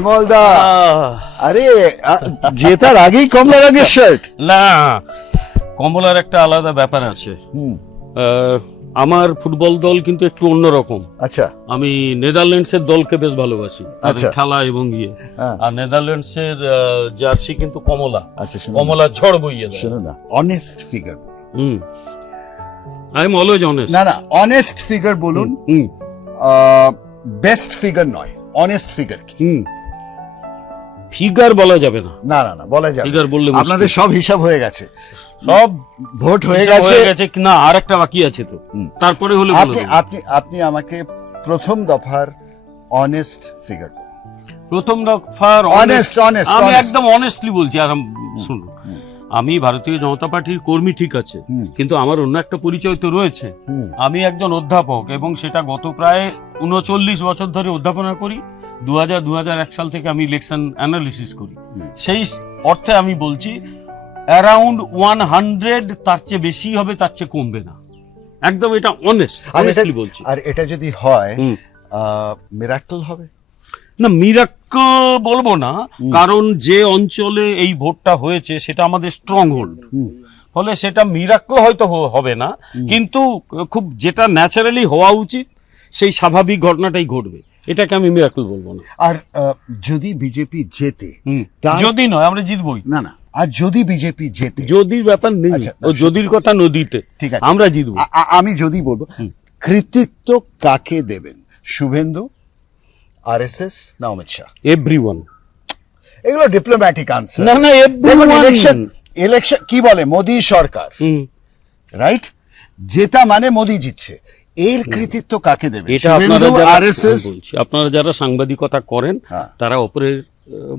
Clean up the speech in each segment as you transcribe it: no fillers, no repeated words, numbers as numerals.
বিমল দা, আরে জেতার আগেই কমলা রঙের শার্ট? না, কমলার একটা আলাদা ব্যাপার আছে। আমার ফুটবল দল কিন্তু একটু অন্যরকম। আচ্ছা, আমি নেদারল্যান্ডসের দলকে বেশ ভালোবাসি, আচ্ছা। খেলা এবং ইয়ে। আর নেদারল্যান্ডসের জার্সি কিন্তু কমলা। আচ্ছা, কমলা ঝড় বইয়ে দেয়। শোনো না, honest figure. I am always honest. না, অনেস্ট ফিগার বলুন, বেস্ট ফিগার নয়, অনেস্ট ফিগার কি? ফিগার বলা যাবে না। না, বলা যাবে। ফিগার বললে আপনাদের সব হিসাব হয়ে গেছে, সব ভোট হয়ে গেছে। না, আরেকটা বাকি আছে তো, তারপরে হলে আপনি আমাকে প্রথম দফার অনেস্ট ফিগার। প্রথম দফার অনেস্ট, আমি একদম অনেস্টলি বলছি। আর শুনুন, আমি ভারতীয় জনতা পার্টির কর্মী ঠিক আছে, কিন্তু আমার অন্য একটা পরিচয় তো রয়েছে। আমি একজন অধ্যাপক, এবং সেটা গত প্রায় 39 বছর ধরে অধ্যাপনা করি। 2001 সাল থেকে আমি ইলেকশন অ্যানালিসিস করি। সেই অর্থে আমি বলছি অ্যারাউন্ড 100, তার চেয়ে বেশি হবে, তার চেয়ে কমবে না। একদম এটা অনেস্টলি বলছি। আর এটা যদি হয় মিরাকল হবে না, মিরাকল বলবো না, কারণ যে অঞ্চলে এই ভোটটা হয়েছে সেটা আমাদের স্ট্রং হোল্ড, ফলে সেটা মিরাকল হয়তো হবে না, কিন্তু খুব যেটা ন্যাচারালি হওয়া উচিত সেই স্বাভাবিক ঘটনাটাই ঘটবে। এটাকে আমি মিরাকল বলবো না। আর যদি বিজেপি জেতে, যদি নয় আমরা জিতবই। না, আর যদি বিজেপি জেতে, যদির ব্যাপার নেই, ও যদির কথা নদীতে, ঠিক আছে, আমরা জিতবো। আমি যদি বলবো, কৃতিত্ব কাকে দেবেন? শুভেন্দু, আরএসএস না অমিত শাহ? এভরিওয়ান। এগুলো ডিপ্লোম্যাটিক আনসার। না, দেখুন, ইলেকশন কি বলে, মোদি সরকার, রাইট? জেতা মানে মোদি জিতছে, এর কৃতিত্ব কাকে দেবে? শুভেন্দু, আরএসএস? আপনারা যারা সাংবাদিকতা করেন তারা অপরের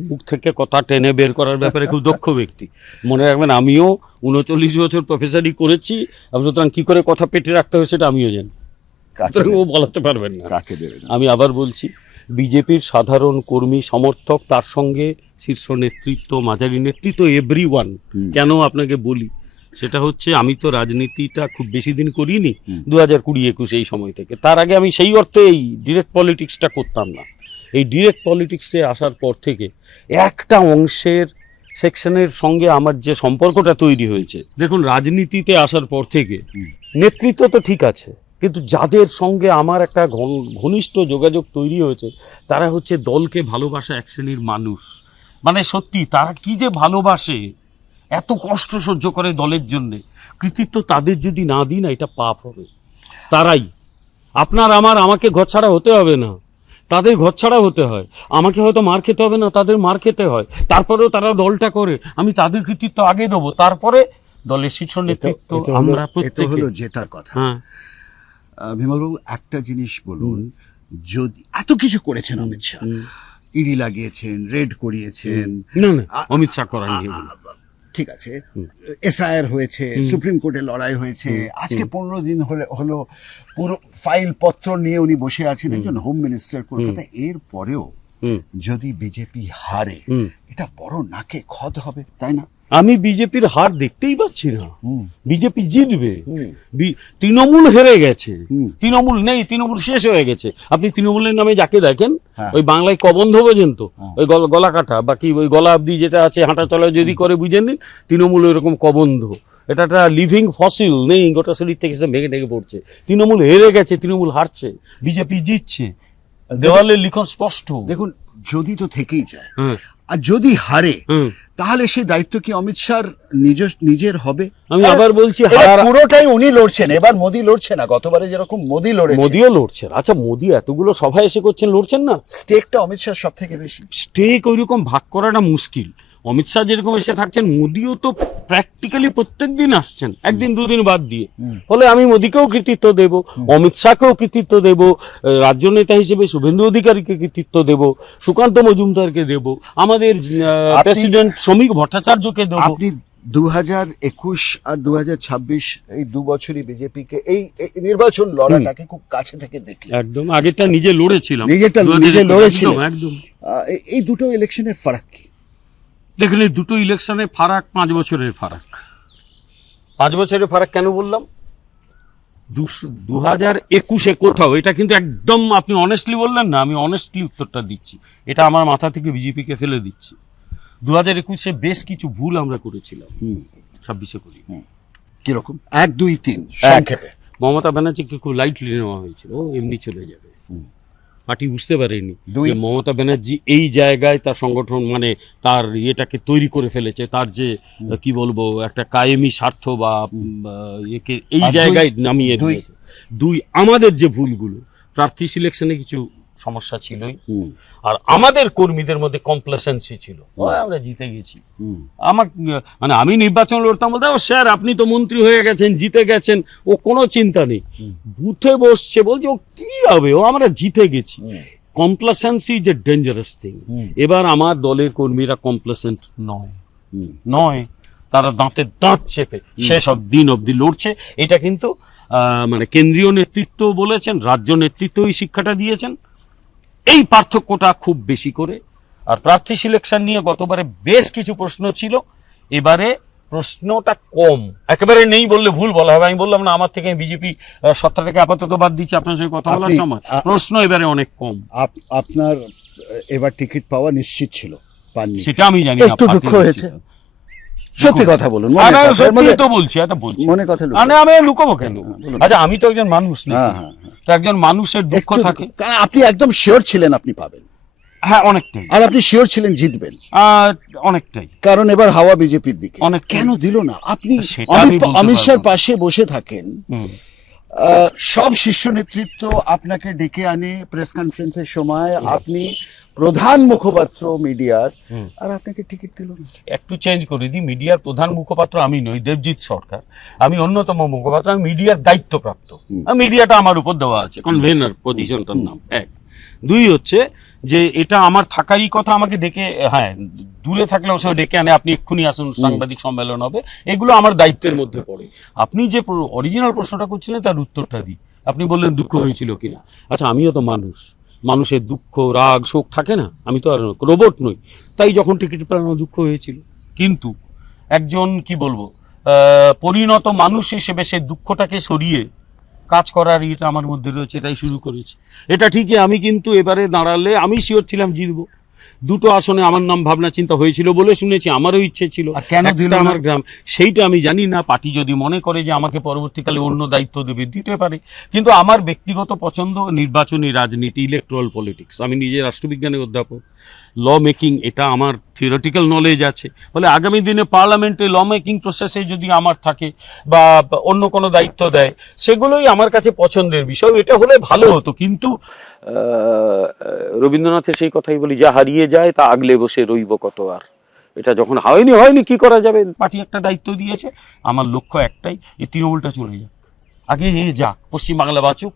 মুখ থেকে কথা টেনে বের করার ব্যাপারে খুব দক্ষ ব্যক্তি। মনে রাখবেন, আমিও 39 বছর প্রফেসরি করেছি, সুতরাং কি করে কথা পেটে রাখতে হয় সেটা আমিও জানি। ও বলাতে পারবেন না কাকে দেবেন। আমি আবার বলছি, বিজেপির সাধারণ কর্মী সমর্থক, তার সঙ্গে শীর্ষ নেতৃত্ব, মাঝারি নেতৃত্ব, এভরিওয়ান। কেন আপনাকে বলি, সেটা হচ্ছে আমি তো রাজনীতিটা খুব বেশি দিন করিনি, 2020-21 এই সময় থেকে। তার আগে আমি সেই অর্থে এই ডিরেক্ট পলিটিক্সটা করতাম না। এই ডিরেক্ট পলিটিক্সে আসার পর থেকে একটা অংশের সেকশনের সঙ্গে আমার যে সম্পর্কটা তৈরি হয়েছে, দেখুন, রাজনীতিতে আসার পর থেকে নেতৃত্ব তো ঠিক আছে, কিন্তু যাদের সঙ্গে আমার একটা ঘনিষ্ঠ যোগাযোগ তৈরি হয়েছে, তারা হচ্ছে দলকে ভালোবাসা এক শ্রেণীর মানুষ। মানে সত্যি তারা কি যে ভালোবাসে, এত কষ্ট সহ্য করে দলের জন্যে। কৃতিত্ব তাদের যদি না দিই না, এটা পাপ হবে। তারাই আমাকে ঘরছাড়া হতে হবে না, তাদের ঘরছাড়া হতে হয়। আমাকে হয়তো মার খেতে হবে না, তাদের মার খেতে হয়। তারপরেও তারা দলটা করে, আমি তাদের কৃতিত্ব আগে দেবো, তারপরে দলের শীর্ষ নেতৃত্ব আমরা প্রত্যেকে। জেতার কথা। বিমলবাবু, একটা জিনিস বলুন, যদি এত কিছু করেছেন অমিত শাহ, ইডি লাগিয়েছেন, রেড করিয়েছেন, না অমিত শাহ করেননি, ঠিক আছে, এসআইআর হয়েছে, সুপ্রিম কোর্টে লড়াই হয়েছে, আজকে 15 দিন হলো পুরো ফাইল পত্র নিয়ে উনি বসে আছেন, একজন হোম মিনিস্টার কলকাতা। এর পরেও যদি বিজেপি হারে, এটা বড় নাকে খত হবে, তাই না? আমি বিজেপির হার দেখতেই পাচ্ছি না। বিজেপি জিতবে। তৃণমূল হেরে গেছে, তৃণমূল নেই, তৃণমূল শেষ হয়ে গেছে। আপনি তৃণমূলের নামে যাকে দেখেন, ওই বাংলায় কবন্ধ বোঝেন তো, ওই গলা কাটা, বাকি ওই গলা অব্দি যেটা আছে, হাঁটা চলা যদি করে বুঝেন নিন, তৃণমূল এরকম কবন্ধ। এটা একটা লিভিং ফসিল, নেই, গোটা শরীর থেকে সে ভেঙে ভেঙে পড়ছে। তৃণমূল হেরে গেছে, তৃণমূল হারছে, বিজেপি জিতছে, দেওয়ালে লিখন স্পষ্ট। দেখুন, যদি তো থেকেই যায়, আর যদি হারে, তাহলে সেই দায়িত্ব কি অমিত শাহর নিজের হবে? আমি আবার বলছি, পুরোটাই উনি লড়ছেন, এবার মোদি লড়ছে না। গতবারে যেরকম মোদি লড়েছে, মোদিও লড়ছেন। আচ্ছা, মোদি এতগুলো সভায় এসে করছেন, লড়ছেন না? স্টেকটা অমিত শাহ সব থেকে বেশি। স্টেক ওইরকম ভাগ করাটা মুশকিল। অমিত শাহ যেরকম এসে থাকছেন, মোদিও তো প্র্যাকটিক্যালি প্রত্যেক দিন আসছেন, একদিন দুদিন বাদ দিয়ে। ফলে আমি মোদিকেও কৃতিত্ব দেব, অমিত শাহকেও কৃতিত্ব দেব, রাজ্য নেতা হিসেবে শুভেন্দু অধিকারীকে কৃতিত্ব দেব, সুকান্ত মজুমদারকে দেব, আমাদের প্রেসিডেন্ট শ্রমিক ভট্টাচার্যকে দেব। আপনি 2021 আর 2026 এই 2 বছরই বিজেপিকে এই নির্বাচন লড়াটাকে খুব কাছে থেকে দেখলেন। একদম, আগেরটা নিজে লড়েছিলাম, নিজে লড়েছিলাম, একদম। এই দুটো ইলেকশনের ফারাক কি? দেখুন, এই দুটো ইলেকশনে ফারাক 5 বছরের ফারাক। 5 বছরের ফারাক কেন বললাম? 2021-এ কোথাও, এটা কিন্তু একদম আপনি অনেস্টলি বললেন না, আমি অনেস্টলি উত্তরটা দিচ্ছি, এটা আমার মাথা থেকে বিজেপিকে ফেলে দিচ্ছি। 2021-এ বেশ কিছু ভুল আমরা করেছিলাম, 26-এ করি। কিরকম? 1, 2, 3 সংক্ষেপে। মমতা ব্যানার্জিকে খুব লাইটলি নেওয়া হয়েছিল, ও এমনি চলে যাবে। পার্টি বুঝতে পারেনি দুই। যে মমতা ব্যানার্জি এই জায়গায় তার সংগঠন মানে তার ইয়েটাকে তৈরি করে ফেলেছে, তার যে কি বলবো একটা কায়েমি স্বার্থ বা একে এই আর জায়গায় নামিয়ে দুই। দিয়েছে। দুই, আমাদের যে ভুলগুলো, প্রার্থী সিলেকশনে কিছু সমস্যা ছিলই, আর আমাদের কর্মীদের মধ্যে কমপ্লেসেন্সি ছিল, আমরা জিতে গেছি। আমার মানে আমি নির্বাচন লড়তাম বলতে, ও স্যার আপনি তো মন্ত্রী হয়ে গেছেন, জিতে গেছেন, ও কোনো চিন্তা নেই, বুথে বসছে বলছে ও কি হবে, ও আমরা জিতে গেছি। কমপ্লেসেন্সি ইজ এ ডেঞ্জারাস থিং। এবার আমার দলের কর্মীরা কমপ্লেসেন্ট নয়, তারা দাঁতে দাঁত চেপে শেষ দিন অবধি লড়ছে। এটা কিন্তু মানে কেন্দ্রীয় নেতৃত্ব বলেছেন, রাজ্য নেতৃত্ব এই শিক্ষাটা দিয়েছেন, এই পার্থক্যটা খুব বেশি করে। আর প্রার্থী সিলেকশন নিয়ে গতবারে বেশ কিছু প্রশ্ন ছিল, এবারে প্রশ্নটা কম, একেবারে নেই বললে ভুল বলা হবে। আমি বললাম না আমার থেকে বিজেপি সত্তাটাকে আপাতত বাদ দিচ্ছে আপনার সঙ্গে কথা বলার সময়, প্রশ্ন এবারে অনেক কম। আপনার এবার টিকিট পাওয়া নিশ্চিত ছিল, পাননি, সেটা আমি জানি না, একটু দুঃখ হয়েছে? সত্যি কথা বলুন, তো বলছি, এটা বলছি, মনে কথা মানে আমি লুকাবো কেন? আচ্ছা আমি তো একজন মানুষ না, তো একজন মানুষের দুঃখ থাকে। আপনি একদম শিওর ছিলেন আপনি পাবেন? হ্যাঁ অনেকটাই। আর আপনি শিওর ছিলেন জিতবেন? অনেকটাই। কারণ এবার হাওয়া বিজেপির দিকে। অনেক কেন দিল না? আপনি অমিত শাহর পাশে বসে থাকেন, সব শীর্ষ নেতৃত্ব আপনাকে ডেকে আনে প্রেস কনফারেন্সের সময়, আপনি প্রধান মুখপাত্র মিডিয়ার, আর আপনাকে টিকিট দিল না। একটু চেঞ্জ করে দিই, মিডিয়ার প্রধান মুখপাত্র আমি নই, দেবজিৎ সরকার, আমি অন্যতম মুখপাত্র, আমি মিডিয়ার দায়িত্বপ্রাপ্ত, মিডিয়াটা আমার উপর দেওয়া আছে, কনভেনার পজিশনটার নাম। এক, দুই হচ্ছে যে এটা আমার থাকারই কথা, আমাকে ডেকে, হ্যাঁ দূরে থাকলে ওর সঙ্গে ডেকে আনে, আপনি এক্ষুনি আসুন সাংবাদিক সম্মেলন হবে, এগুলো আমার দায়িত্বের মধ্যে পড়ে। আপনি যে অরিজিনাল প্রশ্নটা করছিলেন তার উত্তরটা দিই। আপনি বললেন দুঃখ হয়েছিল কিনা, আচ্ছা আমিও তো মানুষ, মানুষের দুঃখ রাগ শোক থাকে না, আমি তো আর রোবট নই, তাই যখন টিকিট পেলাম দুঃখ হয়েছিল। কিন্তু একজন কি বলবো পরিণত মানুষ হিসেবে সে দুঃখটাকে সরিয়ে কাজ করার এটা আমার মধ্যে রয়েছে, এটাই শুরু করেছি। এটা ঠিকই, আমি কিন্তু এবারে দাঁড়ালে আমি শিওর ছিলাম জিতবো। দুটো আসনে আমার নাম ভাবনা চিন্তা হয়েছিল বলে শুনেছি, আমারও ইচ্ছে ছিল, একটা আমার গ্রাম, সেইটা আমি জানি না, পার্টি যদি মনে করে যে আমাকে পরবর্তীকালে অন্য দায়িত্ব দেবে দিতে পারে, কিন্তু আমার ব্যক্তিগত পছন্দ নির্বাচনী রাজনীতি, ইলেকট্রাল পলিটিক্স। আমি নিজে রাষ্ট্রবিজ্ঞানের অধ্যাপক, ল মেকিং এটা আমার থিওরিটিক্যাল নলেজ আছে, ফলে আগামী দিনে পার্লামেন্টে ল মেকিং প্রসেসে যদি আমার থাকে বা অন্য কোনো দায়িত্ব দেয়, সেগুলোই আমার কাছে পছন্দের বিষয়, এটা হলে ভালো হতো। কিন্তু রবীন্দ্রনাথের সেই কথাই বলি, যা হারিয়ে যায় তা আগলে বসে রইব কত আর, এটা যখন হয়নি কি করা যাবে, পার্টি একটা দায়িত্ব দিয়েছে, আমার লক্ষ্য একটাই, এই তৃণমূলটা চলে যাক, আগে যাক, পশ্চিমবাংলা বাঁচুক।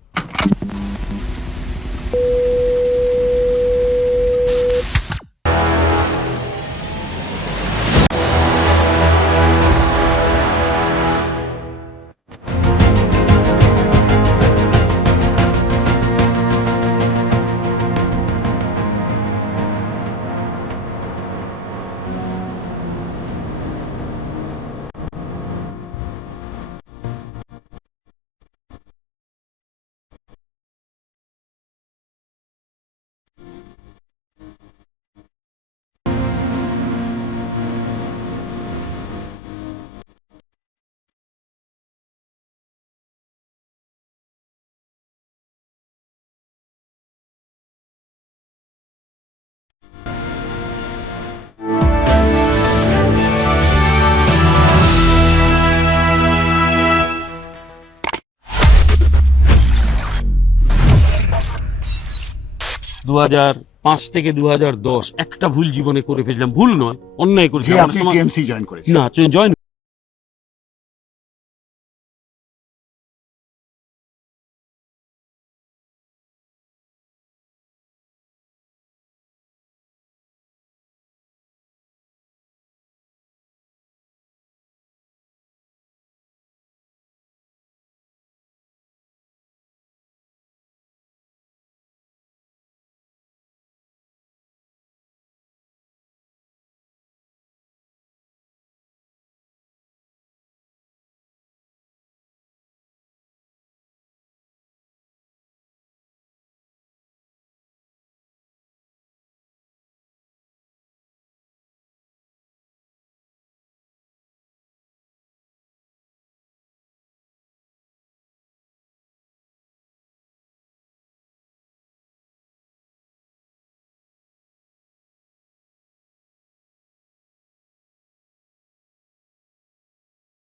দু 2005 থেকে 2010 একটা ভুল জীবনে করে ফেললাম, ভুল নয় অন্যায় করেছি, আপনি টিএমসি জয়েন করেছেন? না, জয়েন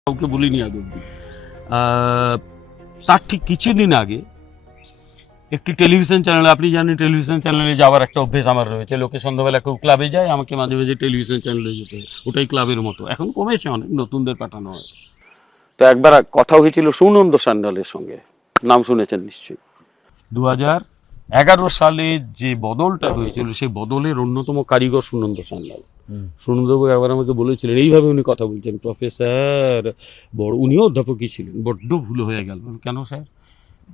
কাউকে বলিনি আগে অব্দি। তার ঠিক কিছুদিন আগে একটি টেলিভিশন চ্যানেলে, আপনি জানেন টেলিভিশন চ্যানেলে যাওয়ার একটা অভ্যেস আমার রয়েছে, লোকে সন্ধ্যাবেলা কেউ ক্লাবে যায়, আমাকে মাঝে মাঝে টেলিভিশন চ্যানেলে যেতে হয়, ওটাই ক্লাবের মতো। এখন কমেছে অনেক, নতুনদের পাঠানো হয়। তো একবার কথা হয়েছিল সুনন্দ সান্যালের সঙ্গে, নাম শুনেছেন নিশ্চয়ই। 2011 সালে যে বদলটা হয়েছিল সেই বদলের অন্যতম কারিগর সুনন্দ সান্যাল। সুনন্দবাবু একবার আমাকে বলেছিলেন, এইভাবে উনি কথা বলছেন, প্রফেসর বড়, উনিও অধ্যাপকই ছিলেন, বড্ড ভুল হয়ে গেল। কেন স্যার?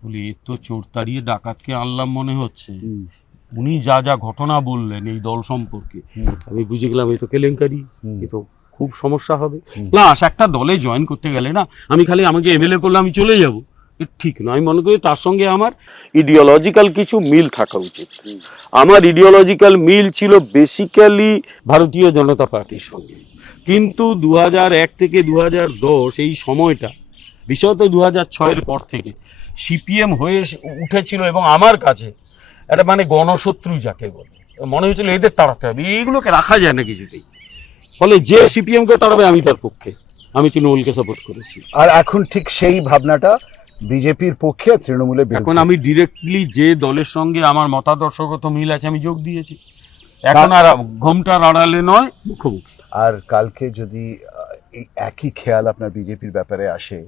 বলি এ তো চোর তাড়িয়ে ডাকাতকে আনলাম মনে হচ্ছে। উনি যা যা ঘটনা বললেন এই দল সম্পর্কে, আমি বুঝে গেলাম এই তো কেলেঙ্কারি, এ তো খুব সমস্যা হবে। প্লাস একটা দলে জয়েন করতে গেলে না, আমি খালি আমাকে এমএলএ করলে আমি চলে যাব, ঠিক নয়। আমি মনে করি তার সঙ্গে আমার ইডিওলজিক্যাল কিছু মিল থাকা উচিত। আমার ইডিওলজিক্যাল মিল ছিল বেসিক্যালি ভারতীয় জনতা পার্টির সঙ্গে, কিন্তু 2001 থেকে 2010 এই সময়টা, বিশেষত 2006-এর পর থেকে সিপিএম হয়ে উঠেছিল এবং আমার কাছে একটা মানে গণশত্রু যাকে বলে, মনে হয়েছিল এদের তাড়াতে হবে, এইগুলোকে রাখা যায় না কিছুতেই। ফলে যে সিপিএমকে তাড়াবে আমি তার পক্ষে, আমি তৃণমূলকে সাপোর্ট করেছি। আর এখন ঠিক সেই ভাবনাটা বিজেপির পক্ষে, তৃণমূলের বিরুদ্ধে। এখন আমি ডিরেক্টলি যে দলের সঙ্গে আমার মতাদর্শগত মিল আছে আমি যোগ দিয়েছি, এখন আর ঘোমটার আড়ালে নয়, মুখোমুখি। আর কালকে যদি এই একই খেয়াল আপনার বিজেপির ব্যাপারে আসে,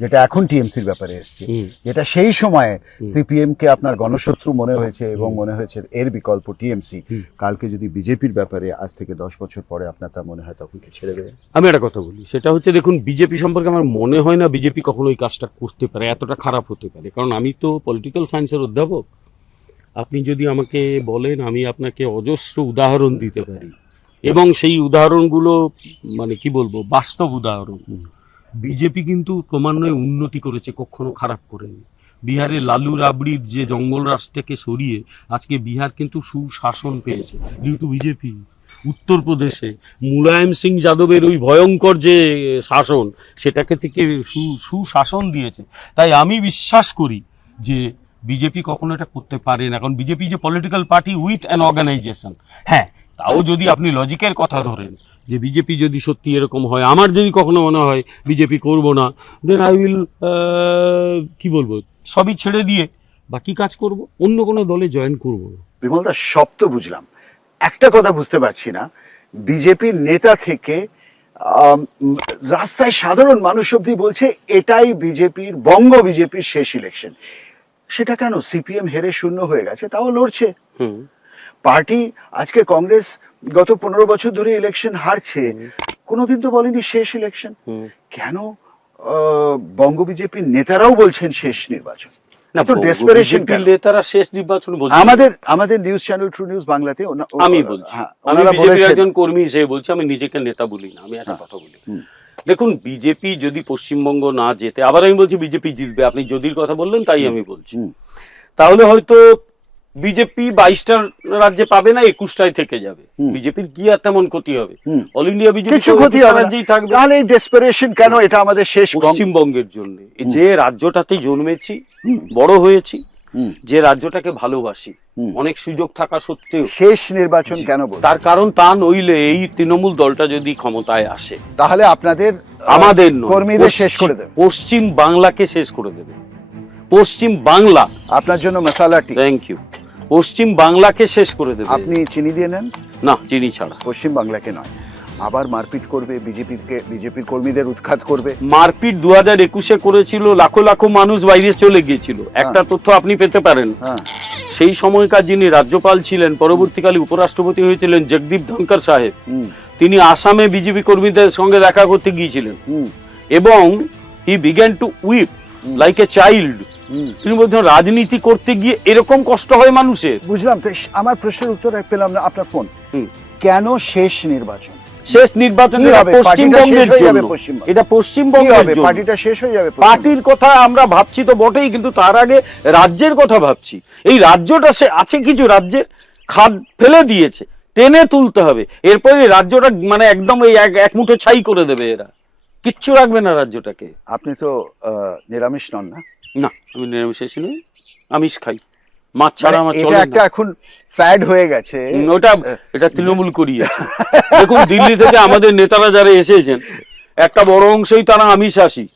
যেটা এখন টিএমসির ব্যাপারে এসছে, যেটা সেই সময়ে সিপিএম কে আপনার গণশত্রু মনে হয়েছে এবং মনে হয়েছে এর বিকল্প টিএমসি, কালকে যদি বিজেপির ব্যাপারে আজ থেকে 10 বছর পরে আপনার তা মনে হয়, তখন কি ছেড়ে দেবেন? আমি একটা কথা বলি, সেটা হচ্ছে দেখুন, বিজেপি সম্পর্কে আমার মনে হয় না বিজেপি কখনো এই কাজটা করতে পারে, এতটা খারাপ হতে পারে। কারণ আমি তো পলিটিক্যাল সায়েন্সের অধ্যাপক, আপনি যদি আমাকে বলেন আমি আপনাকে অজস্র উদাহরণ দিতে পারি, এবং সেই উদাহরণগুলো মানে কি বলবো, বাস্তব উদাহরণ। বিজেপি কিন্তু ক্রমান্বয়ে উন্নতি করেছে, কখনো খারাপ করেনি। বিহারে লালু রাবড়ির যে জঙ্গল রাজ থেকে সরিয়ে আজকে বিহার কিন্তু সুশাসন পেয়েছে ডিউ টু বিজেপি। উত্তরপ্রদেশে মুলায়ম সিং যাদবের ওই ভয়ঙ্কর যে শাসন, সেটাকে থেকে সুশাসন দিয়েছে। তাই আমি বিশ্বাস করি যে বিজেপি কখনো এটা করতে পারে না, কারণ বিজেপি যে political party with an organisation. হ্যাঁ, তাও যদি আপনি লজিকের কথা ধরেন যে বিজেপি যদি সত্যি এরকম হয়, আমার যদি কখনো মনে হয় বিজেপি করব না, দেন আই উইল কি বলবো, সবই ছেড়ে দিয়ে বাকি কাজ করব, অন্য কোনো দলে জয়েন করব না। বিমলদা, সব তো বুঝলাম, একটা কথা বুঝতে পারছি না, বিজেপির নেতা থেকে রাস্তায় সাধারণ মানুষ অব্দি বলছে এটাই বিজেপির, বঙ্গ বিজেপির শেষ ইলেকশন। সেটা কেন? সিপিএম হেরে শূন্য হয়ে গেছে, তাও লড়ছে পার্টি। আজকে কংগ্রেস গত 15 বছর ধরে ইলেকশন হারছে, কোনোদিন তো বলেনি শেষ ইলেকশন। কেন বঙ্গ বিজেপির নেতারাও বলছেন শেষ নির্বাচন? না, তো ডেসপারেশন কেন? নেতারা শেষ নির্বাচন বলছেন। আমাদের নিউজ চ্যানেল ট্রু নিউজ বাংলাতে আমি বলছি, আমি বিজেপির একজন কর্মী হিসেবে বলছি, আমি নিজেকে নেতা বলি না, আমি একটা কথা বলি। দেখুন, বিজেপি যদি পশ্চিমবঙ্গ না জেতে, আবার আমি বলছি বিজেপি জিতবে, আপনি যদির কথা বললেন তাই আমি বলছি, তাহলে হয়তো বিজেপি 22টা রাজ্যে পাবে না, 21টায় থেকে যাবে। বিজেপির কি আর তেমন ক্ষতি হবে? অল ইন্ডিয়া বিজেপি কিছু ক্ষতি হবে না, তাহলে এই ডেসপারেশন কেন? এটা আমাদের শেষ পশ্চিমবঙ্গের জন্য, যে রাজ্যটাতে জন্মেছি, বড় হয়েছি, যে রাজ্যটাকে ভালোবাসি, অনেক সুযোগ থাকা সত্ত্বেও শেষ নির্বাচন কেন? তার কারণ তা নইলে এই তৃণমূল দলটা যদি ক্ষমতায় আসে, তাহলে আপনাদের, আমাদের কর্মীদের শেষ করে দেবে, পশ্চিম বাংলাকে শেষ করে দেবে। পশ্চিম বাংলা আপনার জন্য মশালা টি। Thank you. পশ্চিম বাংলাকে শেষ করে দেবে। আপনি চিনি দিয়ে নেন? না, চিনি ছাড়া। পশ্চিম বাংলাকে নয়, আবার মারপিট করবে, বিজেপির কর্মীদের উৎখাত করবে। মারপিট 2021-এ করেছিল, লাখো লাখো মানুষ বাইরে চলে গিয়েছিল। একটা তথ্য আপনি পেতে পারেন, সেই সময়কার যিনি রাজ্যপাল ছিলেন, পরবর্তীকালে উপরাষ্ট্রপতি হয়েছিলেন, জগদীপ ধনকর সাহেব, তিনি আসামে বিজেপি কর্মীদের সঙ্গে দেখা করতে গিয়েছিলেন এবং he began to weep like a child. তিনি বলছেন রাজনীতি করতে গিয়ে এরকম কষ্ট হয় মানুষের। বুঝলাম, আমার প্রশ্নের উত্তর পেলাম না। আপনার ফোন কেন শেষ নির্বাচন? শেষ নির্বাচন পশ্চিমবঙ্গের জন্য, এটা পশ্চিমবঙ্গের জন্য, পার্টিটা শেষ হয়ে যাবে। পার্টির কথা আমরা ভাবছি তো বটেই, কিন্তু তার আগে রাজ্যের কথা ভাবছি। এই রাজ্যটা আছে কিছু রাজ্যের খাদ ফেলে দিয়েছে, টেনে তুলতে হবে, এরপরে রাজ্যটা মানে একদম এই এক মুঠো ছাই করে দেবে এরা, কিচ্ছু রাখবে না রাজ্যটাকে। আপনি তো নিরামিষ নন না? না, আমি নিরামিষাশী নই, আমিষ খাই, মাছ ছাড়া আমার চলে না। এটা এখন ফ্যাড হয়ে গেছে, এটা তৃণমূল করিয়েছে। দেখুন, দিল্লি থেকে আমাদের নেতারা যারা এসেছেন, একটা বড় অংশই তারা আমিষাসী।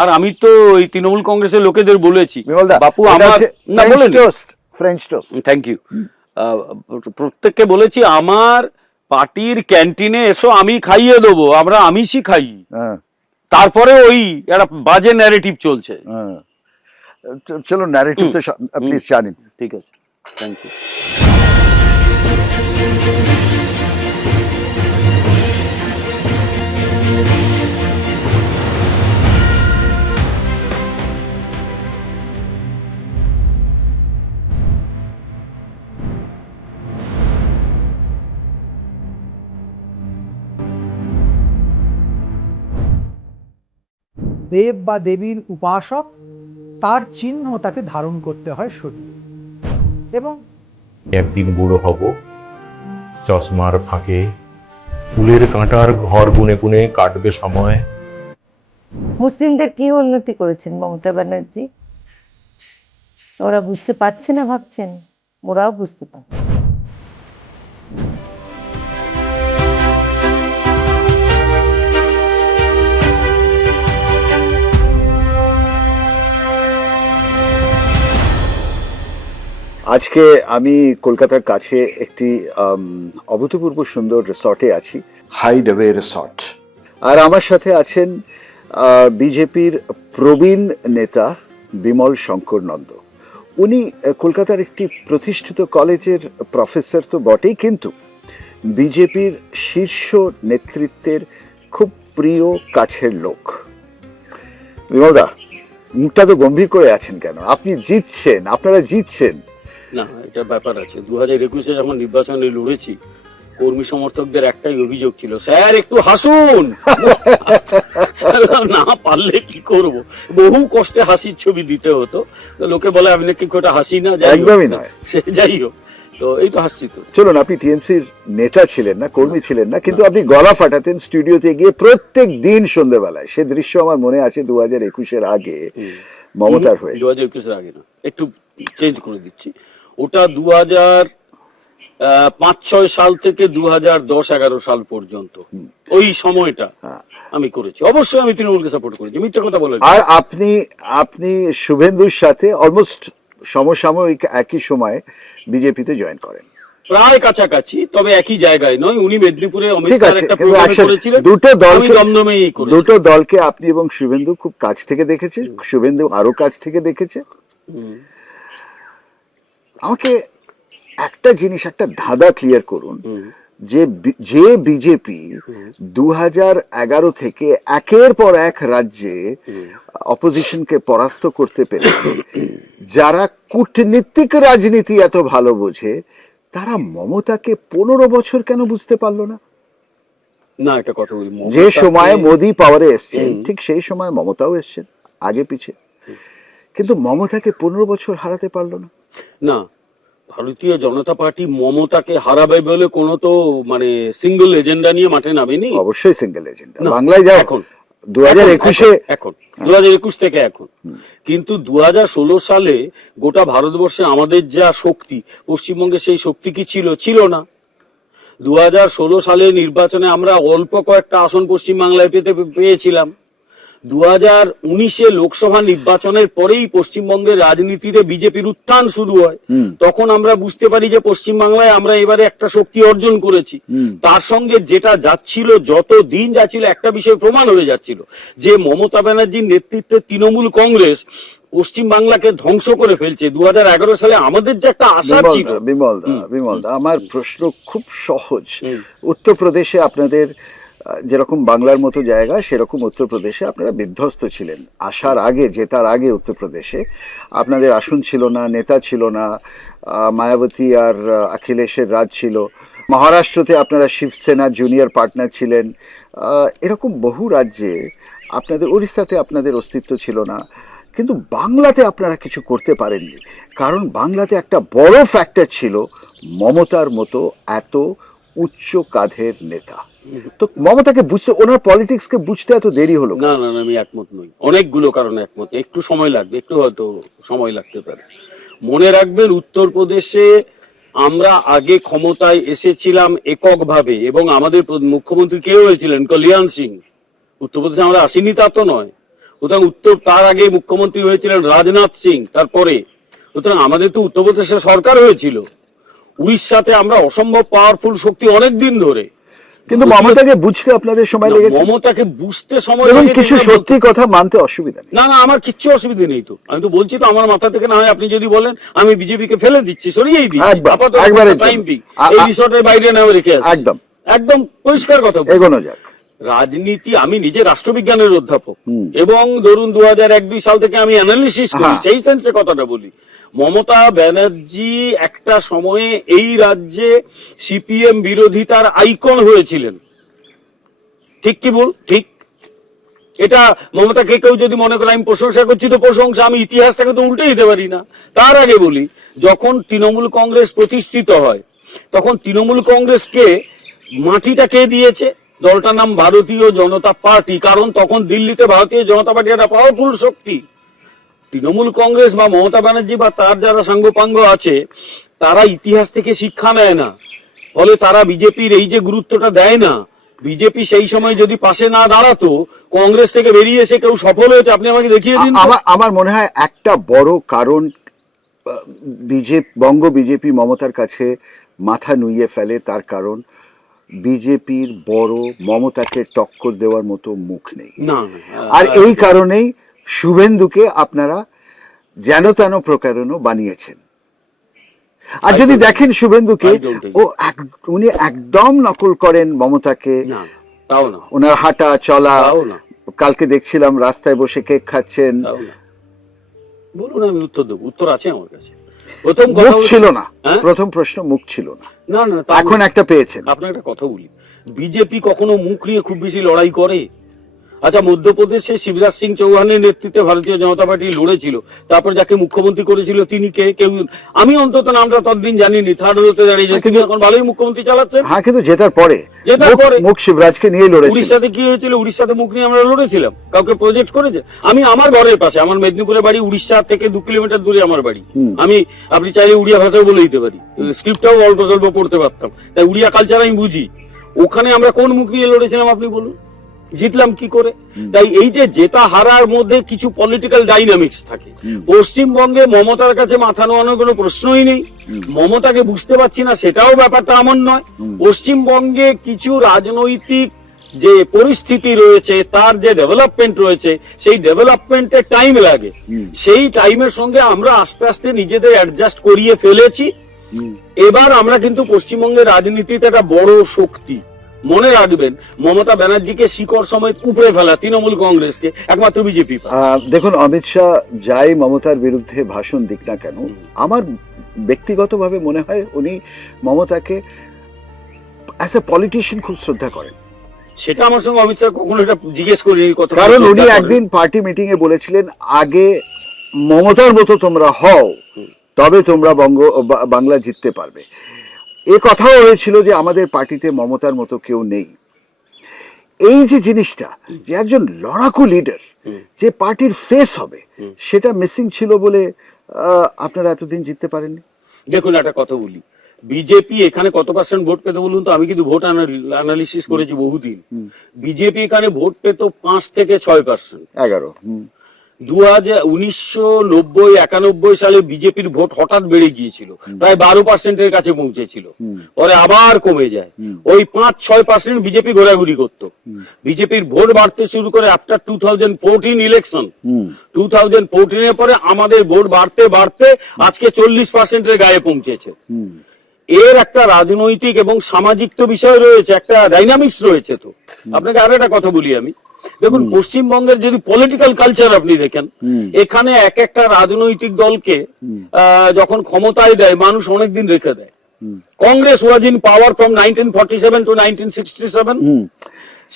আর আমি তো এই তৃণমূল কংগ্রেসের লোকেদের বলেছি, বাপু আমার না বলেন ফ্রেঞ্চ টোস্ট, থ্যাংক ইউ, প্রত্যেককে বলেছি আমার পার্টির ক্যান্টিনে এসো, আমি খাইয়ে দেবো, আমরা আমিষই খাই। তারপরে ওই একটা বাজে ন্যারেটিভ চলছে। চলো ন্যারেটিভ তো প্লিজ জানেন। ঠিক আছে, থ্যাংক ইউ। দেব বা দেবীর উপাসক, তার চিহ্ন তাকে ধারণ করতে হয় শরীরে। এবং একদিন বুড়ো হব, চশমার ফাঁকে ফুলের কাঁটার ঘর গুনে গুনে কাটবে সময়। মুসলিমদের কি উন্নতি করেছেন মমতা ব্যানার্জি? ওরা বুঝতে পারছে না ভাবছেন? ওরাও বুঝতে পারছে। আজকে আমি কলকাতার কাছে একটি অভূতপূর্ব সুন্দর রিসর্টে আছি, হাইডওয়ে রিসর্ট। আর আমার সাথে আছেন বিজেপির প্রবীণ নেতা বিমল শঙ্কর নন্দ। উনি কলকাতার একটি প্রতিষ্ঠিত কলেজের প্রফেসর তো বটেই, কিন্তু বিজেপির শীর্ষ নেতৃত্বের খুব প্রিয় কাছের লোক। বিমলদা, মুখটা তো গম্ভীর করে আছেন কেন? আপনি জিতছেন, আপনারা জিতছেন। না, এটা ব্যাপার আছে। 2021-এ যখন নির্বাচনে লড়েছি, কর্মী সমর্থকদের একটাই অভিযোগ ছিল, স্যার একটু হাসুন। না পারলে কি করব, বহু কষ্টে হাসির ছবি দিতে হতো। তো লোকে বলে আমি নাকি কোটা হাসি না, একদমই নয়। সে যাই হোক, তো এই তো হাসছি। তো চলুন, আপনি টিএমসির নেতা ছিলেন না, কর্মী ছিলেন না, কিন্তু আপনি গলা ফাটাতেন স্টুডিওতে গিয়ে প্রত্যেক দিন সন্ধ্যেবেলায়। সে দৃশ্য আমার মনে আছে 2021-এর আগে মমতার হয়ে। 2021-এর আগে না, একটু চেঞ্জ করে দিচ্ছি। ওটা 2005-06 সাল থেকে 2010-11 সাল পর্যন্ত ওই সময়টা আমি করেছি। অবশ্যই আমি তৃণমূলকে সাপোর্ট করেছি, মিথ্যে কথা বলে। আর আপনি শুভেন্দুর সাথে অলমোস্ট সমসাময়িক একই সময়ে বিজেপিতে জয়েন করেন, প্রায় কাছাকাছি, তবে একই জায়গায় নয়। উনি মেদিনীপুরে অমিত ঠিক স্যার আছে, একটা কিন্তু প্রোগ্রামে করেছিলেন, আমি দমদমেই করেছি। দুটো দলকে আপনি এবং শুভেন্দু খুব কাছ থেকে দেখেছে, শুভেন্দু আরো কাছ থেকে দেখেছে। আমাকে একটা জিনিস, একটা ধাঁধা ক্লিয়ার করুন, যে বিজেপি 2011 থেকে একের পর এক রাজ্যে অপোজিশনকে পরাস্ত করতে পেরেছে, যারা কূটনীতিক রাজনীতি এত ভালো বোঝে, তারা মমতাকে 15 বছর কেন বুঝতে পারলো না? না, একটা কথা বলি, যে সময় মোদী পাওয়ারে এসছেন ঠিক সেই সময় মমতাও এসছেন, আগে পিছে, কিন্তু মমতাকে 15 বছর হারাতে পারলো না। না, ভারতীয় জনতা পার্টি মমতাকে হারাবে বলে কোনো তো মানে সিঙ্গেল এজেন্ডা নিয়ে মাঠে নামেনি। অবশ্যই সিঙ্গেল এজেন্ডা। বাংলায় যাও এখন 2021-এ, এখন 2021 থেকে এখন, কিন্তু 2016 সালে গোটা ভারতবর্ষে আমাদের যা শক্তি, পশ্চিমবঙ্গে সেই শক্তি কি ছিল? ছিল না। 2016 সালে নির্বাচনে আমরা অল্প কয়েকটা আসন পশ্চিমবাংলায় পেয়েছিলাম। 2019-এ লোকসভা নির্বাচনের পরেই পশ্চিমবঙ্গের রাজনীতিতে বিজেপির উত্থান শুরু হয়। তখন আমরা বুঝতে পারি যে পশ্চিমবাংলায় আমরা এবারে একটা শক্তি অর্জন করেছি। তার সঙ্গে যেটা যাচ্ছিল, যত দিন যাচ্ছিল, একটা বিষয় প্রমাণ হয়ে যাচ্ছিল যে মমতা ব্যানার্জির নেতৃত্বে তৃণমূল কংগ্রেস পশ্চিম বাংলাকে ধ্বংস করে ফেলছে। 2011 সালে আমাদের যে একটা আশা ছিল। বিমলদা, আমার প্রশ্ন খুব সহজ। উত্তরপ্রদেশে আপনাদের যেরকম বাংলার মতো জায়গা, সেরকম উত্তরপ্রদেশে আপনারা বিধ্বস্ত ছিলেন। আসার আগে, জেতার আগে উত্তরপ্রদেশে আপনাদের আসন ছিল না, নেতা ছিল না, মায়াবতী আর অখিলেশের রাজ ছিল। মহারাষ্ট্রতে আপনারা শিবসেনার জুনিয়র পার্টনার ছিলেন। এরকম বহু রাজ্যে আপনাদের, উড়িষ্যাতে আপনাদের অস্তিত্ব ছিল না। কিন্তু বাংলাতে আপনারা কিছু করতে পারেননি, কারণ বাংলাতে একটা বড় ফ্যাক্টর ছিল মমতার মতো এত উচ্চ কাঁধের নেতা। তো মমতাকে বুঝতে, ওনার পলিটিক্সকে বুঝতে এত দেরি হলো? না না, আমি একমত নই, অনেকগুলো কারণে একমত। একটু সময় লাগবে, একটু হয়তো সময় লাগতে পারে। মনে রাখবেন, উত্তরপ্রদেশে আমরা আগে ক্ষমতায় এসেছিলাম এককভাবে, এবং আমাদের মুখ্যমন্ত্রী কে হয়েছিলেন? কল্যাণ সিং। উত্তরপ্রদেশে আমরা আসিনি তা তো নয়। সুতরাং তার আগে মুখ্যমন্ত্রী হয়েছিলেন রাজনাথ সিং, তারপরে। সুতরাং আমাদের তো উত্তরপ্রদেশে সরকার হয়েছিল। উড়িষ্যাতে আমরা অসম্ভব পাওয়ারফুল শক্তি অনেক দিন ধরে। কিন্তু মমতাকে বুঝতে আপনাদের সময় লেগেছে মমতাকে বুঝতে সময় এবং লেগেছে কিছু এটা সত্যি কথা মানতে অসুবিধা নেই। না না, আমার কিচ্ছু অসুবিধা নেই তো। আমি তো বলছি তো, আমার মাথা থেকে না হয় আপনি যদি বলেন আমি বিজেপিকে ফেলে দিচ্ছি, সরিয়েই দিচ্ছি একদম, আপাতত একবারের টাইম জন্য। পিক, এই রিসর্টের বাইরে না রেখে আসছি। একদম একদম পরিষ্কার কথা বলছি। এগোনো যাক। রাজনীতি, আমি নিজে রাষ্ট্রবিজ্ঞানের অধ্যাপক হুম। এবং ধরুন 2001-2 সাল থেকে আমি অ্যানালিসিস করি, হ্যাঁ। সেই সেন্সে কথাটা বলি। মমতা ব্যানার্জি একটা সময়ে এই রাজ্যে সিপিএম বিরোধিতার আইকন হয়েছিলেন। ঠিক কি ভুল? ঠিক। এটা মমতাকে কেউ যদি মনে করে আমি প্রশংসা করছি তো প্রশংসা, আমি ইতিহাসটাকে তো উল্টে দিতে পারি না। তার আগে বলি, যখন তৃণমূল কংগ্রেস প্রতিষ্ঠিত হয় তখন তৃণমূল কংগ্রেসকে মাটিটা কে দিয়েছে? দলটার নাম ভারতীয় জনতা পার্টি, কারণ তখন দিল্লিতে ভারতীয় জনতা পার্টি একটা পাওয়ারফুল শক্তি। তৃণমূল কংগ্রেস বা মমতা ব্যানার্জি বা তার যারা সাঙ্গপাঙ্গ আছে, তারা ইতিহাস থেকে শিক্ষা নেয় না, ফলে তারা বিজেপির এই যে গুরুত্বটা দেয় না। বিজেপি সেই সময় যদি পাশে না দাঁড়াতো, কংগ্রেস থেকে বেরিয়ে এসে কেউ সফল হয়েছে আপনি আমাকে দেখিয়ে দিন তো। আমার মনে হয় একটা বড় কারণ বঙ্গ বিজেপি মমতার কাছে মাথা নুইয়ে ফেলে, তার কারণ বিজেপির বড় মমতাকে টক্কর দেওয়ার মতো মুখ নেই। না, আর এই কারণেই শুভেন্দুকে আপনারা যেন তেন প্রকারণ বানিয়েছেন। আর যদি দেখেন শুভেন্দুকে, উনি একদম নকল করেন মমতাকে। না, তাও না, ওনার হাঁটা চলা, তাও না, কালকে দেখছিলাম রাস্তায় বসে কেক খাচ্ছেন। তাও না। বলুন, আমি উত্তর দেবো, উত্তর আছে আমার কাছে। প্রথম মুখ কথা ছিল না, হ্যাঁ? প্রথম প্রশ্ন মুখ ছিল না, না না, এখন একটা পেয়েছেন। আপনার একটা কথা বলি, বিজেপি কখনো মুখ নিয়ে খুব বেশি লড়াই করে? আচ্ছা, মধ্যপ্রদেশে শিবরাজ সিং চৌহানের নেতৃত্বে ভারতীয় জনতা পার্টি লড়েছিল, তারপর যাকে মুখ্যমন্ত্রী করেছিল তিনি কে? কেউ, আমি অন্তত নামটা ততদিন জানিনি, থার্ড হতে দাঁড়িয়ে যায়, কিন্তু এখন ভালোই মুখ্যমন্ত্রী চালাচ্ছেন। হ্যাঁ, কিন্তু জেতার পরে মুখ শিবরাজকে নিয়ে লড়েছিল। উড়িষ্যাতে কি হয়েছিল? উড়িষ্যাতে মুখ নিয়ে আমরা লড়েছিলাম, কাউকে প্রজেক্ট করেছে? আমি আমার ঘরের পাশে, আমার মেদিনীপুরের বাড়ি, উড়িষ্যা থেকে 2 কিলোমিটার দূরে আমার বাড়ি। আমি, আপনি চাইলে উড়িয়া ভাষাও বলে দিতে পারি, স্ক্রিপ্টটাও অল্প স্বল্প পড়তে পারতাম, তাই উড়িয়া কালচার আমি বুঝি। ওখানে আমরা কোন মুখ নিয়ে লড়েছিলাম আপনি বলুন? জিতলাম কি করে? তাই এই যে জেতা হারার মধ্যে কিছু পলিটিক্যাল ডাইনামিক্স থাকে। পশ্চিমবঙ্গে মমতার কাছে মাথা নোয়ানোর কোনো প্রশ্নই নেই। মমতাকে বুঝতে পারছি না সেটাও ব্যাপারটা এমন নয়। পশ্চিমবঙ্গে কিছু রাজনৈতিক যে পরিস্থিতি রয়েছে, তার যে ডেভেলপমেন্ট রয়েছে, সেই ডেভেলপমেন্টে টাইম লাগে। সেই টাইমের সঙ্গে আমরা আস্তে আস্তে নিজেদের অ্যাডজাস্ট করিয়ে ফেলেছি। এবার আমরা কিন্তু পশ্চিমবঙ্গের রাজনীতিতে একটা বড় শক্তি। মনে রাখবেন, মমতা ব্যানার্জিকে শিকড় সমেত উপড়ে ফেলা তৃণমূল কংগ্রেসকে একমাত্র বিজেপি। দেখুন, অমিত শাহ যাই মমতার বিরুদ্ধে ভাষণ দিক না কেন, আমার ব্যক্তিগতভাবে মনে হয় উনি মমতাকে অ্যাজ এ পলিটিশিয়ান খুব শ্রদ্ধা করেন। সেটা আমার সঙ্গে অমিত শাহ কখনো এটা জিজ্ঞেস করিনি কথা, কারণ উনি একদিন পার্টি মিটিং এ বলেছিলেন, আগে মমতার মতো তোমরা হও, তবে তোমরা বাংলা জিততে পারবে। এ কথাও হয়েছিল যে আমাদের পার্টিতে মমতার মতো কেউ নেই। এই যে জিনিসটা, যে একজন লড়াকু লিডার যে পার্টির ফেস হবে, সেটা মিসিং ছিল বলে আপনারা এতদিন জিততে পারেননি। দেখুন, একটা কথা বলি, বিজেপি এখানে কত পার্সেন্ট ভোট পেত বলুন তো? আমি কিন্তু ভোট অ্যানালিসিস করেছি বহুদিন। বিজেপি এখানে ভোট পেত 5 থেকে 6%। 11। 1990-91 সালে বিজেপির ভোট হঠাৎ বেড়ে গিয়েছিল, প্রায় 12%-এর কাছে পৌঁছেছিল, পরে আবার কমে যায়। ওই 5-6% বিজেপি ঘোরাঘুরি করত। বিজেপির ভোট বাড়তে শুরু করে আফটার 2014 ইলেকশন। 2014-এর পরে আমাদের ভোট বাড়তে বাড়তে আজকে 40%-এর গায়ে পৌঁছেছে। এর একটা রাজনৈতিক এবং সামাজিক তো বিষয় রয়েছে, একটা ডাইনামিক্স রয়েছে। তো আপনাকে আরো একটা কথা বলি আমি, দেখুন পশ্চিমবঙ্গের যদি পলিটিক্যাল কালচার আপনি দেখেন, এখানে এক একটা রাজনৈতিক দলকে যখন ক্ষমতায় দেয় মানুষ অনেকদিন রেখে দেয়। Congress was in power from 1947 to 1967.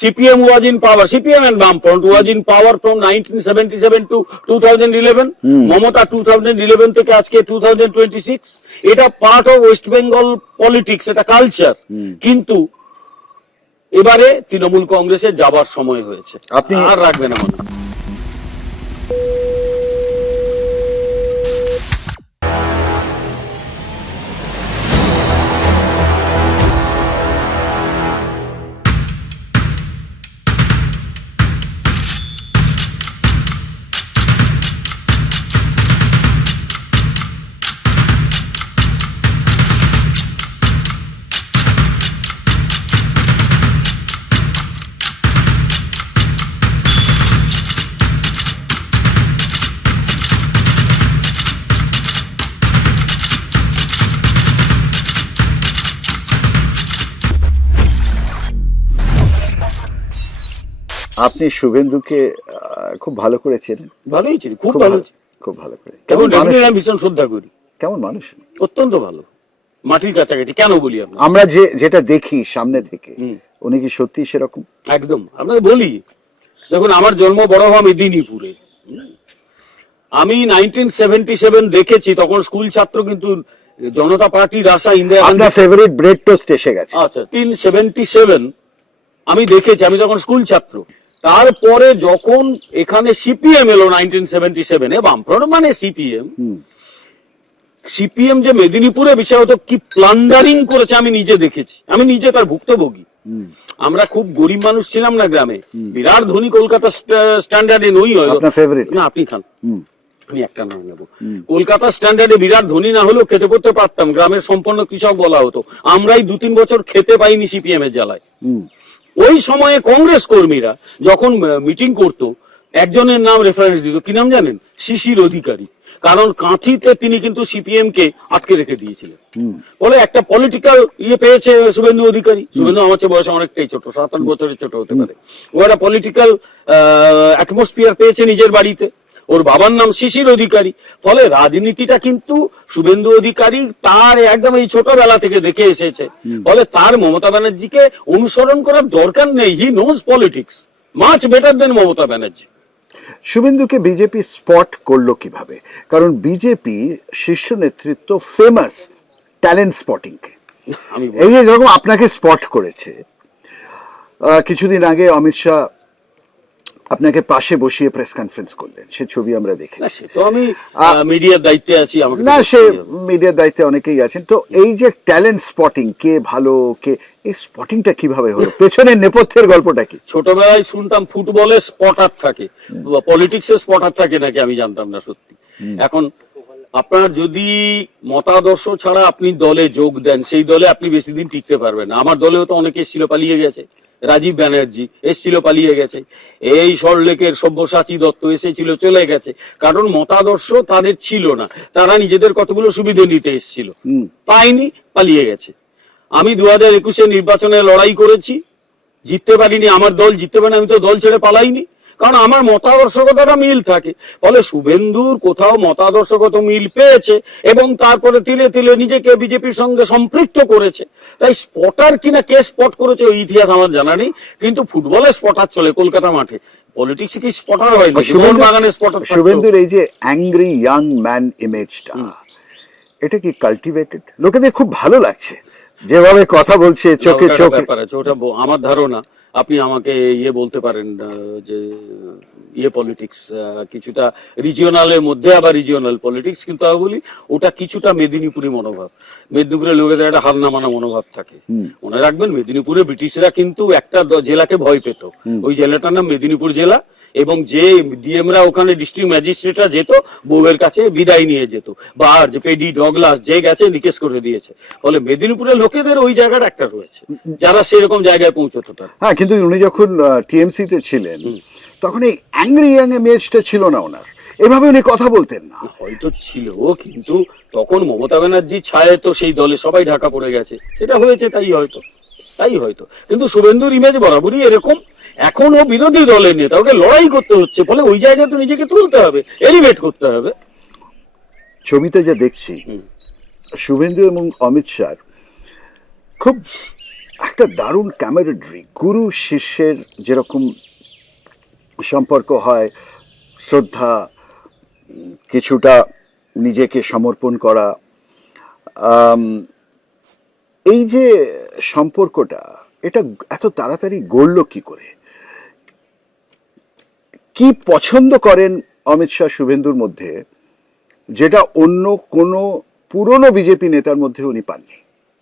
CPM was in power, CPM and Bamfront was in power from 1977 to 2011. Mamata 2011 থেকে আজকে 2026। এটা part of West Bengal politics, এটা কালচার। কিন্তু এবারে তৃণমূল কংগ্রেসে যাবার সময় হয়েছে, আপনি আর রাখবেন না মনে। আপনি শুভেন্দুকে খুব ভালো করে চেনেন? ভালোই ছিল, খুব ভালো ছিল। খুব ভালো করে। এবং কেমন মানুষ? আমি ভীষণ শ্রদ্ধা করি, কেমন মানুষ? অত্যন্ত ভালো, মাটির কাছাকাছি। কেন বলি আপনার, আমরা যেটা দেখি সামনে থেকে, উনি কি সত্যি সেরকম? একদম আপনাকে বলি, দেখুন আমার জন্ম বড় হওয়া মেদিনীপুরে। আমি 1977 দেখেছি, তখন স্কুল ছাত্র, কিন্তু জনতা পার্টির আশা ইন্দিরা গান্ধী। আপনার ফেভারিট ব্রেড টোস্ট এসে গেছে। আচ্ছা, 1977 আমি দেখেছি, আমি যখন স্কুল ছাত্র। তারপরে যখন এখানে সিপিএম এলো 1977-এ, বামফ্রন্ট মানে সিপিএম যে মেদিনীপুরে বিশেষত কি প্লান্ডারিং করেছে আমি নিজে দেখেছি, আমি নিজে তার ভুক্তভোগী। আমরা খুব গরিব মানুষ ছিলাম না গ্রামে, বিরাট ধনী কলকাতা স্ট্যান্ডার্ডে নই হয়। আপনার ফেভারিট? না, আপনি খান, আমি একটা নাম নেবো। কলকাতা স্ট্যান্ডার্ডে বিরাট ধনী না হলেও খেতে পড়তে পারতাম, গ্রামের সম্পন্ন কৃষক বলা হতো। আমরাই 2-3 বছর খেতে পাইনি সিপিএম এর জ্বালায়। ওই সময়ে কংগ্রেস কর্মীরা যখন মিটিং করতো, একজনের নাম রেফারেন্স দিত, কি নাম জানেন? শিশির অধিকারী। কারণ কাঁথিতে তিনি কিন্তু সিপিএম কে আটকে রেখে দিয়েছিলেন বলে একটা পলিটিক্যাল পেয়েছে শুভেন্দু অধিকারী। শুভেন্দু আমার চেয়ে বয়স অনেকটাই ছোট, 7-8 বছরের ছোট হতে পারে। ও একটা পলিটিক্যাল অ্যাটমসফিয়ার পেয়েছে নিজের বাড়িতে। ওর বাবার নাম শিশির অধিকারী। ফলে রাজনীতিটা কিন্তু শুভেন্দু অধিকারী তার একদম এই ছোটবেলা থেকে দেখে এসেছে। ফলে তার মমতা ব্যানার্জিকে অনুসরণ করার দরকার নেই। He knows politics much better than Mamata Banerjee. শুভেন্দুকে বিজেপি স্পট করলো কিভাবে? কারণ বিজেপি শীর্ষ নেতৃত্ব ফেমাস ট্যালেন্ট স্পটিং কে। এই যে যখন আপনাকে স্পট করেছে, কিছুদিন আগে অমিত শাহ আপনাকে পাশে বসিয়ে প্রেস কনফারেন্স করলেন, সে ছবি আমরা দেখেছি। তো আমি মিডিয়ার দায়িত্বে আছি, আমাকে না, সে মিডিয়ার দায়িত্বে অনেকেই আছেন। তো এই যে ট্যালেন্ট স্পটিং, কে ভালো কে, এই স্পটিংটা কিভাবে হলো? পেছনের নেপথ্যের গল্পটা কি? ছোটবেলায় শুনতাম ফুটবলে স্পটার থাকে, পলিটিক্সে স্পটার থাকে নাকি আমি জানতাম না সত্যি। এখন আপনার যদি মতাদর্শ ছাড়া আপনি দলে যোগ দেন, সেই দলে আপনি বেশি দিন টিকতে পারবেন না। আমার দলেও তো অনেকে এসেছিল, পালিয়ে গেছে। রাজীব ব্যানার্জি এসেছিল, পালিয়ে গেছে। এই সরলেকের সব্যসাচী দত্ত এসেছিল, চলে গেছে। কারণ মতাদর্শ তাদের ছিল না, তারা নিজেদের কতগুলো সুবিধা নিতে এসেছিল, পায়নি, পালিয়ে গেছে। আমি 2021-এ নির্বাচনে লড়াই করেছি, জিততে পারিনি। আমার দল জিততে পারেনি, আমি তো দল ছেড়ে পালাইনি, কারণ আমার মতাদর্শগতটা মিল থাকে। ফলে শুভেন্দুর কোথাও মতাদর্শগত মিল পেয়েছে এবং তারপরে তিলে তিলে নিজেকে বিজেপির সঙ্গে সম্পৃক্ত করেছে। তাই স্পটার কিনা কে স্পট করেছে ওই ইতিহাস আমার জানা নেই, কিন্তু ফুটবলে স্পটার চলে কলকাতা মাঠে। পলিটিক্সে কি স্পটার হয় না? বাগানে স্পটার। শুভেন্দুর এই যে অ্যাংরি ইয়াং ম্যান ইমেজটা, এটা কি কাল্টিভেটেড? লোকেদের খুব ভালো লাগছে যেভাবে কথা বলছে, চোখে চোখ। ওটা আমার ধারণা। আপনি আমাকে বলতে পারেন যে পলিটিক্স কিছুটা রিজিওনালের মধ্যে, আবার রিজিওনাল পলিটিক্স, কিন্তু আমি বলি ওটা কিছুটা মেদিনীপুরি মনোভাব। মেদিনীপুরের লোকেদের একটা হার না মানা মনোভাব থাকে। মনে রাখবেন, মেদিনীপুরে ব্রিটিশরা কিন্তু একটা জেলাকে ভয় পেত, ওই জেলাটার নাম মেদিনীপুর জেলা। এবং যে ডিএমরা ওখানে ডিস্ট্রিক্ট ম্যাজিস্ট্রেটরা যেত, বউয়ের কাছে বিদায় নিয়ে যেত, বা যে পেডি ডগলাস যে গেছে নিকেশ করে দিয়েছে। ফলে মেদিনীপুরের লোকেদের ওই জায়গাটা একটা রয়েছে, যারা সেরকম জায়গায় পৌঁছতে পারে। হ্যাঁ, কিন্তু উনি যখন টিএমসি তে ছিলেন তখন এই অ্যাংরি ইয়াং ইমেজটা ছিল না ওনার, এভাবে উনি কথা বলতেন না। হয়তো ছিল, কিন্তু তখন মমতা ব্যানার্জির ছায়ে তো সেই দলে সবাই ঢাকা পড়ে গেছে, সেটা হয়েছে, তাই হয়তো। কিন্তু শুভেন্দুর ইমেজ বরাবরই এরকম। এখন ও বিরোধী দলের নেতা, ওকে লড়াই করতে হচ্ছে, ফলে ওই জায়গায় তো নিজেকে তুলতে হবে, এলিভেট করতে হবে। ছবিতে যা দেখছি, শুভেন্দু এবং অমিত শাহ খুব একটা দারুণ ক্যামেরাড্রি, গুরু শিষ্যের যেরকম সম্পর্ক হয়, শ্রদ্ধা, কিছুটা নিজেকে সমর্পণ করা, এই যে সম্পর্কটা, এটা এত তাড়াতাড়ি গড়ল কি করে? কি পছন্দ করেন অমিত শাহ শুভেন্দুর মধ্যে, যেটা অন্য কোনো পুরনো বিজেপি নেতার মধ্যে উনি পাননি?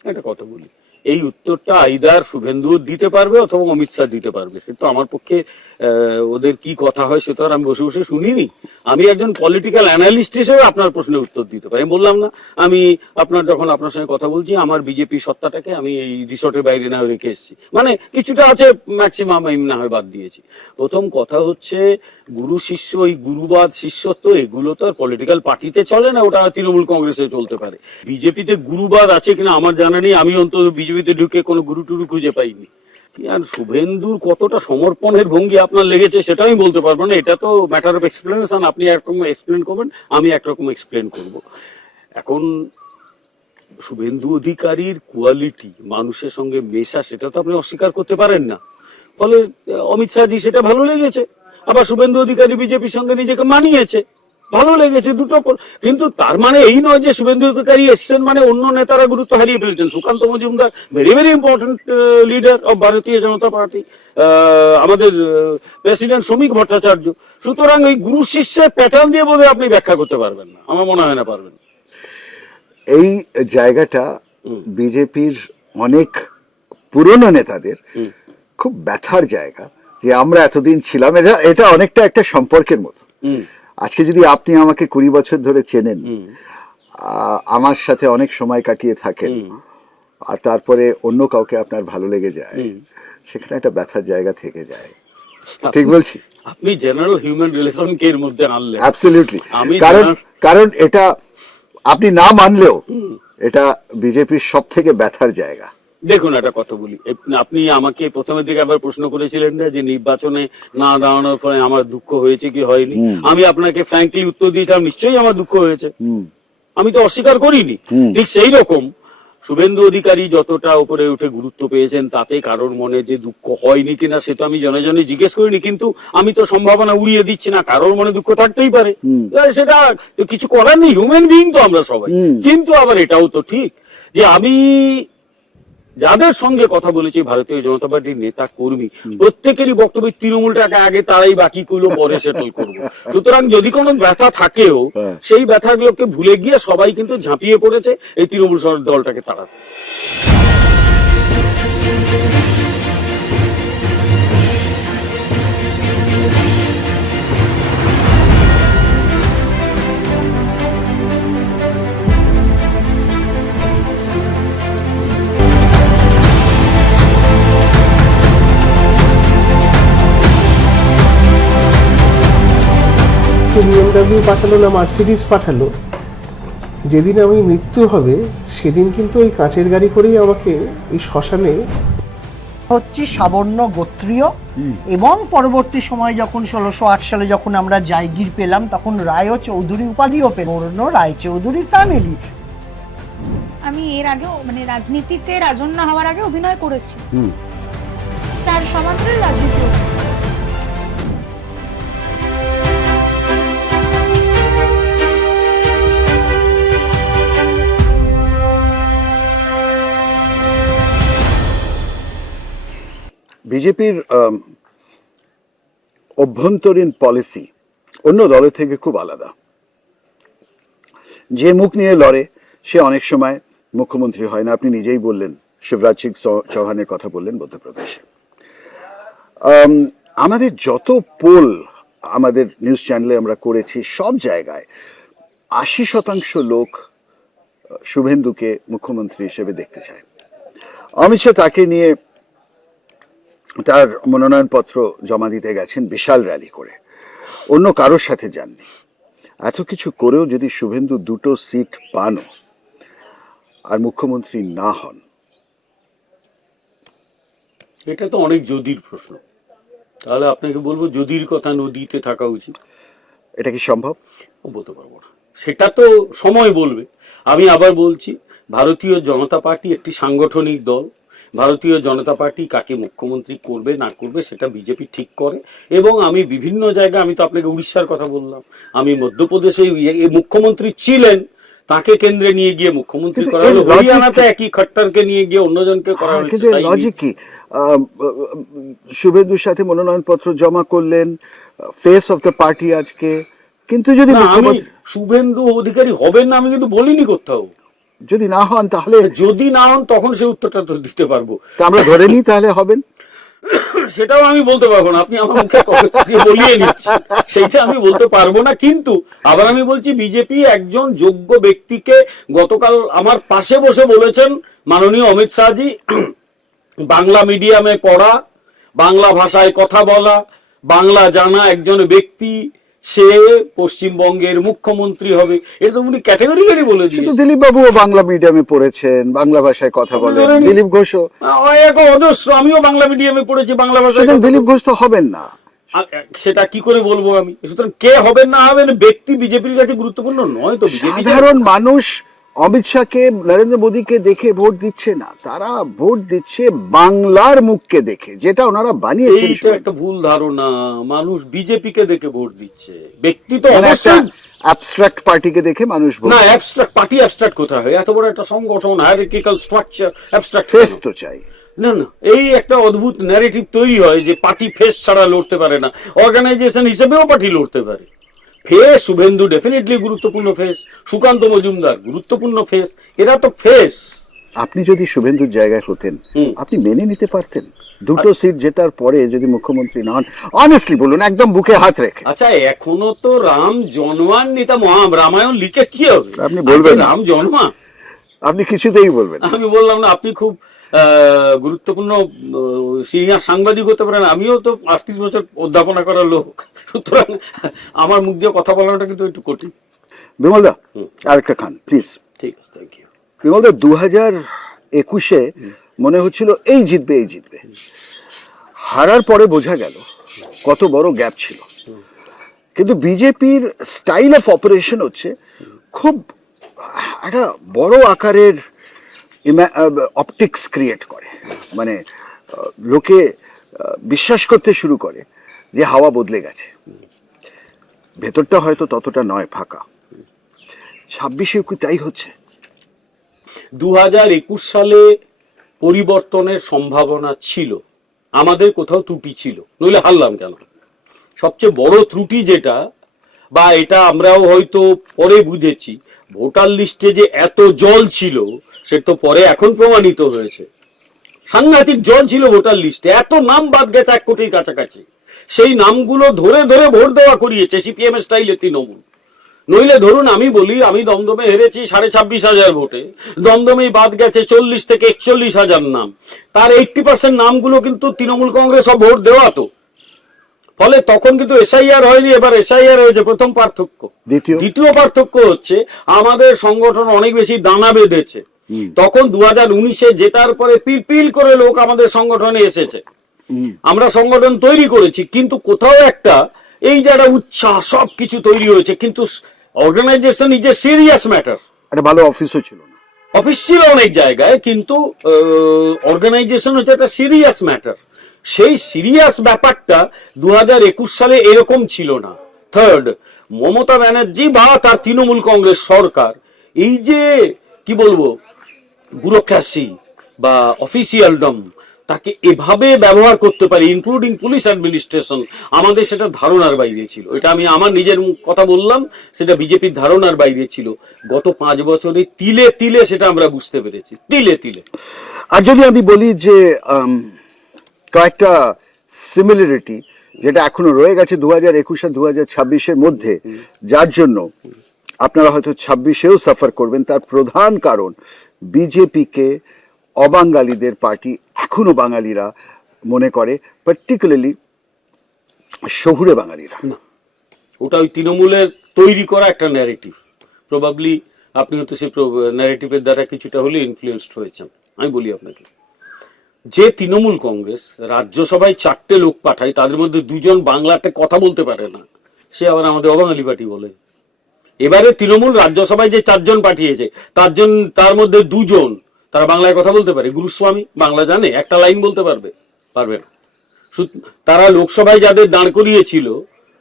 একটা কথা বলি, এই উত্তরটা আইদার শুভেন্দু দিতে পারবে অথবা অমিত শাহ দিতে পারবে। কিন্তু আমার পক্ষে ওদের কি কথা হয় সেটা আর আমি বসে বসে শুনিনি। আমি একজন পলিটিক্যাল অ্যানালিস্ট হিসেবে আপনার প্রশ্নের উত্তর দিতে পারি। আমি বললাম না, আমি যখন আপনার সঙ্গে কথা বলছি, আমার বিজেপি সত্তাটাকে আমি এই রিসোর্টের বাইরে না রেখে এসেছি, মানে কিছুটা আছে, ম্যাক্সিমাম আমি না হয় বাদ দিয়েছি। প্রথম কথা হচ্ছে, গুরু শিষ্য, এই গুরুবাদ শিষ্যত্ব এগুলো তো আর পলিটিক্যাল পার্টিতে চলে না, ওটা তৃণমূল কংগ্রেসে চলতে পারে। বিজেপিতে গুরুবাদ আছে কিনা আমার জানা নেই, আমি অন্তত বিজেপিতে ঢুকে কোনো গুরু টুরু খুঁজে পাইনি। কি আর শুভেন্দুর কতটা সমর্পণের ভঙ্গি আপনার লেগেছে সেটা আমি বলতে পারবো না, এটা তো ম্যাটার অফ এক্সপ্লেনেশন। আপনি একরকম এক্সপ্লেন করবেন, আমি একরকম এক্সপ্লেন করব। এখন শুভেন্দু অধিকারীর কোয়ালিটি, মানুষের সঙ্গে মেশা, সেটা তো আপনি অস্বীকার করতে পারেন না। ফলে অমিত শাহজি সেটা ভালো লেগেছে, আবার শুভেন্দু অধিকারী বিজেপির সঙ্গে নিজেকে মানিয়েছে, ভালো লেগেছে দুটো। কিন্তু তার মানে এই নয় যে শুভেন্দু অধিকারী এসছেন মানে অন্য নেতারা গুরুত্ব হারিয়ে ফেলছেন। Sukanta Majumdar very very important leader of ভারতীয় জনতা পার্টি, আমাদের প্রেসিডেন্ট শ্রমিক ভট্টাচার্য। সুতরাং এই গুরু শিষ্যের প্যাটার্ন দিয়ে বোধহয় আপনি ব্যাখ্যা করতে পারবেন না, আমার মনে হয় না পারবেন। এই জায়গাটা বিজেপির অনেক পুরনো নেতাদের খুব ব্যথার জায়গা, যে আমরা এতদিন ছিলাম, এটা অনেকটা একটা সম্পর্কের মতো। আজকে যদি আপনি আমাকে 20 বছর ধরে চেনেন, আমার সাথে অনেক সময় কাটিয়ে থাকেন, আর তারপরে অন্য কাউকে আপনার ভালো লেগে যায়, সেখানে একটা ব্যথার জায়গা থেকে যায়। ঠিক বলছি? আপনি জেনারেল হিউম্যান রিলেশন কে এর মধ্যে আনলেন। অ্যাবসলিউটলি। কারণ এটা আপনি না মানলেও এটা বিজেপির সব থেকে ব্যথার জায়গা। দেখুন একটা কথা বলি, আপনি আমাকে প্রথমের দিকে আবার প্রশ্ন করেছিলেন না যে নির্বাচনে না দাঁড়ানোর ফলে আমার দুঃখ হয়েছে কি হয়নি। আমি আপনাকে ফ্র্যাঙ্কলি উত্তর দিয়েছিলাম নিশ্চয়ই আমার দুঃখ হয়েছে, আমি তো অস্বীকার করিনি। ঠিক সেই রকম শুভেন্দু অধিকারী যতটা উপরে উঠে গুরুত্ব পেয়েছেন, তাতে কারোর মনে যে দুঃখ হয়নি কিনা সে তো আমি জনে জনে জিজ্ঞেস করিনি। কিন্তু আমি তো সম্ভাবনা উড়িয়ে দিচ্ছি না, কারোর মনে দুঃখ থাকতেই পারে, সেটা তো কিছু করার নেই, হিউম্যান বিইং তো আমরা সবাই। কিন্তু আবার এটাও তো ঠিক যে আমি যাদের সঙ্গে কথা বলেছি ভারতীয় জনতা পার্টির নেতা কর্মী, প্রত্যেকেরই বক্তব্য তৃণমূলটাকে আগে তারাই বাকিগুলো পরে সেটেল করবো। সুতরাং যদি কোনো ব্যথা থাকেও সেই ব্যথাগুলোকে ভুলে গিয়ে সবাই কিন্তু ঝাঁপিয়ে পড়েছে এই তৃণমূল দলটাকে তাড়াতে। বিএমডাব্লিউ পাঠালো না মার্সিডিজ পাঠালো, যেদিন আমি মৃত্যু হবে সেদিন কিন্তু ওই কাঁচের গাড়ি করেই আমাকে এই শ্মশানে হচ্ছে সাবর্ণ গোত্রীয়, এবং পরবর্তী সময় যখন 1608 সালে যখন আমরা জায়গির পেলাম, তখন রায় চৌধুরী উপাধিও পেল, রায় চৌধুরী ফ্যামিলি। আমি এর আগেও মানে রাজনীতিতে রাজন্যা হওয়ার আগে অভিনয় করেছি, তার সমান্তরাল রাজনীতি। বিজেপির অভ্যন্তরীণ পলিসি অন্য দলের থেকে খুব আলাদা। যে মুখ নিয়ে লড়ে সে অনেক সময় মুখ্যমন্ত্রী হয় না। আপনি নিজেই বললেন, শিবরাজ সিং চৌহানের কথা বললেন মধ্যপ্রদেশে। আমাদের যত পোল আমাদের নিউজ চ্যানেলে আমরা করেছি, সব জায়গায় 80% লোক শুভেন্দুকে মুখ্যমন্ত্রী হিসেবে দেখতে চায়। অমিত শাহ তাকে নিয়ে তার মনোনয়নপত্র জমা দিতে গেছেন বিশাল র্যালি করে, অন্য কারোর সাথে যাননি। এত কিছু করেও যদি শুভেন্দু 2টো সিট পানও আর মুখ্যমন্ত্রী না হন, এটা তো অনেক যদির প্রশ্ন। তাহলে আপনাকে বলবো যদির কথা নদীতে থাকা উচিত। এটা কি সম্ভব? বলতে পারবো না, সেটা তো সময় বলবে। আমি আবার বলছি, ভারতীয় জনতা পার্টি একটি সাংগঠনিক দল। ভারতীয় জনতা পার্টি কাকে মুখ্যমন্ত্রী করবে না করবে সেটা বিজেপি ঠিক করে। এবং আমি বিভিন্ন জায়গায়, আমি তো আপনাকে উড়িষ্যার কথা বললাম, আমি মধ্যপ্রদেশে মুখ্যমন্ত্রী ছিলেন, তাকে কেন্দ্রে নিয়ে গিয়ে মুখ্যমন্ত্রী করা হলো। হরিয়ানাতে একই খট্টারকে নিয়ে গিয়ে অন্যজনকে করা হয়েছে। লজিক কি? শুভেন্দুর সাথে মনোনয়নপত্র জমা করলেন, ফেস অফ দ্য পার্টি আজকে। কিন্তু যদি আমি শুভেন্দু অধিকারী হবেন না আমি কিন্তু বলিনি কোথাও। যদি না হন, তাহলে যদি না হন তখন সে উত্তরটা তো দিতে পারবো। আমরা ধরে নিই তাহলে হবেন, সেটাও আমি বলতে পারবো না। আপনি আমার মুখে বলিয়ে নিচ্ছেন, সেটা আমি বলতে পারবো না। কিন্তু আবার আমি বলছি, বিজেপি একজন যোগ্য ব্যক্তিকে গতকাল আমার পাশে বসে বলেছেন মাননীয় অমিত শাহজি, বাংলা মিডিয়ামে পড়া, বাংলা ভাষায় কথা বলা, বাংলা জানা একজন ব্যক্তি সে পশ্চিমবঙ্গের মুখ্যমন্ত্রী হবে, এটা তো উনি ক্যাটেগরিক্যালি বলে কিন্তু দিয়েছেন। দিলীপ বাবুও বাংলা মিডিয়ামে পড়েছেন, বাংলা ভাষায় কথা বলেন, ধরে নিন। দিলীপ ঘোষও। এক অজস্র, আমিও বাংলা মিডিয়ামে পড়েছি, বাংলা ভাষায় সুতরাং কথা দিলীপ ঘোষ তো হবেন না। সেটা কি করে বলবো আমি? সুতরাং কে হবেন না হবেন ব্যক্তি বিজেপির কাছে গুরুত্বপূর্ণ নয় তো। বিজেপি সাধারণ মানুষ অমিত শাহকে, নরেন্দ্র মোদীকে দেখে ভোট দিচ্ছে না, তারা ভোট দিচ্ছে বাংলার মুখকে দেখে, যেটা ওনারা বানিয়েছেন। এইটা একটা ভুল ধারণা। মানুষ বিজেপি কে দেখে ভোট দিচ্ছে, ব্যক্তি তো মানে একটা অবশ্যই অ্যাবস্ট্রাক্ট পার্টিকে দেখে মানুষ ভোট। না। অ্যাবস্ট্রাক্ট পার্টি অ্যাবস্ট্রাক্ট কোথায় হয়? এত বড় একটা সংগঠন, হায়ারার্কিক্যাল স্ট্রাকচার, অ্যাবস্ট্রাক্ট ফেস তো চাই। না না, এই একটা অদ্ভুত ন্যারেটিভ তৈরি হয় যে পার্টি ফেস ছাড়া লড়তে পারে না, অর্গানাইজেশন হিসেবেও পার্টি লড়তে পারে। ফেস, শুভেন্দু ডেফিনেটলি গুরুত্বপূর্ণ ফেস, সুকান্ত মজুমদার গুরুত্বপূর্ণ ফেস, এরা তো ফেস। আপনি যদি শুভেন্দুর জায়গায় হতেন, আপনি মেনে নিতে পারতেন দুটো সিট জেতার পরে যদি মুখ্যমন্ত্রী না হন? অনেস্টলি বলুন, একদম বুকে হাত রেখে। আচ্ছা, এখনো তো রাম জন্মাননি, তা রামায়ণ লিখে কি হবে? আপনি বলবেন না। রাম জন্মা, আপনি কিছুতেই বলবেন না। আমি বললাম না, আপনি খুব গুরুত্বপূর্ণ সিনিয়র সাংবাদিক হতে পারেন, আমিও তো 38 বছর অধ্যাপনা করার লোক, সুতরাং আমার মুখ দিয়ে কথা বলাটা কিন্তু একটু কঠিন। বিমল দা, আরেকটা খান প্লিজ। ঠিক আছে, থ্যাংক ইউ। বিমল দা, 2021-এ মনে হচ্ছিল এই জিতবে, এই জিতবে। হারার পরে বোঝা গেল কত বড় গ্যাপ ছিল। কিন্তু বিজেপির স্টাইল অফ অপারেশন হচ্ছে খুব একটা বড় আকারের অপটিক্স ক্রিয়েট করে, মানে লোকে বিশ্বাস করতে শুরু করে যে হাওয়া বদলে গেছে। ভেতরটা হয়তো ততটা নয়, ফাঁকা। 26-এও কি তাই হচ্ছে? 2021 সালে পরিবর্তনের সম্ভাবনা ছিল, আমাদের কোথাও ত্রুটি ছিল, নইলে হারলাম কেন? সবচেয়ে বড় ত্রুটি যেটা, বা এটা আমরাও হয়তো পরে বুঝেছি, ভোটার লিস্টে যে এত জল ছিল সেটা তো পরে এখন প্রমাণিত হয়েছে। সাংঘাতিক জল ছিল ভোটার লিস্টে, এত নাম বাদ গেছে 1 কোটির কাছাকাছি। সেই নামগুলো ধরে ধরে ভোট দেওয়া করিয়েছে সিপিএম স্টাইলে তৃণমূল। নইলে ধরুন আমি বলি, আমি দমদমে হেরেছি 26,500 ভোটে, দমদমেই বাদ গেছে 40 থেকে 41,000 নাম, তার 80% নামগুলো কিন্তু তৃণমূল কংগ্রেস সব ভোট দেওয়া তো। ফলে তখন কিন্তু এসআইআর হয়নি, এবার এসআইআর হয়েছে। প্রথম পার্থক্য। দ্বিতীয় পার্থক্য হচ্ছে আমাদের সংগঠন অনেক বেশি দানা বেঁধেছে। তখন 2019-এ জেতার পরে পিল করে লোক আমাদের সংগঠনে এসেছে, আমরা সংগঠন তৈরি করেছি, কিন্তু কোথাও একটা এই যারা উৎসাহ সবকিছু তৈরি হয়েছে, কিন্তু organisation is a serious matter. একটা ভালো অফিসও ছিল না, অফিস ছিল অনেক জায়গায়, কিন্তু অর্গানাইজেশন হচ্ছে একটা সিরিয়াস ম্যাটার। সেই সিরিয়াস ব্যাপারটা 2021 সালে এরকম ছিল না। থার্ড, মমতা ব্যানার্জি বা তার তৃণমূল কংগ্রেস সরকার এই যে কি বলবো ব্যুরোক্রেসি বা অফিসিয়ালডম, তাকে এভাবে ব্যবহার করতে পারে, ইনক্লুডিং পুলিশ অ্যাডমিনিস্ট্রেশন, আমাদের সেটা ধারণার বাইরে ছিল। এটা আমি আমার নিজের কথা বললাম, সেটা বিজেপির ধারণার বাইরে ছিল। গত 5 বছরে তিলে তিলে সেটা আমরা বুঝতে পেরেছি, তিলে তিলে। আর যদি আমি বলি যে কয়েকটা সিমিলারিটি যেটা এখনো রয়ে গেছে 2021 আর 2026-এর মধ্যে, যার জন্য আপনারা হয়তো 26-এও সাফার করবেন, তার প্রধান কারণ বিজেপিকে অবাঙালিদের পার্টি এখনো বাঙালিরা মনে করে, পার্টিকুলারলি শহুরে বাঙালিরা। ওটা ওই তৃণমূলের তৈরি করা একটা ন্যারেটিভ। প্রবাবলি আপনি হয়তো সেই ন্যারেটিভের দ্বারা কিছুটা হলে ইনফ্লুয়েন্সড হয়েছেন। আমি বলি আপনাকে, যে তৃণমূল কংগ্রেস রাজ্যসভায় 4টে লোক পাঠায়, তাদের মধ্যে 2জন বাংলাতে কথা বলতে পারে না, সে আবার আমাদের অবাঙালি পার্টি বলে। এবারে তৃণমূল রাজ্যসভায় যে 4জন পাঠিয়েছে, তার মধ্যে 2জন তারা বাংলায় কথা বলতে পারে। গুরুস্বামী বাংলা জানে, একটা লাইন বলতে পারবে না। তারা লোকসভায় যাদের দাঁড় করিয়েছিল,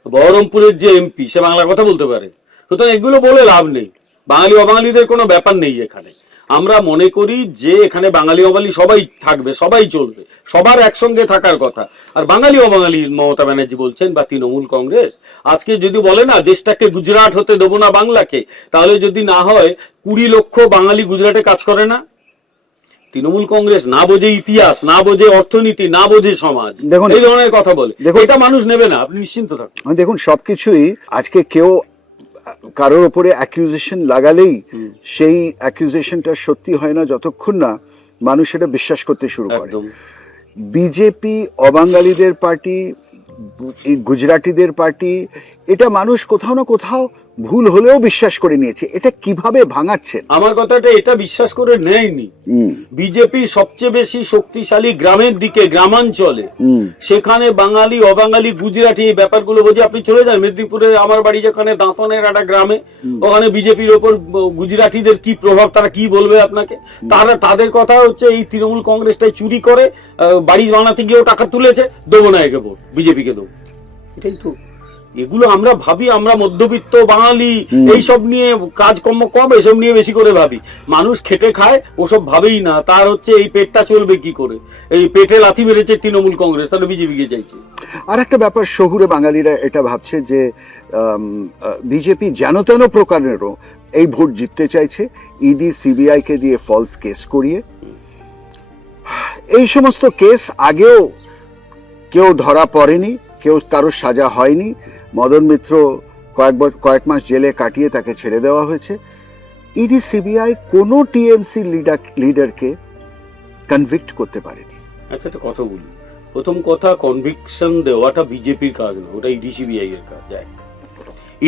বহরমপুরের যে এমপি, সে বাংলা কথা বলতে পারে। সুতরাং এগুলো বলে লাভ নেই, বাঙালি অবাঙালিদের কোনো ব্যাপার নেই এখানে। আমরা মনে করি যে এখানে বাঙালি অবাঙালি সবাই থাকবে, সবাই চলবে, সবার একসঙ্গে থাকার কথা। আর বাঙালি অবাঙালি মমতা ব্যানার্জি বলছেন বা তৃণমূল কংগ্রেস আজকে যদি বলে না দেশটাকে গুজরাট হতে দেবো না বাংলাকে, তাহলে যদি না হয় 20 লক্ষ বাঙালি গুজরাটে কাজ করে না। তৃণমূল কংগ্রেস না বোঝে ইতিহাস, না বোঝে অর্থনীতি, না বোঝে সমাজ, এই ধরনের কথা বলে। এটা মানুষ নেবে না, আপনি নিশ্চিন্ত থাকুন। দেখুন, সবকিছুই আজকে কেউ কারোর উপরে অ্যাকিউজেশন লাগালেই সেই অ্যাকিউজেশনটা সত্যি হয় না যতক্ষণ না মানুষ এটা বিশ্বাস করতে শুরু করে। বিজেপি অবাঙালিদের পার্টি এই গুজরাটিদের পার্টি, এটা মানুষ কোথাও না কোথাও ভুল হলেও বিশ্বাস করে নিয়েছে। এটা কিভাবে ভাঙাচ্ছেন? আমার কথাটা এটা বিশ্বাস করে নেয়নি। বিজেপি সবচেয়ে বেশি শক্তিশালী গ্রামের দিকে, গ্রামাঞ্চলে, সেখানে বাঙালি অবাঙালি গুজরাটি এই ব্যাপারগুলো বোঝে। আপনি চলে যান মেদিনীপুরে, আমার বাড়ি যেখানে দাঁতনের একটা গ্রামে, ওখানে বিজেপির ওপর গুজরাটিদের কি প্রভাব, তারা কি বলবে আপনাকে? তাদের কথা হচ্ছে এই তৃণমূল কংগ্রেসটাই চুরি করে বাড়ি বানাতে গিয়েও টাকা তুলেছে, দেবো না একে ভোট, বিজেপিকে দেবো। এটাই তো, এগুলো আমরা ভাবি, আমরা মধ্যবিত্ত বাঙালি, এইসব নিয়ে কাজকর্ম কম, এসব নিয়ে বেশি করে ভাবি। মানুষ খেটে খায়, ওসব ভাবেই না। তার হচ্ছে এই পেটটা চলবে কি করে, এই পেটে লাথি মেরেছে তৃণমূল কংগ্রেস, তাহলে বিজেপিকে চাইছে। আর একটা ব্যাপার, শহুরে বাঙালিরা এটা ভাবছে যে বিজেপি যেন তেন প্রকারেরও এই ভোট জিততে চাইছে, ইডি সিবিআই কে দিয়ে ফলস কেস করিয়ে। এই সমস্ত কেস আগেও কেউ ধরা পড়েনি, কেউ কারোর সাজা হয়নি। মদন মিত্র কয়েক মাস জেলে কাটিয়ে তাকে ছেড়ে দেওয়া হয়েছে। ইডি সিবিআই কোনো টিএমসি লিডারকে কনভিক্ট করতে পারেনি। আচ্ছা, একটা কথা বলি। প্রথম কথা, কনভিকশন দেওয়াটা বিজেপির কাজ না, ওটা ইডি সিবিআই এর কাজ।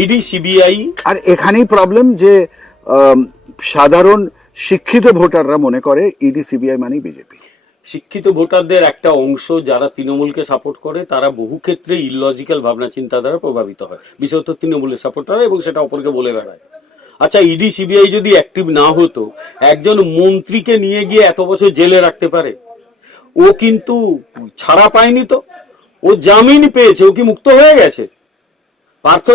ইডি সিবিআই, আর এখানেই প্রবলেম যে সাধারণ শিক্ষিত ভোটাররা মনে করে ইডি সিবিআই মানেই বিজেপি। শিক্ষিত ভোটারদের একটা অংশ যারা তৃণমূলকে সাপোর্ট করে, তারা বহু ক্ষেত্রে ইললজিক্যাল ভাবনা চিন্তা দ্বারা প্রভাবিত হয়, বিশেষত তৃণমূলের সাপোর্টাররা, এবং সেটা অপরকে বলে বেড়ায়। আচ্ছা, ইডি সিবিআই যদি অ্যাক্টিভ না হতো, একজন মন্ত্রীকে নিয়ে গিয়ে এত বছর জেলে রাখতে পারে? ও কিন্তু ছাড়া পায়নি তো, ও জামিন পেয়েছে। ও কি মুক্ত হয়ে গেছে? পার্থ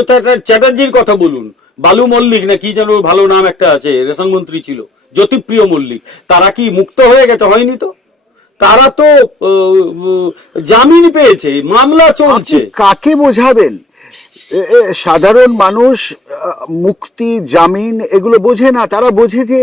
চ্যাটার্জির কথা বলুন, বালু মল্লিক না কি যেন ভালো নাম একটা আছে, রেশন মন্ত্রী ছিল, জ্যোতিপ্রিয় মল্লিক, তারা কি মুক্ত হয়ে গেছে? হয়নি তো। তারা তো জামিন পেয়েছে, মামলা চলছে। কাকে বোঝাবেন? সাধারণ মানুষ মুক্তি, জামিন এগুলো বোঝে না। তারা বোঝে যে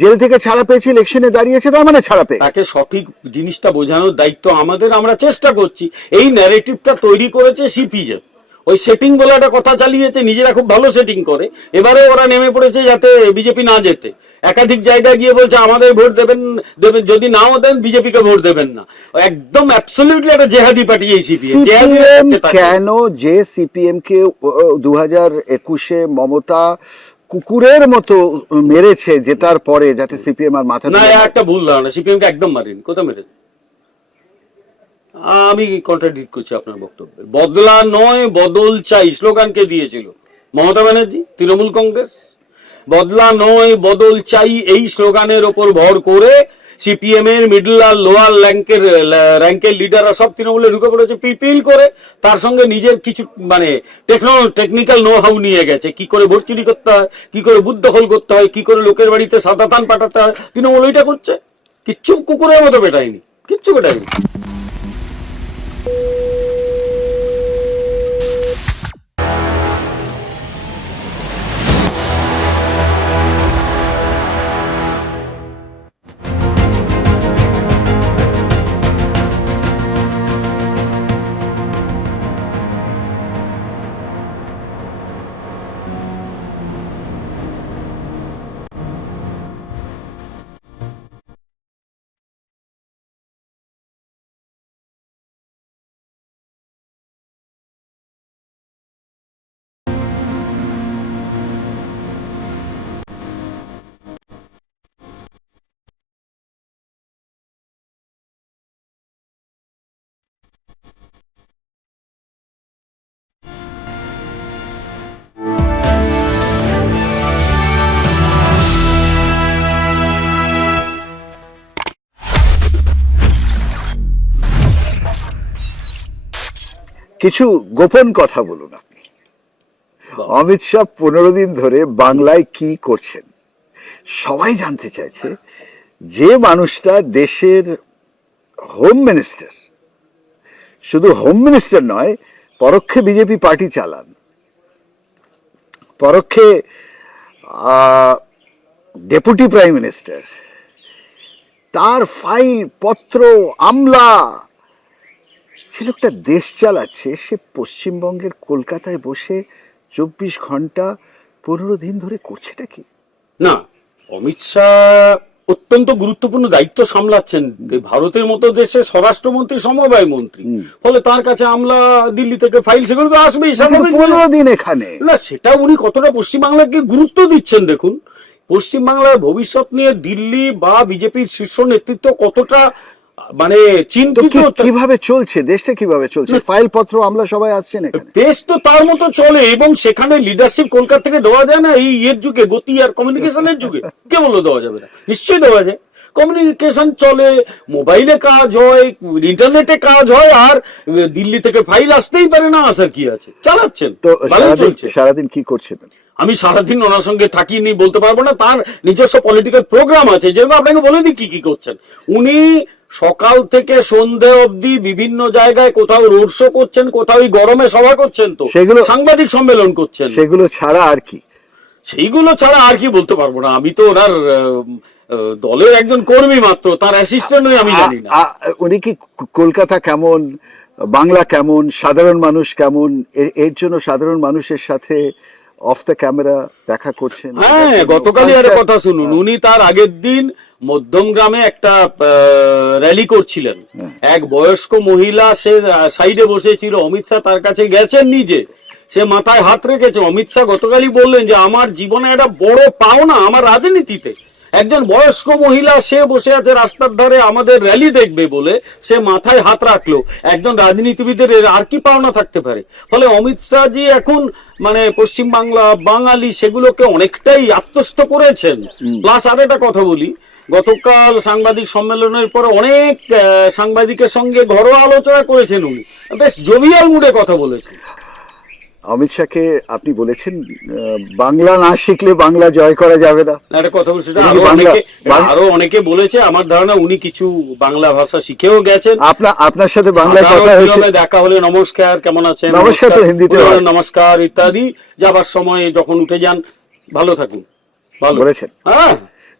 জেল থেকে ছাড়া পেয়েছে, ইলেকশনে দাঁড়িয়েছে, তার মানে ছাড়া পেয়ে। তাকে সঠিক জিনিসটা বোঝানোর দায়িত্ব আমাদের, আমরা চেষ্টা করছি। এই ন্যারেটিভটা তৈরি করেছে সিপিএম, ওই সেটিং বলে একটা কথা চালিয়েছে, নিজেরা খুব ভালো সেটিং করে। এবারে ওরা নেমে পড়েছে যাতে বিজেপি না যেতে, একাধিক জায়গায় গিয়ে বলছে আমাদের ভোট দেবেন, যদি নাও দেন বিজেপিকে ভোট দেবেন না। একদম অ্যাবসলিউটলি একটা জেহাদি পার্টি এই সিপিএম। কেন যে সিপিএম কে 2021-এ মমতা কুকুরের মতো মেরেছে জেতার পরে, যাতে সিপিএম আর মাথা না, একটা ভুল ধারণা, সিপিএম কে একদম মারেনি। কোথাও মেরেছে? আমি কন্ট্রাডিক্ট করছি আপনার বক্তব্যে। বদলা নয় বদল চাই স্লোগানকে দিয়েছিল মমতা ব্যানার্জি, তৃণমূল কংগ্রেস। বদলা নয় বদল চাই এই স্লোগানের ওপর ভর করে সিপিএম এর মিডল আর লোয়ার র্যাঙ্কের লিডাররা সব তৃণমূলে ঢুকে পড়েছে পিল করে। তার সঙ্গে নিজের কিছু মানে টেকনিক্যাল নো হাউ নিয়ে গেছে, কি করে ভোট চুরি করতে হয়, কি করে বুথ দখল করতে হয়, কি করে লোকের বাড়িতে সাদা তান পাঠাতে হয়। তৃণমূল ওইটা করছে, কিচ্ছু কুকুরের মতো পেটায়নি, কিচ্ছু পেটায়নি। কিছু গোপন কথা বলুন আপনি। অমিত শাহ 15 দিন ধরে বাংলায় কি করছেন সবাই জানতে চাইছে। যে মানুষটা দেশের হোম মিনিস্টার, শুধু হোম মিনিস্টার নয়, পরোক্ষে বিজেপি পার্টি চালান, পরোক্ষে ডেপুটি প্রাইম মিনিস্টার, তার ফাইল পত্র আমলা, সে লোকটা দেশ চালাচ্ছে। সে পশ্চিমবঙ্গের কলকাতায় বসে 24 ঘন্টা 15 দিন ধরে করছেটা কি? না, অমিত শাহ অত্যন্ত গুরুত্বপূর্ণ দায়িত্ব সামলাচ্ছেন ভারতের মতো দেশে স্বরাষ্ট্রমন্ত্রী সমবায় মন্ত্রী, ফলে তার কাছে আমলা দিল্লি থেকে ফাইল সেগুলো তো আসবেই স্বাভাবিক। 15 দিন এখানে না, সেটা উনি কতটা পশ্চিমবাংলাকে গুরুত্ব দিচ্ছেন দেখুন। পশ্চিমবাংলার ভবিষ্যৎ নিয়ে দিল্লি বা বিজেপির শীর্ষ নেতৃত্ব কতটা মানে তো চিন্তিত। কিভাবে চলছে দেশটা, কিভাবে চলছে? ফাইল পত্র আমলা সবাই আসছেন এখানে? দেশ তো তার মতো চলে, এবং সেখানে লিডারশিপ কলকাতা থেকে দেওয়া যায় না এই এর যুগে, গতি আর কমিউনিকেশনের যুগে? কে বললো দেওয়া যাবে না? নিশ্চয়ই দেওয়া যায়। কমিউনিকেশন চলে, মোবাইলে কাজ হয়, ইন্টারনেটে কাজ হয়, আর দিল্লি থেকে ফাইল আসতেই পারে না, আসার কি আছে? চালাচ্ছেন, তো ভালোই চলছে। সারাদিন কি করছেন? আমি সারাদিন ওনার সঙ্গে থাকিনি বলতে পারবো না, তার নিজস্ব পলিটিক্যাল প্রোগ্রাম আছে, যেগুলো আপনাকে বলে দিই কি কি করছেন উনি। সকাল থেকে সন্ধে অবধি বিভিন্ন জায়গায় কোথাও রোড শো করছেন, কোথাও গরমে সভা করছেন, তো সেগুলো সাংবাদিক সম্মেলন করছেন। সেগুলো ছাড়া আর কি? সেইগুলো ছাড়া আর কি বলতে পারবো না, আমি তো ওনার দলের একজন কর্মী মাত্র, তার অ্যাসিস্ট্যান্ট হয়ে আমি জানি না। উনি কি কলকাতা কেমন, বাংলা কেমন, সাধারণ মানুষ কেমন, এর জন্য সাধারণ মানুষের সাথে অফ দ্য ক্যামেরা দেখা করছেন? হ্যাঁ, গতকালই একটা কথা শুনুন, উনি তার আগের দিন মধ্যমগ্রামে একটা র্যালি করছিলেন, এক বয়স্ক মহিলা সে সাইডে বসেছিল, অমিত শাহ তার কাছে গেছেন নিজে, সে মাথায় হাত রেখেছে। অমিত শাহ গতকালই বললেন যে আমার জীবনে একটা বড় পাওনা আমার রাজনীতিতে, একজন বয়স্ক মহিলা সে বসে আছে রাস্তার ধারে আমাদের র্যালি দেখবে বলে, সে মাথায় হাত রাখলো। একজন রাজনীতিবিদের আর কি পাওনা থাকতে পারে? ফলে অমিত শাহজি এখন মানে পশ্চিমবাংলা, বাঙালি সেগুলোকে অনেকটাই আত্মস্থ করেছেন। প্লাস আর একটা কথা বলি, গতকাল সাংবাদিক সম্মেলনের পরে অনেক সাংবাদিকের সঙ্গে ঘরোয়া আলোচনা করেছেন উনি, বেশ জোভিয়াল মুডে কথা বলেছেন। অমিত শাহকে আপনি বলেছেন বাংলা না শিখলে বাংলা জয় করা যাবে না। একটা কথা বলছি, বাংলা আরো অনেকে বলেছে, আমার ধারণা উনি কিছু বাংলা ভাষা শিখেও গেছেন। আপনার সাথে বাংলায় কথা হয়েছে? দেখা হলে নমস্কার, কেমন আছেন, নমস্কার তো হিন্দিতে হয়। নমস্কার ইত্যাদি, যাবার সময় যখন উঠে যান ভালো থাকুন, ভালো বলেছেন। হ্যাঁ,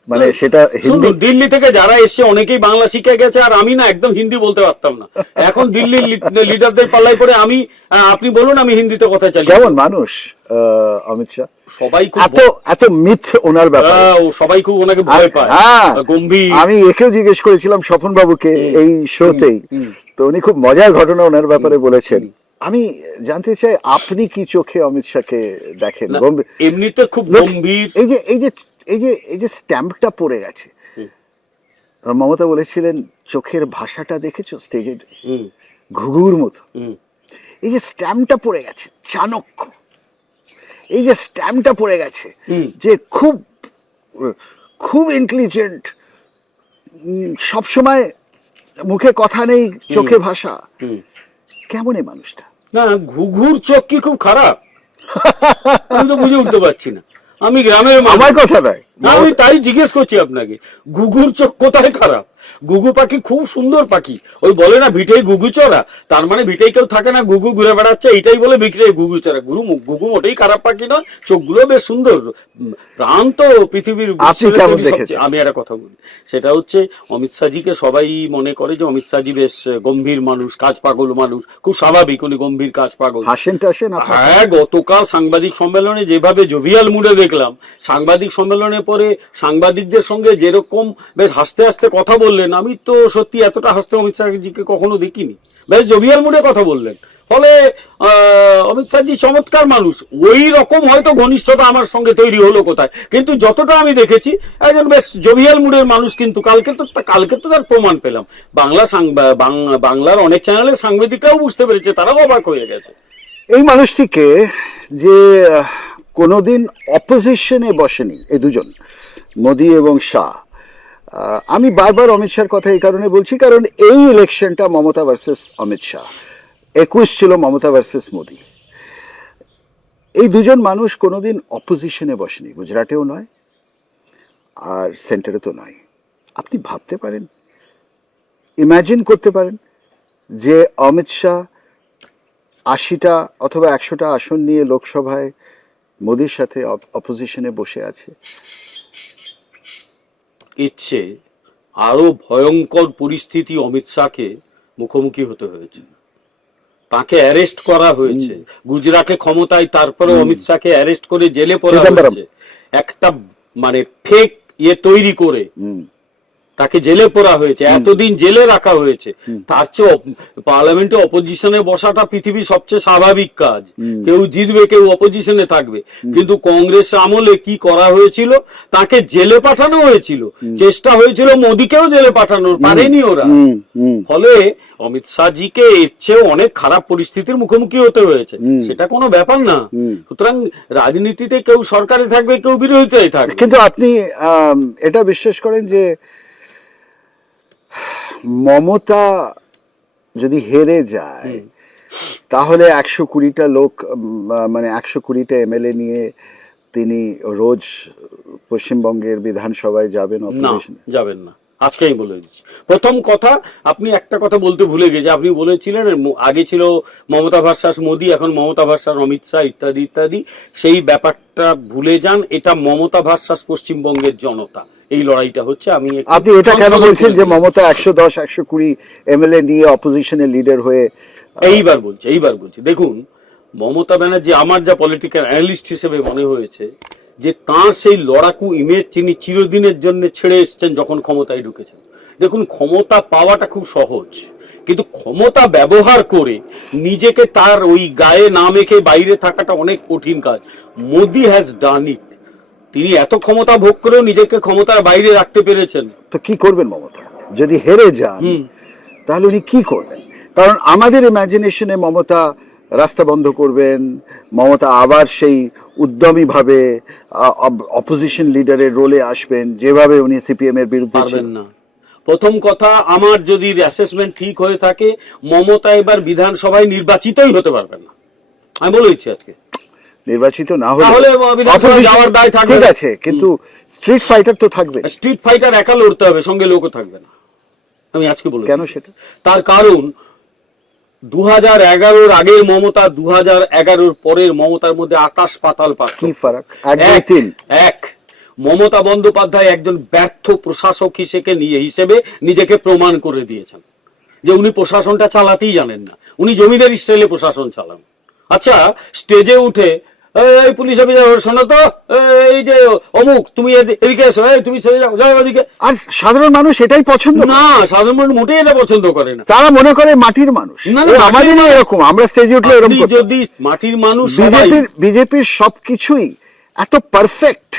মানে সেটা হিন্দি। দিল্লি থেকে যারা এসছে অনেকেই বাংলা শিখে গেছে, আর আমি না একদম হিন্দি বলতে পারতাম না। এখন দিল্লির লিডারদের পাল্লায় পড়ে আমি, আপনি বলুন, আমি হিন্দিতে কথা চালিয়ে। কেমন মানুষ অমিত শাহ? সবাই খুব এত মিথ ওনার ব্যাপারে, সবাই খুব ওনাকে ভয় পায়, গম্ভীর। আমি একেও জিজ্ঞেস করেছিলাম স্বপন বাবুকে এই শোতেই, তো উনি খুব মজার ঘটনা ওনার ব্যাপারে বলেছেন। আমি জানতে চাই আপনি কি চোখে অমিত শাহকে দেখেন? এমনিতে খুব গম্ভীর। এই যে স্ট্যাম্পটা পড়ে গেছে, মমতা বলেছিলেন চোখের ভাষাটা দেখেছো স্টেজে, ঘুঘুর মতো। এই যে স্ট্যাম্পটা পড়ে গেছে, চাণক্য, এই যে স্ট্যাম্পটা পড়ে গেছে যে খুব খুব ইন্টেলিজেন্ট, সবসময় মুখে কথা নেই, চোখে ভাষা। কেমন এই মানুষটা? না, ঘুঘুর চোখ কি খুব খারাপ? আমি তো বুঝে উঠতে পারছি না। আমি গ্রামের, আমার কথা নয়, আমি তাই জিজ্ঞেস করছি আপনাকে, ঘুঘুর চোখ কোথায় খারাপ? ঘুঘু পাখি খুব সুন্দর পাখি, ওই বলে না ভিটেই ঘুঘু চড়া, তার মানে ভিটেই কেউ থাকে না, ঘুঘু ঘুরে বেড়াচ্ছে, এইটাই বলে ভিটে ঘুঘু চড়া। ঘুঘু মোটেই খারাপ পাখি নয়, চোখগুলো বেশ সুন্দর, প্রাণ তো পৃথিবীর। আমি একটা কথা বলি, সেটা হচ্ছে অমিত শাহজিকে সবাই মনে করে যে অমিত শাহজি বেশ গম্ভীর মানুষ, কাজ পাগল মানুষ, খুব স্বাভাবিক উনি গম্ভীর কাজ পাগল। হ্যাঁ, গতকাল সাংবাদিক সম্মেলনে যেভাবে জোভিয়াল মুডে দেখলাম, সাংবাদিক সম্মেলনের পরে সাংবাদিকদের সঙ্গে যেরকম বেশ হাসতে হাসতে কথা বললেন, আমি তো সত্যি এতটা হাসতে অমিত শাহজিকে কখনো দেখিনি। বেশ জোভিয়াল মুডে কথা বললেন, ফলে অমিত শাহজি চমৎকার মানুষ। ওই রকম হয়তো ঘনিষ্ঠতা আমার সঙ্গে তৈরি হলো কোথায়, কিন্তু যতটা আমি দেখেছি একজন বেশ জোভিয়াল মুডের মানুষ। কিন্তু কালকে তো তার প্রমাণ পেলাম, বাংলার অনেক চ্যানেলের সাংবাদিকরাও বুঝতে পেরেছে, তারাও অবাক হয়ে গেছে। এই মানুষটিকে যে কোনোদিন অপোজিশনে বসেনি এই দুজন, মোদি এবং শাহ। আমি বারবার অমিত শাহর কথা এই কারণে বলছি, কারণ এই ইলেকশনটা মমতা ভার্সেস অমিত শাহ, 21 ছিল মমতা ভার্সেস মোদি। এই দুজন মানুষ কোনোদিন অপোজিশনে বসেনি, গুজরাটেও নয় আর সেন্টারে তো নয়। আপনি ভাবতে পারেন, ইমাজিন করতে পারেন যে অমিত শাহ 80টা অথবা 100টা আসন নিয়ে লোকসভায় মোদির সাথে অপোজিশনে বসে আছে। ইচ্ছে আরো ভয়ঙ্কর পরিস্থিতি অমিত শাহকে মুখোমুখি হতে হয়েছে, তাকে অ্যারেস্ট করা হয়েছে গুজরাটে ক্ষমতায়, তারপরে অমিত শাহকে অ্যারেস্ট করে জেলে পড়া হয়েছে, একটা মানে ফেক ইয়ে তৈরি করে তাকে জেলে পোরা হয়েছে, এতদিন জেলে রাখা হয়েছে, তার চেয়ে পার্লামেন্টে অপোজিশনে বসাটা পৃথিবীর সবচেয়ে স্বাভাবিক কাজ। কেউ জিতবে, কেউ অপোজিশনে থাকবে। কিন্তু কংগ্রেস আমলে কি করা হয়েছিল, তাকে জেলে পাঠানো হয়েছিল, চেষ্টা হয়েছিল মোদিকেও জেলে পাঠানোর, পারেনি ওরা। ফলে অমিত শাহজিকে এর চেয়েও অনেক খারাপ পরিস্থিতির মুখোমুখি হতে হয়েছে, সেটা কোনো ব্যাপার না। সুতরাং রাজনীতিতে কেউ সরকারে থাকবে, কেউ বিরোধিতায় থাকবে। কিন্তু আপনি এটা বিশ্বাস করেন যে মমতা যদি হেরে যায় তাহলে 120টা লোক, মানে 120টা এমএলএ নিয়ে তিনি রোজ পশ্চিমবঙ্গের বিধানসভায় যাবেন? না, যাবেন না, আজকেই বলে দিচ্ছি। প্রথম কথা, আপনি একটা কথা বলতে ভুলে গেছে, আপনি বলেছিলেন আগে ছিল মমতা ভার্সাস মোদি, এখন মমতা ভার্সাস অমিত শাহ ইত্যাদি ইত্যাদি। সেই ব্যাপারটা ভুলে যান, এটা মমতা ভার্সাস পশ্চিমবঙ্গের জনতা, এই লড়াইটা হচ্ছে। আপনি এটা কেন বলছেন যে মমতা 110 120 এমএলএ নিয়ে অপোজিশনের লিডার হয়ে? এইবার বলছি, দেখুন মমতা ব্যানার্জি, আমার যা পলিটিক্যাল অ্যানালিস্ট হিসেবে মনে হয়েছে যে তাঁর সেই লড়াকু ইমেজ তিনি চিরদিনের জন্য ছেড়ে এসছেন যখন ক্ষমতায় ঢুকেছেন। দেখুন, ক্ষমতা পাওয়াটা খুব সহজ, কিন্তু ক্ষমতা ব্যবহার করে নিজেকে তার ওই গায়ে না মেখে বাইরে থাকাটা অনেক কঠিন কাজ। মোদি হ্যাজ ডান ইট। তিনি এত ক্ষমতা ভোগ করেও নিজেকে ক্ষমতার বাইরে রাখতে পেরেছেন। তো কি করবেন মমতা যদি হেরে যান? তাহলে উনি কি করবেন? কারণ আমাদের ইমাজিনেশনে মমতা রাস্তা বন্ধ করবেন, মমতা আবার সেই উদ্যমী ভাবে অপোজিশন লিডারের রোলে আসবেন, যেভাবে উনি সিপিএম এর বিরুদ্ধে পারবেন না। প্রথম কথা, আমার যদি অ্যাসেসমেন্ট ঠিক হয়ে থাকে, মমতা এবার বিধানসভায় নির্বাচিতই হতে পারবেন না। আমি বলে দিচ্ছি আজকে, নির্বাচিত না তাহলে বিধানসভায় যাওয়ার দায় থাকবে। ঠিক আছে, কিন্তু স্ট্রিট ফাইটার তো থাকবে। স্ট্রিট ফাইটার একা লড়তে হবে, সঙ্গে লোকও থাকবে না। আমি আজকে বলে কেন সেটা? তার কারণ 2011-র আগের মমতা 2011-র পরের মমতার মধ্যে আকাশ পাতাল পার্থক্য। কি ফারাক? এক, মমতা বন্দ্যোপাধ্যায় একজন ব্যর্থ প্রশাসক হিসেবে নিজেকে প্রমাণ করে দিয়েছেন যে উনি প্রশাসনটা চালাতেই জানেন না, উনি জমিদার স্টাইলে প্রশাসন চালান। আচ্ছা, স্টেজে উঠে এই পুলিশ অফিসার শোনো তো, এই যে অমুক তুমি এদিকে এসো, তুমি চলে যাও, যাও ওদিকে। আর সাধারণ মানুষ এটাই পছন্দ না, সাধারণ মানুষ মোটেই এটা পছন্দ করে না। তারা মনে করে মাটির মানুষ। আমাদের এরকম, আমরা স্টেজে উঠলে এরকম। যদি মাটির মানুষ, বিজেপির সবকিছুই এত পারফেক্ট,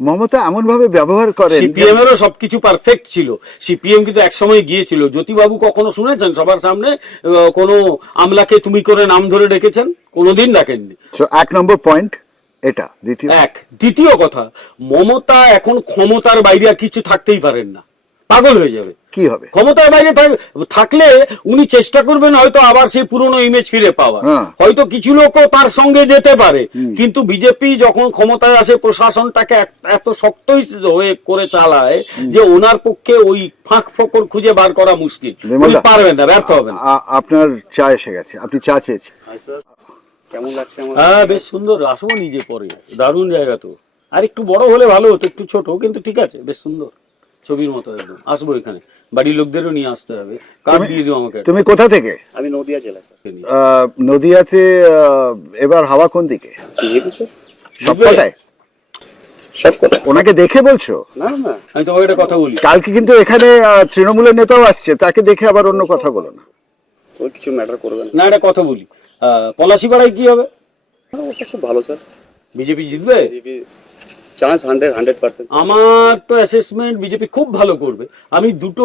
মমতা এমন ভাবে ব্যবহার করেন। সিপিএম এরও সবকিছু পারফেক্ট ছিল। সিপিএম কিন্তু একসময় গিয়েছিল, জ্যোতিবাবু কখনো শুনেছেন সবার সামনে কোনো আমলাকে তুমি করে নাম ধরে ডেকেছেন? কোনোদিন ডাকেননি। 1 নম্বর পয়েন্ট এটা। দ্বিতীয় কথা, মমতা এখন ক্ষমতার বাইরে আর কিছু থাকতেই পারেন না, পাগল হয়ে যাবে। কি হবে? ক্ষমতার বাইরে থাকলে উনি চেষ্টা করবেন হয়তো আবার সেই পুরনো ইমেজ ফিরে পাওয়া, হয়তো কিছু লোকও তার সঙ্গে যেতে পারে। কিন্তু বিজেপি যখন ক্ষমতায় আসে, প্রশাসনটাকে এত শক্ত হয়ে করে চালায় যে ওনার পক্ষে ওই ফাঁক ফোকর খুঁজে বার করা মুশকিল। উনি পারবেন না, ব্যর্থ হবেন। আপনার চা এসে গেছে, আপনি চা চেয়েছেন। কেমন লাগছে? হ্যাঁ, বেশ সুন্দর। আসবো নিজে পরে, দারুণ জায়গা তো। আর একটু বড় হলে ভালো হতো, একটু ছোট, কিন্তু ঠিক আছে, বেশ সুন্দর, ছবির মতো একদম। আসবো এখানে, বাড়ির লোকদেরও নিয়ে আসতে হবে। কার্ড দিয়ে দিও আমাকে। তুমি কোথা থেকে? আমি নদিয়া জেলা স্যার। নদিয়াতে এবার হাওয়া কোন দিকে? সবকটায়? ওনাকে দেখে বলছো? না না, আমি তোমাকে একটা কথা বলি, কালকে কিন্তু এখানে তৃণমূলের নেতাও আসছে, তাকে দেখে আবার অন্য কথা বলো না। ওই কিছু ম্যাটার করবে না। একটা কথা বলি, পলাশীপাড়ায় কি হবে? অবস্থা খুব ভালো স্যার। বিজেপি জিতবে? চান্স 100%। আমার তো অ্যাসেসমেন্ট বিজেপি খুব ভালো করবে। আমি দুটো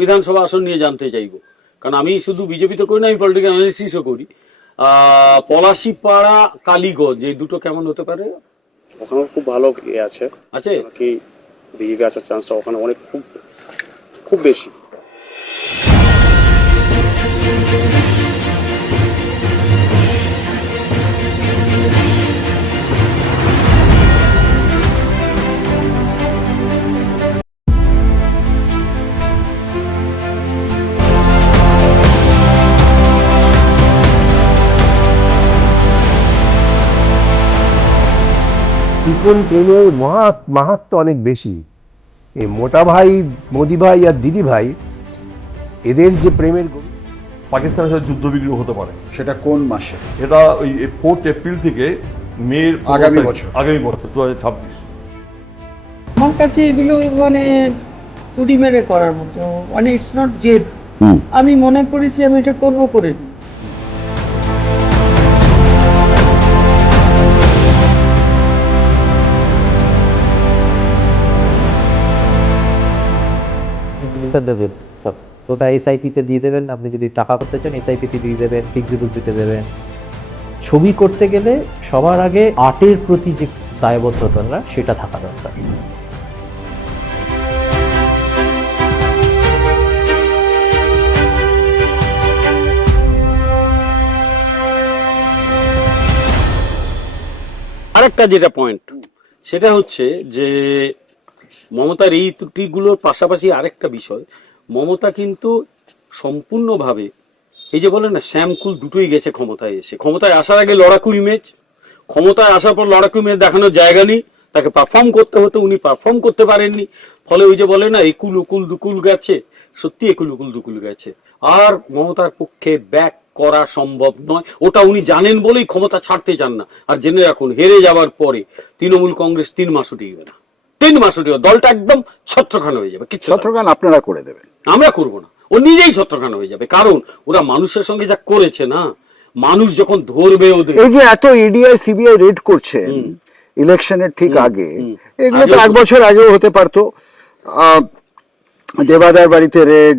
বিধানসভা আসন নিয়ে জানতে চাইবো, কারণ আমি শুধু বিজেপি তো করি না, আমি পলিটিক্যাল অ্যানালিসিসও করি। পলাশীপাড়া, কালীগঞ্জ, এই দুটো কেমন হতে পারে? ওখানে খুব ভালো আছে কি বিজেপি আসার চান্সটা ওখানে অনেক খুব বেশি। ত্রিকোণ প্রেমের মাহাত্ম্য অনেক বেশি। এই মোটা ভাই, মোদি ভাই আর দিদি ভাই, এদের যে প্রেমের, পাকিস্তানের সাথে যুদ্ধ বিগ্রহ হতে পারে। সেটা কোন মাসে? এটা ওই 4 এপ্রিল থেকে মের আগামী বছর 2026। আমার কাছে এগুলো মানে তুড়ি মেরে করার মতো, মানে ইটস নট জেদ। আমি মনে করেছি আমি এটা করবো করে দিই। দেবেন সব ওটা এসআইপিতে দিয়ে দেবেন, আপনি যদি টাকা করতে চান এসআইপিতে দিয়ে দেবেন, ফিক্সড ডিপোজিটে দেবেন। ছবি করতে গেলে সবার আগে আর্টের প্রতি যে দায়বদ্ধতা সেটা থাকা দরকার। আরেকটা যেটা পয়েন্ট সেটা হচ্ছে যে মমতার এই ত্রুটিগুলোর পাশাপাশি আরেকটা বিষয়, মমতা কিন্তু সম্পূর্ণভাবে এই যে বলে না শ্যামকুল দুটোই গেছে ক্ষমতায় এসে। ক্ষমতায় আসার আগে লড়াকু ইমেজ, ক্ষমতায় আসার পর লড়াকু ইমেজ দেখানোর জায়গা নেই, তাকে পারফর্ম করতে হতো, উনি পারফর্ম করতে পারেননি। ফলে ওই যে বলে না একুল উকুল দুকুল গেছে, সত্যি একুল উকুল দুকুল গেছে। আর মমতার পক্ষে ব্যাক করা সম্ভব নয়, ওটা উনি জানেন বলেই ক্ষমতা ছাড়তে চান না। আর জেনে রাখুন, হেরে যাওয়ার পরে তৃণমূল কংগ্রেস 3 মাসও টিকবে না, 3 মাসও টিকবে, দলটা একদম ছত্রখান হয়ে যাবে। কিছু ছত্রখান আপনারা করে দেবেন, আমরা করবো না, ও নিজেই ছত্রখান হয়ে যাবে। কারণ ওরা মানুষের সঙ্গে যা করেছে না, মানুষ যখন ধরবে ওদের। এই যে এত ইডিআই সিবিআই রেড করছেন ইলেকশনের ঠিক আগে, এগুলো তো 1 বছর আগেও হতে পারতো। দেবাদার বাড়িতে রেড,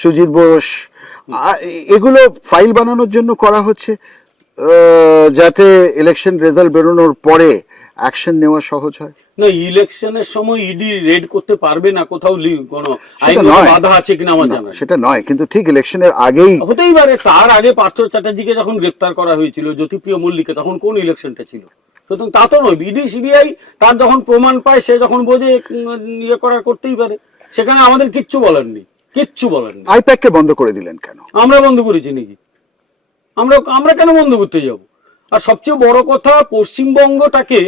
সুজিত বোস, এগুলো ফাইল বানানোর জন্য করা হচ্ছে যাতে ইলেকশন রেজাল্ট বেরোনোর পরে অ্যাকশন নেওয়া সহজ হয়। না, ইলেকশনের সময় ইডি রেড করতে পারবে না, কোথাও কোনো সেটা নয়, বাধা আছে কিনা আমার জানা নেই। সেটা নয়, কিন্তু ঠিক ইলেকশনের আগেই হতেই পারে। তার আগে পার্থ চ্যাটার্জিকে যখন গ্রেপ্তার করা হয়েছিল, জ্যোতিপ্রিয় মল্লিককে, তখন কোন ইলেকশনটা ছিল? সুতরাং তা তো নয়, ইডি সিবিআই তার যখন প্রমাণ পায়, সে যখন বোঝে ইয়ে করার করতেই পারে। সেখানে আমাদের কিচ্ছু বলার নেই, কিচ্ছু বলার নেই। আইপ্যাককে বন্ধ করে দিলেন কেন? আমরা বন্ধ করেছি নাকি? আমরা কেন বন্ধ করতে যাব? আর সবচেয়ে বড় কথা, পশ্চিমবঙ্গটাকে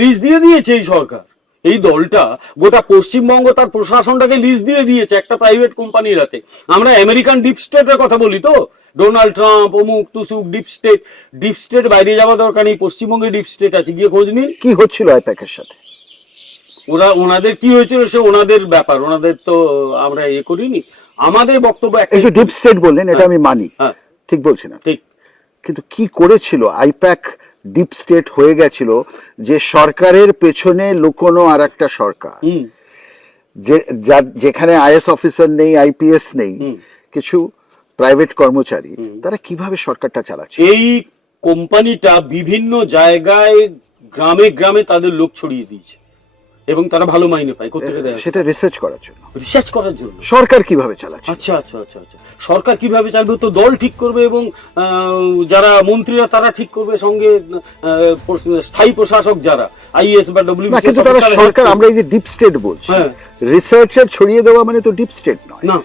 লিজ দিয়ে দিয়েছে এই সরকার, এই দলটা গোটা পশ্চিমবঙ্গ তার প্রশাসনটাকে লিজ দিয়ে দিয়েছে একটা প্রাইভেট কোম্পানির হাতে। আমরা আমেরিকান ডিপ স্টেটের কথা বলি তো, ডোনাল্ড ট্রাম্প, অমুক তুসুক, ডিপ স্টেট বাইরে যাওয়া দরকার নেই, পশ্চিমবঙ্গে ডিপ স্টেট আছে, গিয়ে খোঁজ নিন। কি হচ্ছিল আইপ্যাকের সাথে? ওনাদের কি হয়েছিল সে ওনাদের ব্যাপার, ওনাদের তো আমরা করিনি। আমাদের বক্তব্য এই যে ডিপ স্টেট বললেন, এটা আমি মানি, ঠিক বলছি না, ঠিক, কিন্তু কি করেছিল আইপ্যাক? ডিপ স্টেট হয়ে গেছিল যে সরকারের পেছনে লুকোনো আর একটা সরকার, যেখানে আইএস অফিসার নেই, আইপিএস নেই, কিছু প্রাইভেট কর্মচারী, তারা কিভাবে সরকারটা চালাচ্ছে? এই কোম্পানিটা বিভিন্ন জায়গায় গ্রামে গ্রামে তাদের লোক ছড়িয়ে দিয়েছে এবং তারা ভালো মাইনে পায়। কোথেকে দেয়? সেটা রিসার্চ করার জন্য। রিসার্চ করার জন্য সরকার কিভাবে চালাচ্ছে? আচ্ছা আচ্ছা আচ্ছা আচ্ছা, সরকার কিভাবে চালাবে তো দল ঠিক করবে, এবং যারা মন্ত্রীরা তারা ঠিক করবে, সঙ্গে স্থায়ী প্রশাসক যারা আইএস বা ডব্লিউবিসিএস। কিন্তু তারা সরকার, আমরা এই যে ডিপ স্টেট বলছি, রিসার্চার ছড়িয়ে দেওয়া মানে তো ডিপ স্টেট নয়। না,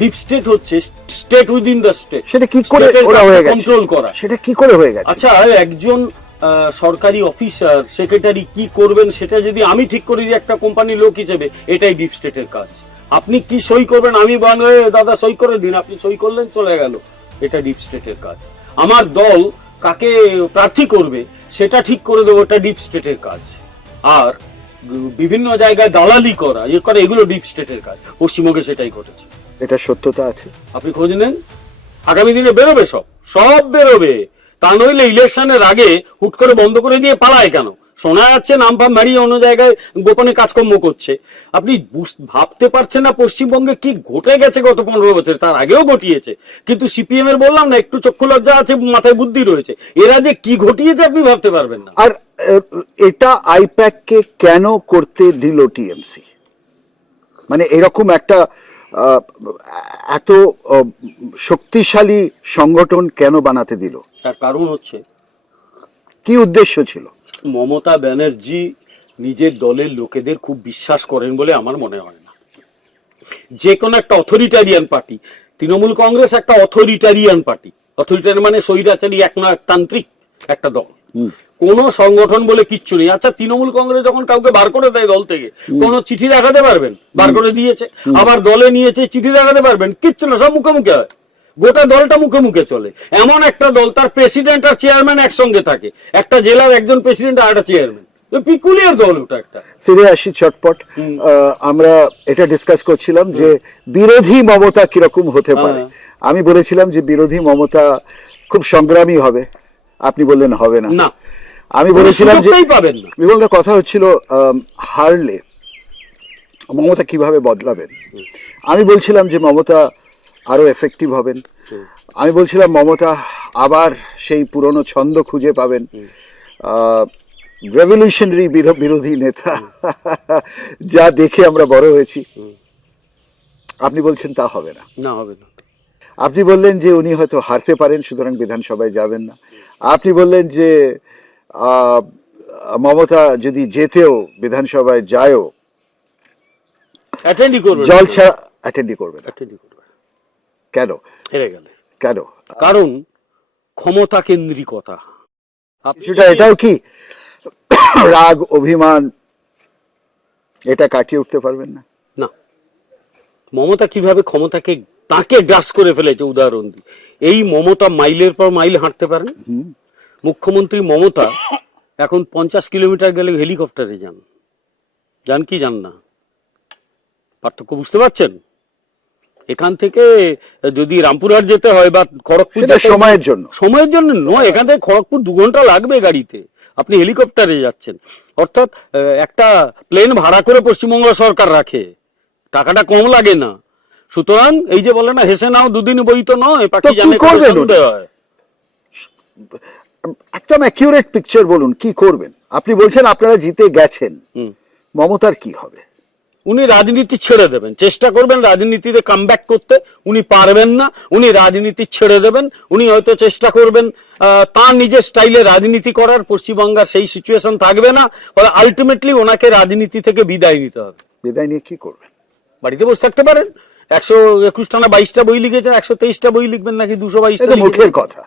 ডিপ স্টেট হচ্ছে স্টেট উইদিন দ্য স্টেট। সেটা কি করে ওরা হয়ে গেছে? কন্ট্রোল করা। সেটা কি করে হয়ে গেছে? আচ্ছা, একজন সরকারি অফিসার, সেক্রেটারি কি করবেন সেটা যদি আমি ঠিক করে দিই একটা কোম্পানির লোক হিসেবে, এটাই ডিপ স্টেটের কাজ। আপনি কি সই করবেন, আমি দাদা সই করে দিন, আপনি সই করলেন, চলে গেল, এটা ডিপ স্টেটের কাজ। আমার দল কাকে প্রার্থী করবে সেটা ঠিক করে দেবো, এটা ডিপ স্টেটের কাজ। আর বিভিন্ন জায়গায় দালালি করা, এগুলো ডিপ স্টেটের কাজ। পশ্চিমবঙ্গে সেটাই ঘটেছে। এটা সত্যতা আছে, আপনি খোঁজ নেন, আগামী দিনে বেরোবে, সব বেরোবে। তা নইলে ইলেকশনের আগে হুট করে বন্ধ করে দিয়ে পালায় কেন? শোনা যাচ্ছে নাম ফাম বাড়িয়ে অন্য জায়গায় গোপনে কাজকর্ম করছে। আপনি ভাবতে পারছেন না পশ্চিমবঙ্গে কি ঘটে গেছে গত 15 বছর, তার আগেও ঘটিয়েছে। কিন্তু সিপিএম এর বললাম না, একটু চক্ষু লজ্জা আছে, মাথায় বুদ্ধি রয়েছে, এরা যে কি ঘটিয়েছে আপনি ভাবতে পারবেন না। আর এটা আইপ্যাককে কেন করতে দিল টিএমসি? মানে এরকম একটা এত শক্তিশালী সংগঠন কেন বানাতে দিল? তার কারণ হচ্ছে, কি উদ্দেশ্য ছিল? মমতা ব্যানার্জি নিজের দলের লোকেদের খুব বিশ্বাস করেন বলে আমার মনে হয় না। যে কোনো একটা অথরিটারিয়ান পার্টি, তৃণমূল কংগ্রেস একটা অথরিটারিয়ান পার্টি, অথরিটারিয়ান মানে স্বৈরাচারী একনায়কতান্ত্রিক একটা দল। কোন সংগঠন বলে কিচ্ছু নেই। আচ্ছা, তৃণমূল কংগ্রেস যখন কাউকে বার করে দেয় দল থেকে, কোন চিঠি দেখাতে পারবেন? বার করে দিয়েছে, আবার দলে নিয়েছে, চিঠি দেখাতে পারবেন? কিচ্ছু না, সব মুখে মুখে হয়। গোটা দলটা মুখে মুখে চলে। এমন একটা দল, তার প্রেসিডেন্ট আর চেয়ারম্যান একসঙ্গে থাকে, একটা জেলার একজন প্রেসিডেন্ট আর একটা চেয়ারম্যান, পিকুলিয়ার দল ওটা একটা। ফিরে আসি চটপট। আমরা এটা ডিসকাস করছিলাম যে বিরোধী মমতা কিরকম হতে পারে। আমি বলেছিলাম যে বিরোধী মমতা খুব সংগ্রামী হবে, আপনি বললেন হবে না। না, আমি বলেছিলাম যে পাবেন না। বিমলদা কথা হচ্ছিল হারলে মমতা কিভাবে বদলাবেন। আমি বলছিলাম যে মমতা আরো এফেক্টিভ হবেন। আমি বলছিলাম মমতা আবার সেই পুরনো ছন্দ খুঁজে পাবেন, রেভলিউশনারি বিরোধী নেতা যা দেখে আমরা বড় হয়েছি। আপনি বলছেন তা হবে না। না, হবে না। আপনি বললেন যে উনি হয়তো হারতে পারেন, সুতরাং বিধানসভায় যাবেন না। আপনি বললেন যে মমতা যদি যেতেও বিধানসভায় যায়ও অ্যাটেন্ডই করবে, জল ছাড়া অ্যাটেন্ডই করবে না। কেন হেরে গেলে? কেন? কারণ ক্ষমতা কেন্দ্রিকতা। সেটা এটাও কি রাগ অভিমান এটা কাটিয়ে উঠতে পারবেন না? না, মমতা কিভাবে ক্ষমতাকে তাকে গ্রাস করে ফেলেছে উদাহরণ দিই। এই মমতা মাইলের পর মাইল হাঁটতে পারেন। মুখ্যমন্ত্রী মমতা এখন 50 কিলোমিটার গেলে হেলিকপ্টারে যান কি যান না? পার্থক্য বুঝতে পারছেন? এখান থেকে যদি রামপুরহাট যেতে হয় বা খড়গপুর সময়ের জন্য নয়, এখান থেকে খড়গপুর 2 ঘন্টা লাগবে গাড়িতে, আপনি হেলিকপ্টারে যাচ্ছেন। অর্থাৎ একটা প্লেন ভাড়া করে পশ্চিমবঙ্গ সরকার রাখে, টাকাটা কম লাগে না। সুতরাং এই যে বলে না হেসে নাও দুদিন বই তো নয়, পাখি জানে হয়। একদম অ্যাকিউরেট পিকচার বলুন, কি করবেন? আপনি বলছেন আপনারা জিতে গেছেন, মমতার কি হবে? উনি রাজনীতি ছেড়ে দেবেন, চেষ্টা করবেন রাজনীতিতে কামব্যাক করতে। উনি পারবেন না, উনি রাজনীতি ছেড়ে দেবেন। উনি হয়তো চেষ্টা করবেন তার নিজের স্টাইলে রাজনীতি করার, পশ্চিমবঙ্গের সেই সিচুয়েশন থাকবে না। ফলে আলটিমেটলি ওনাকে রাজনীতি থেকে বিদায় নিতে হবে। বিদায় নিয়ে কি করবেন? বাড়িতে বসে থাকতে পারেন। 121টা না 22টা বই লিখেছেন, 123টা বই লিখবেন নাকি 222টা? মুখের কথা।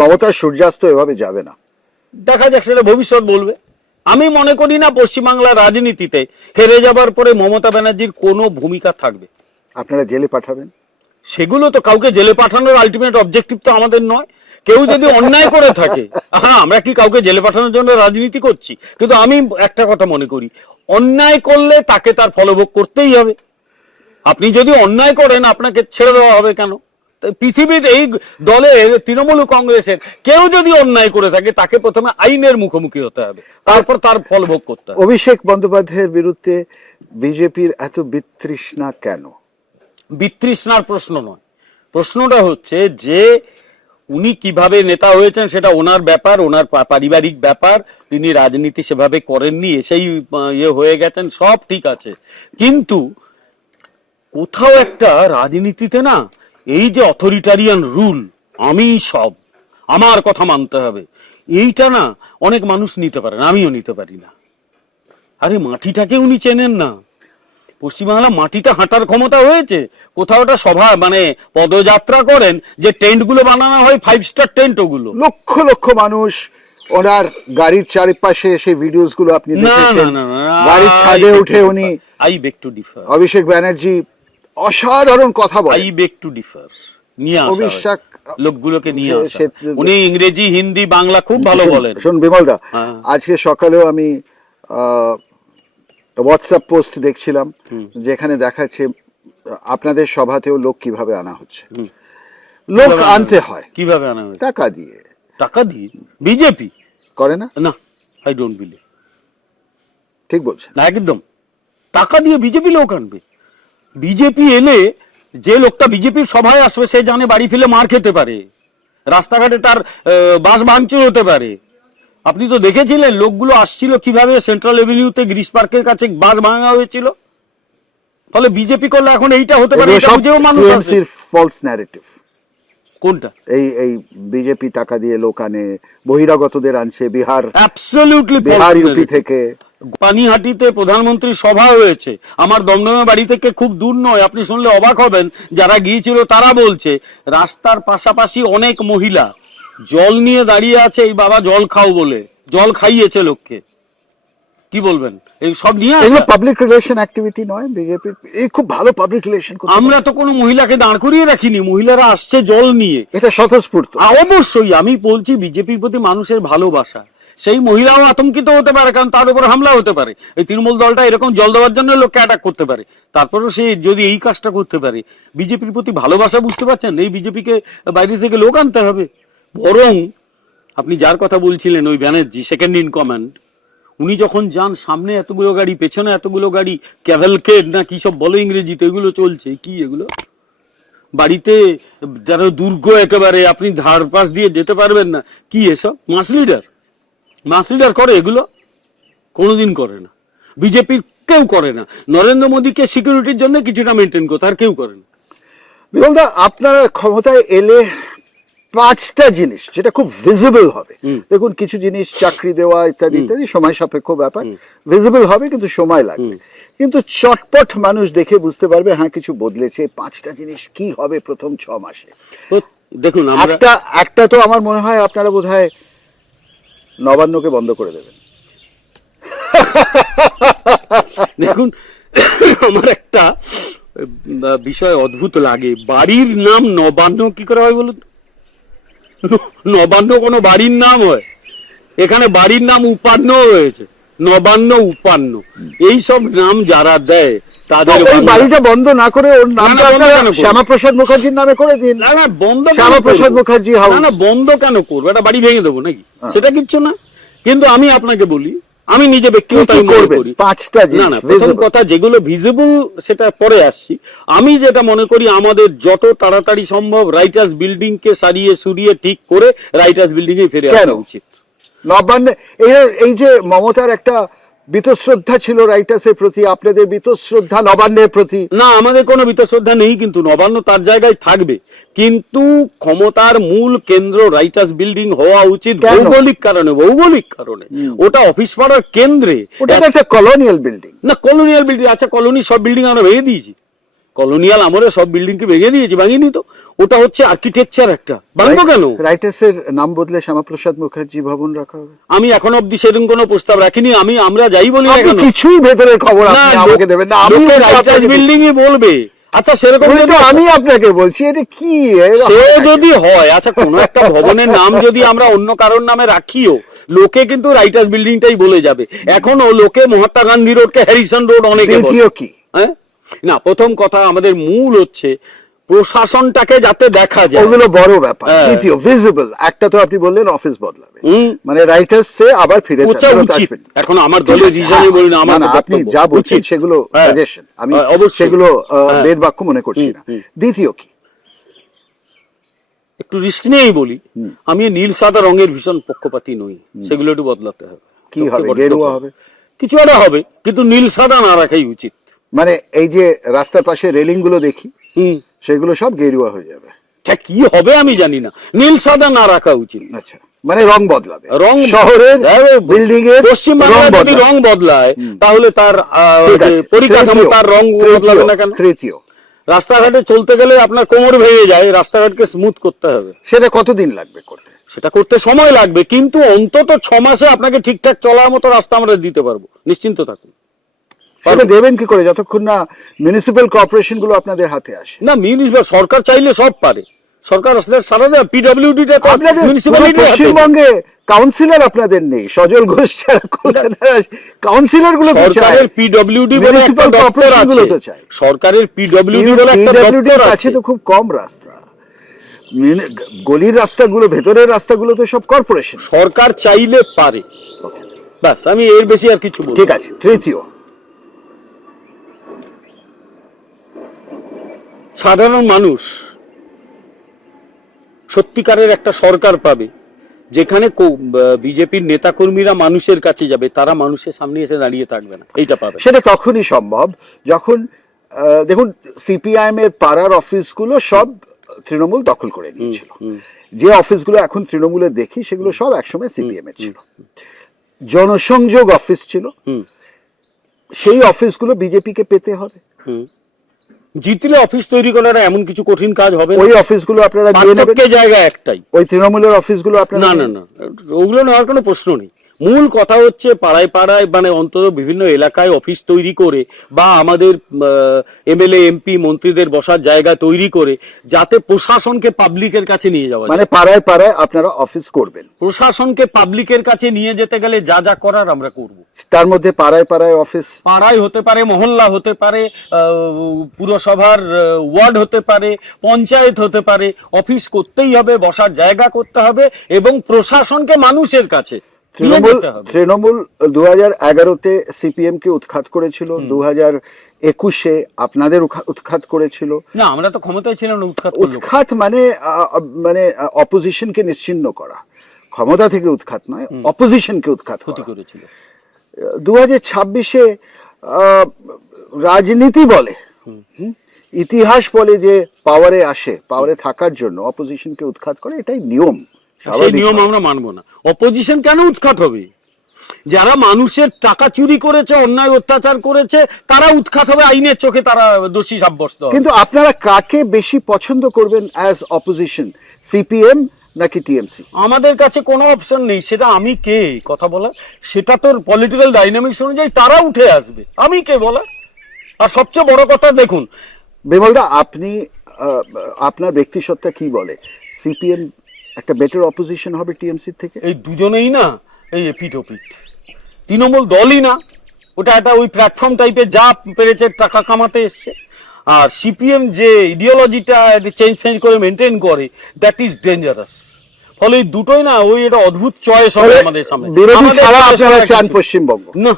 মমতার সূর্যাস্ত এভাবে যাবে না। দেখা যাক, সেটা ভবিষ্যৎ বলবে। আমি মনে করি না পশ্চিমবাংলার রাজনীতিতে হেরে যাবার পরে মমতা ব্যানার্জির কোনো ভূমিকা থাকবে। আপনারা জেলে পাঠাবেন? সেগুলো তো কাউকে জেলে পাঠানোর আলটিমেট অবজেক্টিভ তো আমাদের নয়। কেউ যদি অন্যায় করে থাকে, আমরা কি কাউকে জেলে পাঠানোর জন্য রাজনীতি করছি? কিন্তু আমি একটা কথা মনে করি, অন্যায় করলে তাকে তার ফলভোগ করতেই হবে। আপনি যদি অন্যায় করেন, আপনাকে ছেড়ে দেওয়া হবে কেন? পৃথিবীর এই দলের তৃণমূল কংগ্রেসের কেউ যদি অন্যায় করে থাকে, তাকে প্রথমে আইনের মুখোমুখি হতে হবে, তারপর তার ফল ভোগ করতে হবে। অভিষেক বন্দ্যোপাধ্যায়ের বিরুদ্ধে বিজেপির এত বিতৃষ্ণা কেন? বিতৃষ্ণার প্রশ্ন নয়, প্রশ্নটা হচ্ছে যে উনি কিভাবে নেতা হয়েছেন সেটা ওনার ব্যাপার, ওনার পারিবারিক ব্যাপার। তিনি রাজনীতি সেভাবে করেননি, এসেই হয়ে গেছেন, সব ঠিক আছে। কিন্তু কোথাও একটা রাজনীতিতে না, এই যে অথরিটারিয়ান রুল, আমি সব, আমার কথা মানতে হবে, এইটা না অনেক মানুষ নিতে পারে না, আমিও নিতে পারি না। আরে মাটিটাকে উনি চেনেন না। পশ্চিমবাংলা মাটিতে হাঁটার ক্ষমতা হয়েছে? কোথাও একটা সভা মানে পদযাত্রা করেন, যে টেন্টগুলো বানানো হয় 5 স্টার টেন্ট, ওগুলো লক্ষ লক্ষ মানুষ ওনার গাড়ির চারিপাশে সেই ভিডিওস গুলো আপনি দেখেছেন। গাড়ির ছাদে উঠে উনি, I beg two differ, Abhishek Banerjee অসাধারণ কথা বলেন। আই বেগ টু ডিফার, নিয়ে আসা লোকগুলোকে নিয়ে আসা। উনি ইংরেজি, হিন্দি, বাংলা খুব ভালো বলেন। শুন বিমলদা, আজকে সকালেও আমি হোয়াটসঅ্যাপ পোস্ট দেখছিলাম, যেখানে দেখাচ্ছে আপনাদের সভাতেও লোক কিভাবে আনা হচ্ছে। লোক আনতে হয় কিভাবে আনা হয়? টাকা দিয়ে। টাকা দিয়ে? বিজেপি করে না? না, আই ডোন্ট বিলিভ। ঠিক বলছেন না, একদম টাকা দিয়ে বিজেপি লোক আনবে? বিজেপি এলে যে লোকটা বিজেপির সভায় আসবে, সে জানে বাড়ি ফিরে মার খেতে পারে, রাস্তাঘাটে তার বাস ভাঙচুর হতে পারে। আপনি তো দেখেছিলেন লোকগুলো আসছিল কিভাবে, সেন্ট্রাল এভিনিউতে গ্রিস পার্কের কাছে বাস ভাঙা হয়েছিল। ফলে বিজেপি করলে এখন এইটা হতে পারে, এটা বুঝেও মানুষ আসে। False narrative. কোনটা? এই বিজেপি টাকা দিয়ে লোক আনে, বহিরাগতদের আনছে, বিহার, অ্যাবসলিউটলি বিহার, ইউপি থেকে। পানিহাটিতে প্রধানমন্ত্রীর সভা হয়েছে, আমার দমদমে বাড়ি থেকে খুব দূর নয়, আপনি শুনলে অবাক হবেন। যারা গিয়েছিল তারা বলছে রাস্তার পাশাপাশি অনেক মহিলা জল নিয়ে দাঁড়িয়ে আছে, এই বাবা জল খাও বলে, জল খাইয়েছে লোককে। কি বলবেন? এই সব নিয়ে আসা পাবলিক রিলেশন অ্যাক্টিভিটি নয় বিজেপির? এই খুব ভালো পাবলিক রিলেশন। আমরা তো কোনো মহিলাকে দাঁড় করিয়ে রাখিনি, মহিলারা আসছে জল নিয়ে, এটা স্বতঃস্ফূর্ত। অবশ্যই আমি বলছি বিজেপির প্রতি মানুষের ভালোবাসা, সেই মহিলাও আতঙ্কিত হতে পারে, কারণ তার উপর হামলা হতে পারে। এই তৃণমূল দলটা এরকম জল দেওয়ার জন্য লোককে অ্যাটাক করতে পারে। তারপরেও সে যদি এই কাজটা করতে পারে, বিজেপির প্রতি ভালোবাসা, বুঝতে পারছেন, এই বিজেপিকে বাইরে থেকে লোক আনতে হবে। বরং আপনি যার কথা বলছিলেন, ওই ব্যানার্জি, সেকেন্ড ইন কমান্ড, উনি যখন যান, সামনে এতগুলো গাড়ি, পেছনে এতগুলো গাড়ি, ক্যাভেলকেড না কি সব বলো ইংরেজিতে, এগুলো চলছে। কি এগুলো? বাড়িতে যারা দুর্গ, একেবারে আপনি ধার পাশ দিয়ে যেতে পারবেন না, কি এসব? মাস লিডার করে এগুলো? কোনোদিন করে না। বিজেপির কেউ করে না। নরেন্দ্র মোদীকে সিকিউরিটির জন্য কিছুটা মেনটেন করতে, আর কেউ করে না। বিমলদা, আপনারা ক্ষমতায় এলে 5টা জিনিস যেটা খুব ভিজিবল হবে, দেখুন কিছু জিনিস চাকরি দেওয়া ইত্যাদি ইত্যাদি সময় সাপেক্ষ ব্যাপার, ভিজিবল হবে কিন্তু সময় লাগবে, কিন্তু চটপট মানুষ দেখে বুঝতে পারবে হ্যাঁ কিছু বদলেছে। 5টা জিনিস কি হবে প্রথম 6 মাসে? দেখুন, একটা তো আমার মনে হয় আপনারা বোধহয় নবান্নকে বন্ধ করে দেবেন। দেখুন, আমার একটা বিষয় অদ্ভুত লাগে, বাড়ির নাম নবান্ন কি করে হয় বলুন? নবান্ন কোনো বাড়ির নাম হয়? এখানে বাড়ির নাম উপান্ন হয়েছে, নবান্ন, উপান্ন, এই সব নাম যারা দেয় তাদের বাড়িটা বন্ধ না করে ওর নামটা শ্যামাপ্রসাদ মুখার্জির নামে করে দিন। না বন্ধ, শ্যামাপ্রসাদ মুখার্জি হাউস। না বন্ধ কেন করবো? একটা বাড়ি ভেঙে দেবো নাকি? সেটা কিচ্ছু না। কিন্তু আমি আপনাকে বলি, আমি নিজে ব্যক্তিগত মনে করি, 5টা জিনিস। না না, প্রথম কথা যেগুলো ভিজিবল সেটা পরে আসছি। আমি যেটা মনে করি, আমাদের যত তাড়াতাড়ি সম্ভব রাইটার্স বিল্ডিং কে সারিয়ে সুরিয়ে ঠিক করে রাইটার্স বিল্ডিং এ ফিরে আসা উচিত। নবান্ন, এই যে মমতার একটা বীতশ্রদ্ধা ছিল রাইটার্সের প্রতি, আপনাদের বীতশ্রদ্ধা নবান্নের প্রতি? না, আমাদের কোনো বীতশ্রদ্ধা নেই, কিন্তু নবান্ন তার জায়গায় থাকবে। কিন্তু ক্ষমতার মূল কেন্দ্র রাইটার্স বিল্ডিং হওয়া উচিত ভৌগোলিক কারণে। ওটা অফিস পাড়ার কেন্দ্রে, ওটা একটা কলোনিয়াল বিল্ডিং। না কলোনিয়াল বিল্ডিং, আচ্ছা কলোনি সব বিল্ডিং আমরা ভেঙে দিয়েছি, কলোনিয়াল আমলে সব বিল্ডিং কে ভেঙে দিয়েছি, ভাঙিনি তো। ওটা হচ্ছে আর্কিটেকচার একটা, ভাঙবো কেন? রাইটার্সের নাম বদলে শ্যামাপ্রসাদ মুখার্জি ভবন রাখা হবে। আমি এখন অব্দি সেরকম কোনো প্রস্তাব রাখিনি। আমরা যাই বলি না কেন, কিছুই ভেতরের খবর আপনি আমাকে দেবেন না, আমি রাইটার্স বিল্ডিং ই বলবে। আচ্ছা সেরকম আমি আপনাকে বলছি, এটা কি সে যদি হয়, আচ্ছা কোন একটা ভবনের নাম যদি আমরা অন্য কারোর নামে রাখিও, লোকে কিন্তু রাইটার্স বিল্ডিংটাই বলে যাবে। এখনো লোকে মহাত্মা গান্ধী রোডকে হ্যারিসন রোড অনেকে বলে। কি হ্যাঁ, না প্রথম কথা আমাদের মূল হচ্ছে প্রশাসনটাকে যাতে দেখা যায়, ওগুলো বড় ব্যাপার। দ্বিতীয় ভিজিবল, একটা তো আপনি বললেন অফিস বদলাবে, মানে রাইটার্স সে আবার ফিরে আসবেন। এখন আমার দলের রিজনই বলি না, আমার আপনি যা বলছেন সেগুলো সাজেশন, আমি সেগুলো বেদ বাক্য মনে করছি না। দ্বিতীয় কি, একটু রিস্ক নিয়েই বলি, আমি নীল সাদা রঙের ভীষণ পক্ষপাতী নই, সেগুলো একটু বদলাতে হবে। কি হবে? গেরুয়া হবে, কিছু একটা হবে, কিন্তু নীল সাদা না রাখাই উচিত। মানে এই যে রাস্তার পাশে রেলিং গুলো দেখি, সেগুলো সব গেরুয়া হয়ে যাবে। কি হবে আমি জানি না, নীল সাদা না রাখা উচিত। আচ্ছা, মানে রং বদলাবে, রং শহরের বিল্ডিং এর পশ্চিমবাংলায় যদি রং বদলায়, তাহলে তার পরিকাঠামো তার রং বদলাবে না কেন? তৃতীয়, রাস্তাঘাটে চলতে গেলে আপনার কোমর ভেঙে যায়, রাস্তাঘাটকে স্মুথ করতে হবে। সেটা কতদিন লাগবে করতে? সেটা করতে সময় লাগবে, কিন্তু অন্তত 6 মাসে আপনাকে ঠিকঠাক চলার মতো রাস্তা আমরা দিতে পারবো, নিশ্চিন্ত থাকুন। সেটা দেবেন কি করে যতক্ষণ না মিউনিসিপ্যাল কর্পোরেশন গুলো আপনাদের হাতে আসে? না, মিউনিসিপ্যাল সরকার চাইলে সব পারে, সরকার সারা দেয়। পিডব্লিউডি টা পশ্চিমবঙ্গে কাউন্সিলর আপনাদের নেই, সজল ঘোষ ছাড়া কাউন্সিলর গুলো সরকারের পিডব্লিউডি বলে একটা দপ্তর আছে, সরকারের পিডব্লিউডি বলে একটা দপ্তর আছে, তো খুব কম রাস্তা, গলির রাস্তাগুলো, ভেতরের রাস্তাগুলো তো সব কর্পোরেশন। সরকার চাইলে পারে, ব্যাস, আমি এর বেশি আর কিছু বলবো। ঠিক আছে। তৃতীয়, সাধারণ মানুষ সত্যিকারের একটা সরকার পাবে, যেখানে বিজেপির নেতাকর্মীরা মানুষের কাছে যাবে, তারা মানুষের সামনে এসে দাঁড়িয়ে থাকবে না, এইটা পাবে। সেটা তখনই সম্ভব যখন দেখুন সিপিআইএম এর পাড়ার অফিসগুলো সব তৃণমূল দখল করে নিয়েছিল। যে অফিসগুলো এখন তৃণমূলে দেখি সেগুলো সব একসময় সিপিএম এর ছিল। জনসংযোগ অফিস ছিল, সেই অফিসগুলো বিজেপিকে পেতে হবে। জিতলে অফিস তৈরি করার এমন কিছু কঠিন কাজ হবে, ওই অফিসগুলো আপনারা জায়গা একটাই, ওই তৃণমূলের অফিসগুলো আপনারা না, ওগুলো নেওয়ার কোনো প্রশ্ন নেই। মূল কথা হচ্ছে পাড়ায় পাড়ায় মানে অন্তত বিভিন্ন এলাকায় অফিস তৈরি করে বা আমাদের এমএলএ এমপি মন্ত্রীদের বসার জায়গা তৈরি করে যাতে প্রশাসনকে পাবলিকের কাছে নিয়ে যাওয়া যায়। মানে পাড়ায় পাড়ায় আপনারা অফিস করবেন, প্রশাসনকে পাবলিকের কাছে নিয়ে যেতে গেলে যা যা করার আমরা করব। তার মধ্যে পাড়ায় পাড়ায় অফিস, পাড়ায় হতে পারে, মহল্লা হতে পারে, পুরসভার ওয়ার্ড হতে পারে, পঞ্চায়েত হতে পারে, অফিস করতেই হবে, বসার জায়গা করতে হবে এবং প্রশাসনকে মানুষের কাছে নিয়ে যেতে হবে। তৃণমূল 2011-তে সিপিএম কে উৎখাত করেছিল, 2021-এ আপনাদের উৎখাত করেছিল। না, আমরা তো ক্ষমতায় ছিলাম না। উৎখাত মানে অপোজিশনকে নিশ্চিহ্ন করা, ক্ষমতা থেকে উৎখাত নয়, অপোজিশনকে উৎখাত করেছিল। 2026-এ রাজনীতি বলে, ইতিহাস বলে যে পাওয়ারে আসে, পাওয়ারে থাকার জন্য অপোজিশনকে উৎখাত করে, এটাই নিয়ম। সেই নিয়ম আমরা মানবো না। অপোজিশন কেন উৎখাত হবে? যারা মানুষের টাকা চুরি করেছে, অন্যায় অত্যাচার করেছে, তারা উৎখাত হবে, আইনের চোখে তারা দোষী সাব্যস্ত হবে। কিন্তু আপনারা কাকে বেশি পছন্দ করবেন অ্যাজ অপোজিশন, সিপিএম নাকি টিএমসি? আমাদের কাছে কোনো অপশন নেই। সেটা আমি কে কথা বলা, সেটা তোর পলিটিক্যাল ডাইনামিক্স অনুযায়ী তারা উঠে আসবে, আমি কে বলা। আর সবচেয়ে বড় কথা দেখুন বিমলদা, আপনি আপনার ব্যক্তিসত্তা কি বলে, সিপিএম একটা বেটার অপোজিশন হবে টিএমসি থেকে? এই দুজনেই না এই এপিট ওপিট, তৃণমূল দলই না, ওটা একটা ওই প্ল্যাটফর্ম টাইপের যা পেরেছে টাকা কামাতে এসছে। আর সিপিএম যে ইডিওলজিটা চেঞ্জ ফেঞ্জ করে মেনটেন করে, দ্যাট ইজ ডেঞ্জারাস। ফলে এই দুটোই না ওই এটা অদ্ভুত চয়েস হবে আমাদের সামনে। বিরোধী ছাড়া আপনারা চান পশ্চিমবঙ্গ? না,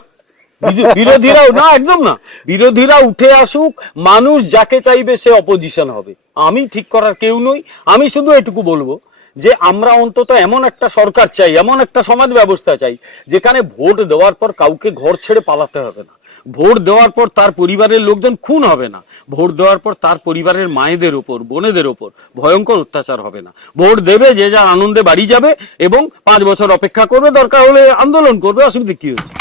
বিরোধীরাও না, একদম না। বিরোধীরা উঠে আসুক, মানুষ যাকে চাইবে সে অপোজিশন হবে। আমি ঠিক করার কেউ নই। আমি শুধু এটুকু বলবো যে আমরা অন্তত এমন একটা সরকার চাই, এমন একটা সমাজ ব্যবস্থা চাই যেখানে ভোট দেওয়ার পর কাউকে ঘর ছেড়ে পালাতে হবে না, ভোট দেওয়ার পর তার পরিবারের লোকজন খুন হবে না, ভোট দেওয়ার পর তার পরিবারের মায়েদের ওপর, বোনেদের ওপর ভয়ঙ্কর অত্যাচার হবে না। ভোট দেবে, যে যার আনন্দে বাড়ি যাবে এবং 5 বছর অপেক্ষা করবে, দরকার হলে আন্দোলন করবে, অসুবিধা কি হচ্ছে?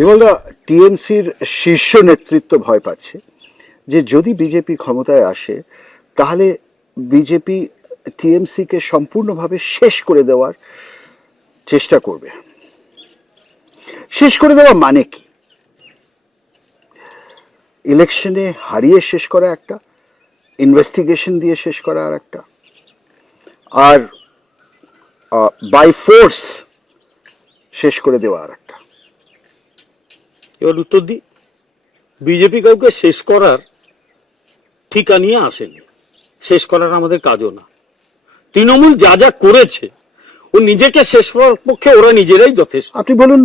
বিমলদা, টিএমসির শীর্ষ নেতৃত্ব ভয় পাচ্ছে যে যদি বিজেপি ক্ষমতায় আসে তাহলে বিজেপি টিএমসিকে সম্পূর্ণভাবে শেষ করে দেওয়ার চেষ্টা করবে। শেষ করে দেওয়া মানে কি? ইলেকশনে হারিয়ে শেষ করা একটা, ইনভেস্টিগেশন দিয়ে শেষ করা আর একটা, আর বাই ফোর্স শেষ করে দেওয়া আর একটা। এবার উত্তর দিই, বিজেপি কাউকে শেষ করার ঠিকা নিয়ে আসেনি, শেষ করার আমাদের কাজও না। তৃণমূল যা যা করেছে ও নিজেকে শেষ করার পক্ষে ওরা নিজেরাই যথেষ্ট। আপনি বলুন,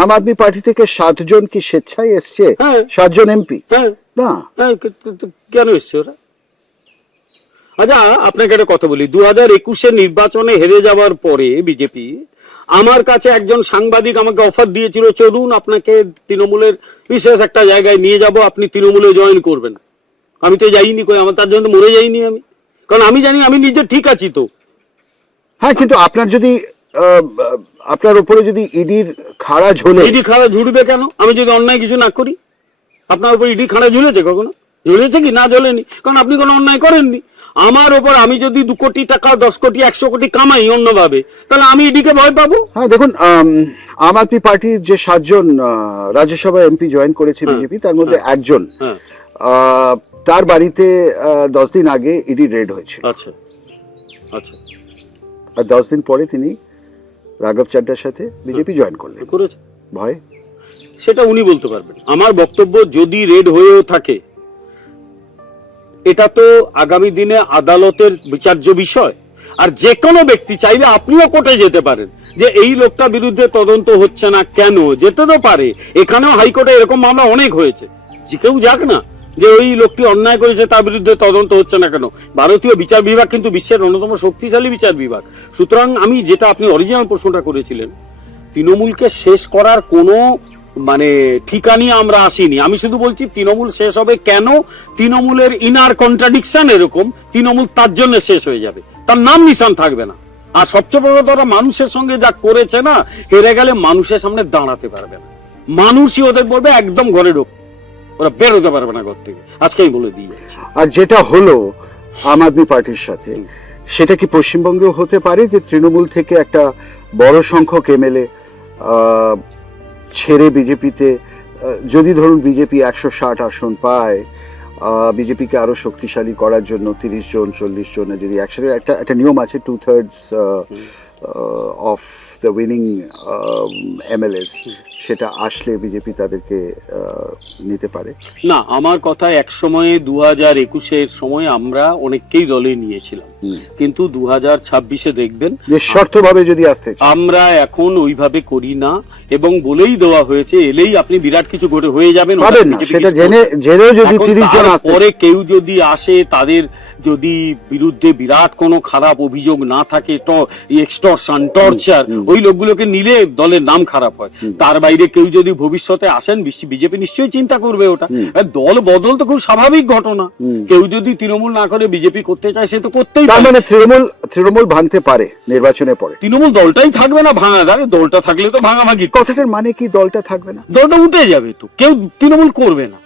আম আদমি পার্টি থেকে 7 জন কি স্বেচ্ছায় এসছে? 7 জন এমপি? না, কেন এসছে ওরা? আচ্ছা, আপনাকে একটা কথা বলি, 2021-এর নির্বাচনে হেরে যাওয়ার পরে বিজেপি আমার কাছে একজন সাংবাদিক আমাকে অফার দিয়েছিল, চলুন আপনাকে তৃণমূলের বিশেষ একটা জায়গায় নিয়ে যাব, আপনি তৃণমূলে জয়েন করবেন। আমি তো যাইনি, কই আমার তার জন্য মরে যাইনি আমি, কারণ আমি জানি আমি নিজে ঠিক আছি। তো হ্যাঁ, কিন্তু আপনার যদি আপনার উপরে যদি ইডির খাড়া ঝোলে, ইডি খাড়া ঝুড়বে কেন? আমি যদি অন্যায় কিছু না করি। আপনার উপর ইডি খাড়া ঝুলেছে কখনো? ঝুলেছে কি? না ঝোলেনি, কারণ আপনি কোনো অন্যায় করেননি। আমার ওপর আমি যদি 2 কোটি টাকা, 10 কোটি, 100 কোটি কামাই অন্যভাবে, তাহলে আমি ইডিকে ভয় পাবো? হ্যাঁ, দেখুন, আম আদমি পার্টির যে 7 জন রাজ্যসভা এমপি জয়েন করেছে বিজেপি, তার মধ্যে একজন, তার বাড়িতে 10 দিন আগে ইডি রেড হয়েছে। আচ্ছা আচ্ছা। আর 10 দিন পরে তিনি রাঘব চাড্ডার সাথে বিজেপি জয়েন করলেন। করেছে ভয়? সেটা উনি বলতে পারবেন। আমার বক্তব্য, যদি রেড হয়েও থাকে, এটা তো আগামী দিনে আদালতের বিচার্য বিষয়। আর যে কোনো ব্যক্তি চাইলে আপনিও কোর্টে যেতে পারেন যে এই লোকটার বিরুদ্ধে তদন্ত হচ্ছে না কেন, যেতে তো পারে। এখানেও হাইকোর্টে এরকম মামলা অনেক হয়েছে, যে কেউ যাক না, যে ওই লোকটি অন্যায় করেছে তার বিরুদ্ধে তদন্ত হচ্ছে না কেন। ভারতীয় বিচার বিভাগ কিন্তু বিশ্বের অন্যতম শক্তিশালী বিচার বিভাগ। সুতরাং আমি যেটা আপনি অরিজিনাল প্রশ্নটা করেছিলেন, তৃণমূলকে শেষ করার কোনো মানে ঠিকানি আমরা আসিনি। আমি শুধু বলছি তৃণমূল শেষ হবে কেন, তৃণমূলের ইনার কন্ট্রাডিকশন এরকম, তৃণমূল তার জন্য শেষ হয়ে যাবে, তার নাম নিশান থাকবে না। আর সবচেয়ে বড় কথা, ওরা মানুষের সঙ্গে যা করেছে না, হেরে গেলে মানুষের সামনে দাঁড়াতে পারবে না, মানুষই ওদের বলবে একদম ঘরে ঢোক, ওরা বেরোতে পারবে না ঘর থেকে, আজকেই বলে দিয়ে যাচ্ছি। আর যেটা হলো আম আদমি পার্টির সাথে, সেটা কি পশ্চিমবঙ্গেও হতে পারে যে তৃণমূল থেকে একটা বড় সংখ্যক এমএলএ ছেড়ে বিজেপিতে, যদি ধরুন বিজেপি 160 আসন পায়, বিজেপিকে আরো শক্তিশালী করার জন্য 30 জন 40 জন যদি একসাথে, একটা নিয়ম আছে 2/3 অফ দ্য উইনিং এমএলএস, সেটা আসলে বিজেপি তাদেরকে নিতে পারে? না, আমার কথা এক সময়ে 2021-এর সময় আমরা অনেককেই দলে নিয়েছিলাম, কিন্তু 2026-এ দেখবেন নিঃশর্তভাবে যদি আসতে চায়, আমরা এখন ওইভাবে করি না, এবং বলেই দেওয়া হয়েছে এলেই আপনি বিরাট কিছু করে হয়ে যাবেন পাবেন না, সেটা জেনেও যদি 30 জন আসতে, পরে কেউ যদি আসে, তাদের যদি বিরুদ্ধে বিরাট কোনো খারাপ অভিযোগ না থাকে, এক্সটর্শন, টর্চার, ওই লোকগুলোকে নিলে দলের নাম খারাপ হয়। তার বাইরে কেউ যদি ভবিষ্যতে আসেন, বিজেপি নিশ্চয়ই চিন্তা করবে ওটা। দল বদল তো খুব স্বাভাবিক ঘটনা। কেউ যদি তৃণমূল না করে বিজেপি করতে চায়, সে তো করতেই পারে। মানে তৃণমূল ভাঙতে পারে নির্বাচনের পরে? তৃণমূল দলটাই থাকবে না, ভাঙাদার দলটা থাকলে তো ভাঙাভাঙি। কথাটার মানে কি দলটা থাকবে না? দলটা উঠে যাবে, তো কেউ তৃণমূল করবে না,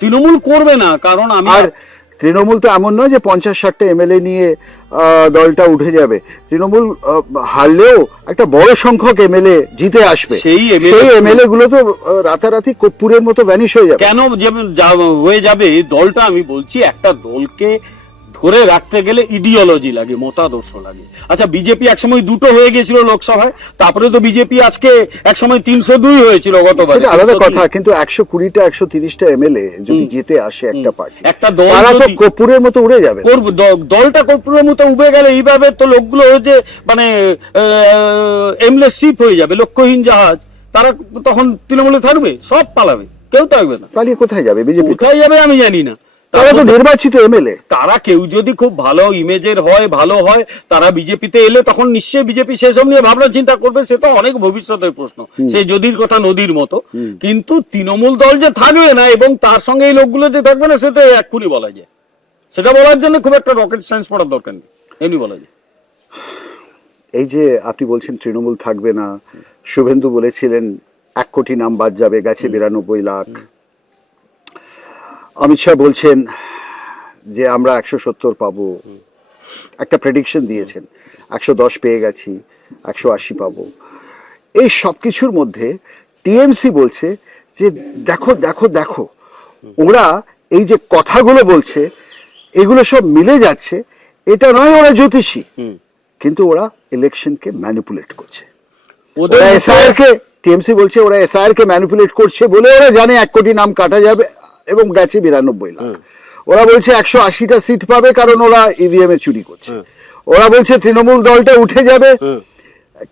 তৃণমূল করবে না। কারণ আমি আর তৃণমূল তো এমন নয় যে 50-60টা এমএলএ নিয়ে দলটা উঠে যাবে। তৃণমূল হারলেও একটা বড় সংখ্যক এমএলএ জিতে আসবে, সেই এমএলএ গুলো তো রাতারাতি কর্পূরের মতো ভ্যানিশ হয়ে যাবে। কেন হয়ে যাবে? দলটা, আমি বলছি, একটা দলকে ধরে রাখতে গেলে ইডিওলজি লাগে, মতাদর্শ লাগে। আচ্ছা, বিজেপি একসময় 2টো হয়ে গেছিল লোকসভায়, তারপরে তো বিজেপি আজকে একসময় 302 হয়েছিল গতবার, সেটা আলাদা কথা। কিন্তু 120টা 130টা এমএলএ যদি জিতে আসে একটা পার্টি, একটা দল, তারা তো কর্পূরের মতো উড়ে যাবে। দলটা কর্পূরের মতো উড়ে গেলে এইভাবে তো লোকগুলো হচ্ছে মানে এমলেস শিপ হয়ে যাবে, লক্ষ্যহীন জাহাজ। তারা তখন তৃণমূলে থাকবে, সব পালাবে, কেউ থাকবে না। পালিয়ে কোথায় যাবে বিজেপি? কোথায় যাবে আমি জানি না। তারা তো নির্বাচিত এমএলএ, তারা কেউ যদি খুব ভালো ইমেজের হয়, ভালো হয়, তারা বিজেপিতে এলে তখন নিশ্চয়ই বিজেপি সেসব নিয়ে ভাবনা চিন্তা করবে। সে তো অনেক ভবিষ্যতের প্রশ্ন, সে যদির কথা নদীর মতো। কিন্তু তৃণমূল দল যে থাকবে না এবং তার সঙ্গে এই লোকগুলো যে থাকবে না, সেটা এক্ষুনি বলা যায়। সেটা বলার জন্য খুব একটা রকেট সায়েন্স পড়ার দরকার নেই, এমনি বলা যায়। এই যে আপনি বলছেন তৃণমূল থাকবে না, শুভেন্দু বলেছিলেন 1 কোটি নাম বাদ যাবে, গেছে 92 লাখ। অমিত শাহ বলছেন যে আমরা 170 পাবো, একটা প্রেডিকশন দিয়েছেন, 110 পেয়ে গেছি, 180 পাবো। এই সব কিছুর মধ্যে টিএমসি বলছে যে দেখো দেখো দেখো, ওরা এই যে কথাগুলো বলছে এগুলো সব মিলে যাচ্ছে। এটা নয় ওরা জ্যোতিষী, কিন্তু ওরা ইলেকশনকে ম্যানিপুলেট করছে। ওরা এসআইআর কে, টিএমসি বলছে ওরা এসআইআর কে ম্যানিপুলেট করছে বলে ওরা জানে 1 কোটি নাম কাটা যাবে এবং গেছে 92 লাখ। ওরা বলছে 180টা সিট পাবে কারণ ওরা ইভিএম এ চুরি করছে। ওরা বলছে তৃণমূল দলটা উঠে যাবে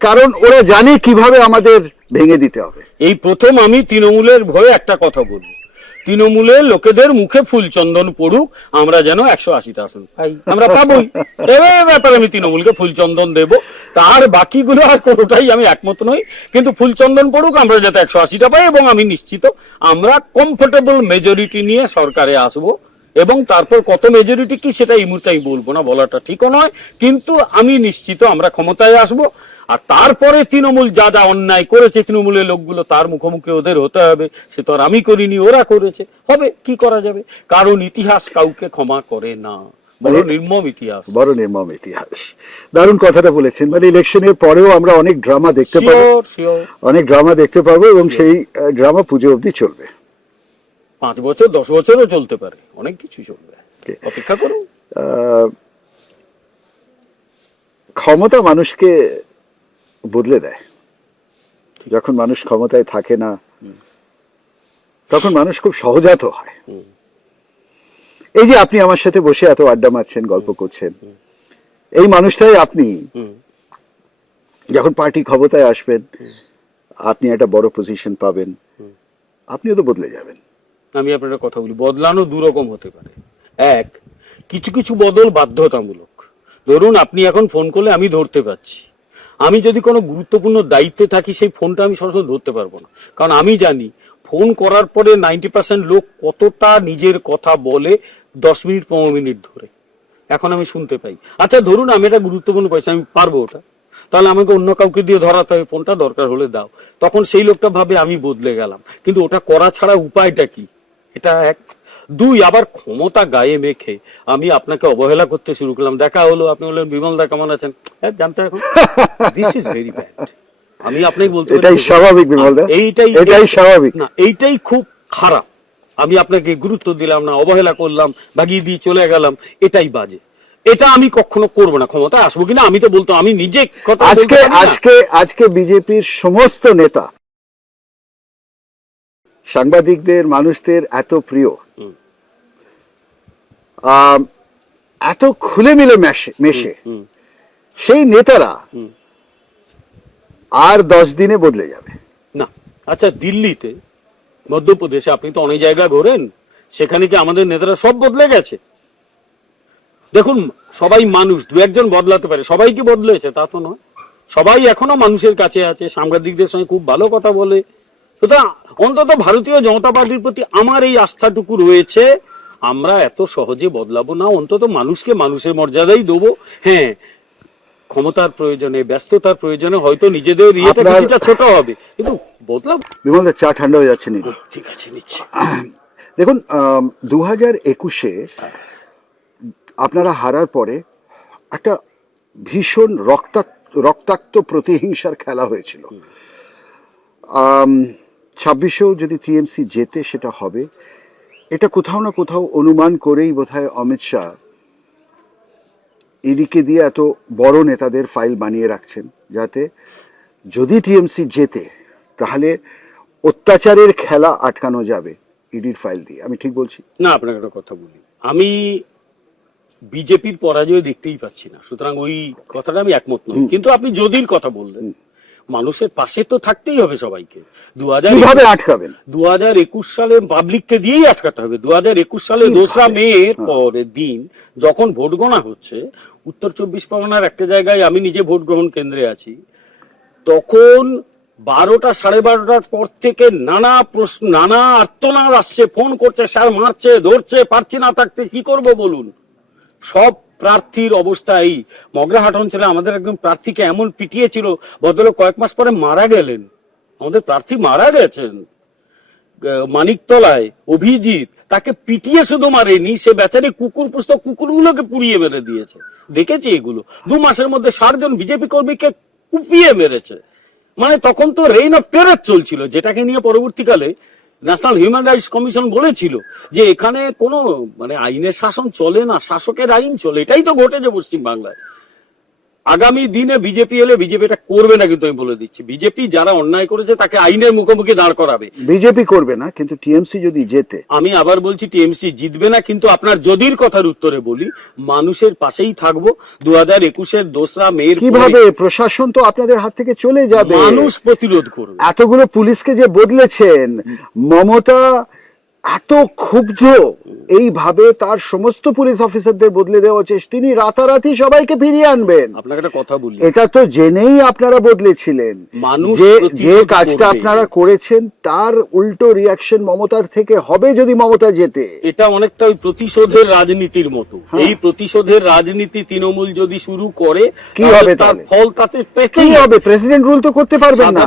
কারণ ওরা জানে কিভাবে আমাদের ভেঙে দিতে হবে। এই প্রথম আমি তৃণমূলের ভয়ে একটা কথা বলবো, তৃণমূলের লোকেদের মুখে ফুল চন্দন পড়ুক, আমরা যেন 180টা আসন পাই, আমরা পাবোই। এবার ব্যাপারে আমি তৃণমূলকে ফুল চন্দন দেব, তার বাকিগুলো আর কোনোটাই আমি একমত নই। কিন্তু ফুল চন্দন পড়ুক, আমরা যাতে 180টা পাই, এবং আমি নিশ্চিত আমরা কমফোর্টেবল মেজরিটি নিয়ে সরকারে আসবো। এবং তারপর কত মেজরিটি কি সেটা এই মুহূর্তে আমি বলবো না, বলাটা ঠিকও নয়, কিন্তু আমি নিশ্চিত আমরা ক্ষমতায় আসবো। আর তারপরে তৃণমূল যা যা অন্যায় করেছে তৃণমূলের লোকগুলো, তার মুখোমুখি ওদের হতে হবে। সে তো আর আমি করিনি, ওরা করেছে, হবে, কি করা যাবে? কারণ ইতিহাস কাউকে ক্ষমা করে না, বড় নির্মম ইতিহাস, বড় নির্মম ইতিহাস। দারুণ কথাটা বলেছেন। মানে ইলেকশনের পরেও আমরা অনেক ড্রামা দেখতে পাবো, অনেক ড্রামা দেখতে পাবো, এবং সেই ড্রামা পুজো অবধি চলবে। 5 বছর 10 বছরও চলতে পারে, অনেক কিছু চলবে, অপেক্ষা করুন। ক্ষমতা মানুষকে বদলে দেয়। যখন মানুষ ক্ষমতায় থাকে না, তখন মানুষ খুব সহজাত হয়। এই যে আপনি আমার সাথে বসে এত আড্ডা মারছেন, গল্প করছেন, এই মানুষটাই আপনি হুম। যখন পার্টি ক্ষমতায় আসবেন, আপনি একটা বড় পজিশন পাবেন, আপনিও তো বদলে যাবেন। আমি আপনার কথা বলি, বদলানো দু রকম হতে পারে। এক, কিছু কিছু বদল বাধ্যতামূলক। ধরুন আপনি এখন ফোন করলে আমি ধরতে পারছি, আমি যদি কোনো গুরুত্বপূর্ণ দায়িত্বে থাকি সেই ফোনটা আমি সরাসরি ধরতে পারবো না, কারণ আমি জানি ফোন করার পরে 90% লোক কতটা নিজের কথা বলে 10 মিনিট 15 মিনিট ধরে, এখন আমি শুনতে পাই। আচ্ছা ধরুন আমি একটা গুরুত্বপূর্ণ পয়সা, আমি পারবো ওটা, তাহলে আমাকে অন্য কাউকে দিয়ে ধরাতে হবে, ফোনটা দরকার হলে দাও, তখন সেই লোকটা ভাবে আমি বদলে গেলাম, কিন্তু ওটা করা ছাড়া উপায়টা কি? এটা এক। দুই, আবার ক্ষমতা গায়ে মেখে আমি আপনাকে অবহেলা করতে শুরু করলাম, দেখা হলো আপনি বললেন বিমল দা কেমন আছেন, জানতে এখন দিস ইজ ভেরি ব্যাড। আমি আপনাকে বলতে পারি এটাই স্বাভাবিক বিমল দা, এটাই স্বাভাবিক। না, এইটাই খুব খারাপ। আমি আপনাকে গুরুত্ব দিলাম না, অবহেলা করলাম, ভাগিয়ে দিয়ে চলে গেলাম, এটাই বাজে। এটা আমি কখনো করবো না। ক্ষমতা আসবো কিনা আমি তো বলতো, আমি নিজে কথা আজকে আজকে আজকে বিজেপির সমস্ত নেতা সাংবাদিকদের, মানুষদের এত প্রিয়, এত খুলে মিলে মেশে সেই নেতারা আর 10 দিনে বদলে যাবে না। আচ্ছা দিল্লিতে, মধ্যপ্রদেশে আপনি তো অনেক জায়গা ঘোরেন, সেখানে কি আমাদের নেতারা সব বদলে গেছে? দেখুন সবাই মানুষ, দু একজন বদলাতে পারে, সবাই কি বদলেছে তা তো নয়। সবাই এখনো মানুষের কাছে আছে, সাংবাদিকদের সঙ্গে খুব ভালো কথা বলে। সুতরাং অন্তত ভারতীয় জনতা পার্টির প্রতি আমার এই আস্থাটুকু রয়েছে, আমরা এত সহজে বদলাবো না, অন্তত মানুষকে মানুষের মর্যাদাই দেবো। হ্যাঁ, ক্ষমতার প্রয়োজনে, ব্যস্ততার প্রয়োজনে হয়তো নিজেদের ইয়েটা কিছুটা ছোট হবে, কিন্তু বদলাবো। বিমল দা, চা ঠান্ডা হয়ে যাচ্ছে নি? ঠিক আছে, নিচ্ছি। দেখুন 2021-এ আপনারা হারার পরে একটা ভীষণ রক্তাক্ত প্রতিহিংসার খেলা হয়েছিল। 26-এও যদি টিএমসি জেতে সেটা হবে, এটা কোথাও না কোথাও অনুমান করেই বোধহয় অমিত শাহ ইডিকে দিয়ে এত বড় নেতাদের ফাইল বানিয়ে রাখছেন, যাতে যদি টিএমসি জেতে তাহলে অত্যাচারের খেলা আটকানো যাবে ইডির ফাইল দিয়ে। আমি ঠিক বলছি? না, আপনাকে একটা কথা বলি, আমি বিজেপির পরাজয় দেখতেই পাচ্ছি না, সুতরাং ওই কথাটা আমি একমত নই। কিন্তু আপনি যদির কথা বললেন, মানুষের পাশে তো থাকতেই হবে সবাইকে। 2021 সালে পাবলিককে দিয়েই আটকাতে হবে। 2021 সালে 2রা মের পরের দিন যখন ভোট গণনা হচ্ছে, উত্তর 24 পরগনার একটা জায়গায় আমি নিজে ভোট গ্রহণ কেন্দ্রে আছি, তখন 12টা 12:30টার পর থেকে নানা প্রশ্ন, নানা আর্তনাদ আসছে, ফোন করছে, স্যার মারছে, ধরছে, পারছি না থাকতে, কি করব বলুন। সব প্রার্থীর অবস্থা এই। মগরাহাট অঞ্চলে আমাদের একজন প্রার্থীকে এমন পিটিয়েছিল, ভদ্রলোক কয়েক মাস পরে মারা গেলেন। আমাদের প্রার্থী মারা গেছেন। মানিকতলায় অভিজিৎ, তাকে পিটিয়ে শুধু মারেনি, সে বেচারি কুকুর পুষত, কুকুরগুলোকে পুড়িয়ে মেরে দিয়েছে। দেখেছি এগুলো। 2 মাসের মধ্যে 60 জন বিজেপি কর্মীকে কুপিয়ে মেরেছে। মানে তখন তো রেইন অফ টেরর চলছিল, যেটাকে নিয়ে পরবর্তীকালে ন্যাশনাল হিউম্যান রাইটস কমিশন বলেছিল যে এখানে কোনো মানে আইনের শাসন চলে না, শাসকের আইন চলে। এটাই তো ঘটেছে পশ্চিম বাংলায়। আগামী দিনে বিজেপি এলে বিজেপি এটা করবে না, কিন্তু আমি বলে দিচ্ছি, বিজেপি যারা অন্যায় করেছে তাকে আইনের মুখোমুখি দাঁড় করাবে। বিজেপি করবে না, কিন্তু টিএমসি যদি জেতে, আমি আবার বলছি টিএমসি জিতবে না, কিন্তু আপনার যদির কথার উত্তরে বলি, মানুষের পাশেই থাকবো। 2021-এর 2রা মের কিভাবে? প্রশাসন তো আপনাদের হাত থেকে চলে যাবে, মানুষ প্রতিরোধ করবে। এতগুলো পুলিশকে যে বদলেছেন, মমতা এত ক্ষুব্ধ, এইভাবে তার সমস্ত পুলিশ অফিসারদের বদলে দেওয়া হচ্ছে, তিনি রাতারাতি সবাইকে ফিরিয়ে আনবেন। আপনাকে একটা কথা বলি, এটা তো জেনেই আপনারা বদলেছিলেন। যে কাজটা আপনারা করেছেন তার উল্টো রিয়াকশন মমতার থেকে হবে যদি মমতা জেতে। এটা অনেকটা ওই প্রতিশোধের রাজনীতির মতো। এই প্রতিশোধের রাজনীতি তৃণমূল যদি শুরু করে, কি হবে তার ফল তাতে কি হবে? প্রেসিডেন্ট রুল তো করতে পারবেন না,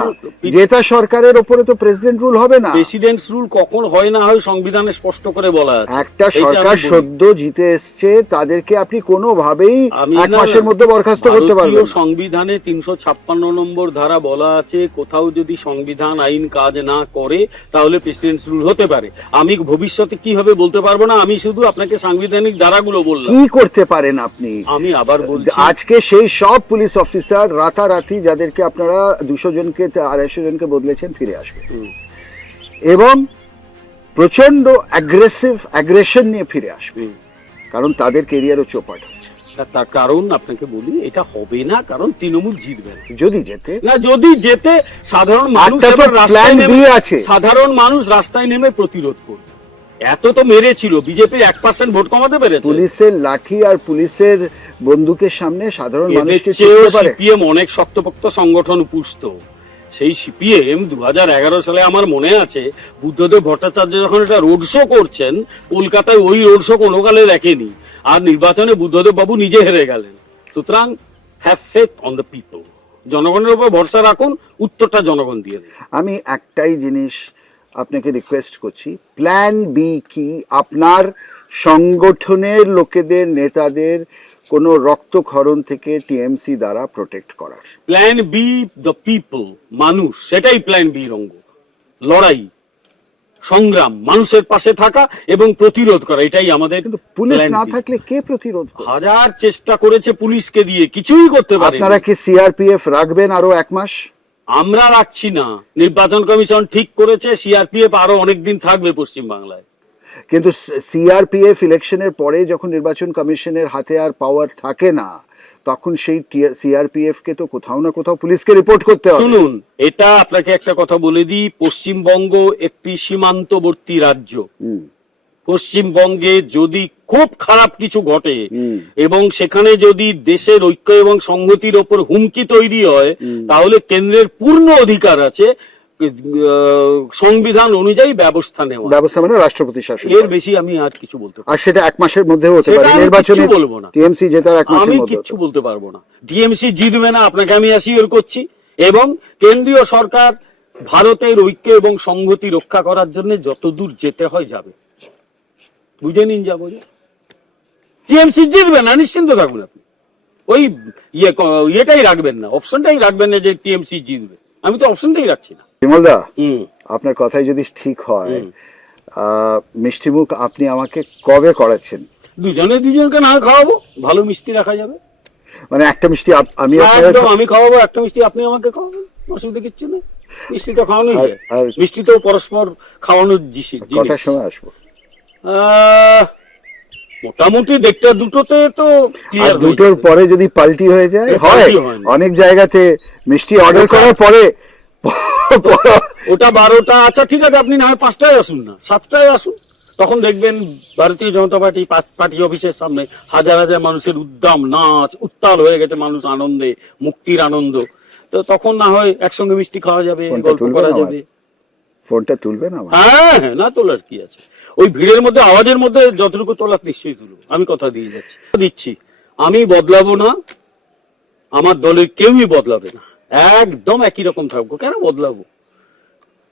জেতা সরকারের উপরে তো প্রেসিডেন্ট রুল হবে না। প্রেসিডেন্টস রুল কখন হয় না হয় সংবিধানে স্পষ্ট করে বলা আছে। একটা সরকার সদ্য জিতে এসছে, তাদেরকে আপনি কোনোভাবেই 1 মাসের মধ্যে বরখাস্ত করতে পারবেন না। সংবিধানে 356 নম্বর ধারা বলা আছে, কোথাও যদি সংবিধান আইন কাজ না করে তাহলে প্রেসিডেন্টস রুল হতে পারে। আমি ভবিষ্যতে কি হবে বলতে পারবো না, আমি শুধু আপনাকে সাংবিধানিক ধারাগুলো বললাম। কি করতে পারেন আপনি? আমি আবার বলছি, আজকে সেই সব পুলিশ অফিসার রাতারাতি যাদেরকে আপনারা 200 জনকে 250 জনকে বদলেছেন ফিরে আসবে, এবং প্রচন্ড অ্যাগ্রেশন নিয়ে ফিরে আসবে, কারণ তাদের কেরিয়ারও চৌপাট হচ্ছে। তার কারণ আপনাকে বলি, এটা হবে না, কারণ তৃণমূল জিতবে না। যদি যেতে না, যদি যেতে সাধারণ মানুষ একটা তো এবার রাস্তায় plan B নেমে আছে। সাধারণ মানুষ রাস্তায় নেমে প্রতিরোধ করবে। এত তো মেরেছিল, বিজেপির 1% ভোট কমাতে পেরেছে। পুলিশের লাঠি আর পুলিশের বন্দুকের সামনে সাধারণ এদের মানুষকে চেয়েও চিনতে পারে? সিপিএম অনেক শক্তপোক্ত সংগঠন পুষত। সেই সিপিএম 2011 সালে আমার মনে আছে বুদ্ধদেব ভট্টাচার্য যখন এটা রোড শো করছেন কলকাতায়, ওই রোড শো কোনো কালে দেখেনি। আর নির্বাচনে বুদ্ধদেব বাবু নিজে হেরে গেলেন। সুতরাং have faith on the people, জনগণের উপর ভরসা রাখুন, উত্তরটা জনগণ দিয়ে দেবে। আমি একটাই জিনিস আপনাকে রিকোয়েস্ট করছি, প্ল্যান বি কি? আপনার সংগঠনের লোকেদের, নেতাদের কোনো রক্তক্ষরণ থেকে টিএমসি দ্বারা প্রোটেক্ট করার। প্ল্যান বি দ্য পিপল, মানুষ, সেটাই প্ল্যান বি রঙ্গ। লড়াই, সংগ্রাম, মানুষের পাশে থাকা এবং প্রতিরোধ করা, এটাই আমাদের। কিন্তু পুলিশ plan না B। থাকলে কে প্রতিরোধ করবে? হাজার চেষ্টা করেছে পুলিশকে দিয়ে, কিছুই করতে পারে। আপনারা কি সিআরপিএফ রাখবেন আরো 1 মাস? আমরা রাখছি না, নির্বাচন কমিশন ঠিক করেছে সিআরপিএফ আরো অনেকদিন থাকবে পশ্চিম বাংলায়। কিন্তু সিআরপিএফ ইলেকশনের পরে যখন নির্বাচন কমিশনের হাতে আর পাওয়ার থাকে না, তখন সেই সিআরপিএফ কে তো কোথাও না কোথাও পুলিশকে রিপোর্ট করতে হবে। শুনুন, এটা আপনাকে একটা কথা বলে দিই, পশ্চিমবঙ্গ একটি সীমান্তবর্তী রাজ্য। পশ্চিমবঙ্গে যদি খুব খারাপ কিছু ঘটে এবং সেখানে যদি দেশের ঐক্য এবং সংহতির ওপর হুমকি তৈরি হয়, তাহলে কেন্দ্রের পূর্ণ অধিকার আছে সংবিধান অনুযায়ী ব্যবস্থা নেওয়া। ব্যবস্থা মানে রাষ্ট্রপতি শাসন। এর বেশি আমি আর কিছু বলতে পারবো না। আর সেটা 1 মাসের মধ্যেও হতে সেটা পারে। আমি নির্বাচনে কিচ্ছু বলবো না। টিএমসি জেতার 1 মাসের আমি মধ্যে কিচ্ছু বলতে পারবো না। টিএমসি জিতবে না, আপনাকে আমি অ্যাসিওর করছি। এবং কেন্দ্রীয় সরকার ভারতের ঐক্য এবং সংহতি রক্ষা করার জন্য যতদূর যেতে হয় যাবে। বুঝে নিন, যাবো। টিএমসি জিতবে না, নিশ্চিন্ত থাকুন আপনি। ওই ইয়েটাই রাখবেন না, অপশনটাই রাখবেন না যে টিএমসি জিতবে। আমি তো অপশনটাই রাখছি না। বিমলদা, আপনার কথাই যদি ঠিক হয়, মিষ্টিমুখ আপনি আমাকে কবে করাচ্ছেন? দুজনকে না খাওয়াবো, ভালো মিষ্টি রাখা যাবে। মানে একটা মিষ্টি আমি একদম আমি খাওয়াবো, একটা মিষ্টি আপনি আমাকে খাওয়াবেন, অসুবিধা কিচ্ছু নেই। মিষ্টি তো খাওয়ানোই যায়, মিষ্টি তো পরস্পর খাওয়ানোর জিনিস। কটার সময় আসবো? মোটামুটি দেখতে দুটোতে তো আর দুটোর পরে যদি পাল্টি হয়ে যায়, হয় অনেক জায়গাতে মিষ্টি অর্ডার করার পরে ওটা 12টা। আচ্ছা ঠিক আছে, আপনি না হয় 5টায় আসুন না, 7টায় আসুন। তখন দেখবেন ভারতীয় জনতা পার্টি অফিসের সামনে হাজার হাজার মানুষের উদ্দাম নাচ, উত্তাল হয়ে গেছে মানুষ আনন্দে, মুক্তির আনন্দ। তো তখন না হয় একসঙ্গে মিষ্টি খাওয়া যাবে, গল্প করা যাবে। ফোনটা তুলবেন আমার? হ্যাঁ, না তোলার কি আছে? ওই ভিড়ের মধ্যে, আওয়াজের মধ্যে যতটুকু তোলার নিশ্চয়ই তুলবো। আমি কথা দিয়ে দিচ্ছি, আমি বদলাবো না, আমার দলের কেউই বদলাবে না, একদম একই রকম থাকবো। কেন বদলাবো?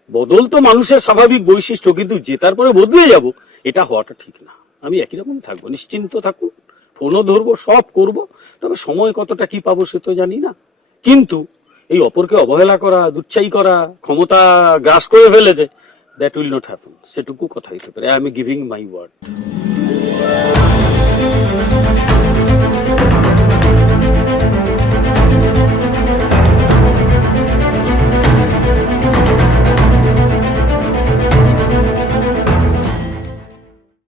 বদল তো মানুষের স্বাভাবিক বৈশিষ্ট্য, কিন্তু জেতার পরে বদলে যাব, এটা হওয়াটা ঠিক না। আমি একই রকম থাকবো, নিশ্চিন্ত থাকুন। ফোনও ধরবো, সব করব। তবে সময় কতটা কি পাবো সে তো জানি না। কিন্তু এই অপরকে অবহেলা করা, দুচ্ছাই করা, ক্ষমতা গ্রাস করে ফেলেছে, দ্যাট উইল নট হ্যাপেন। সেটুকু কথা হইতে পারে। I am giving my word.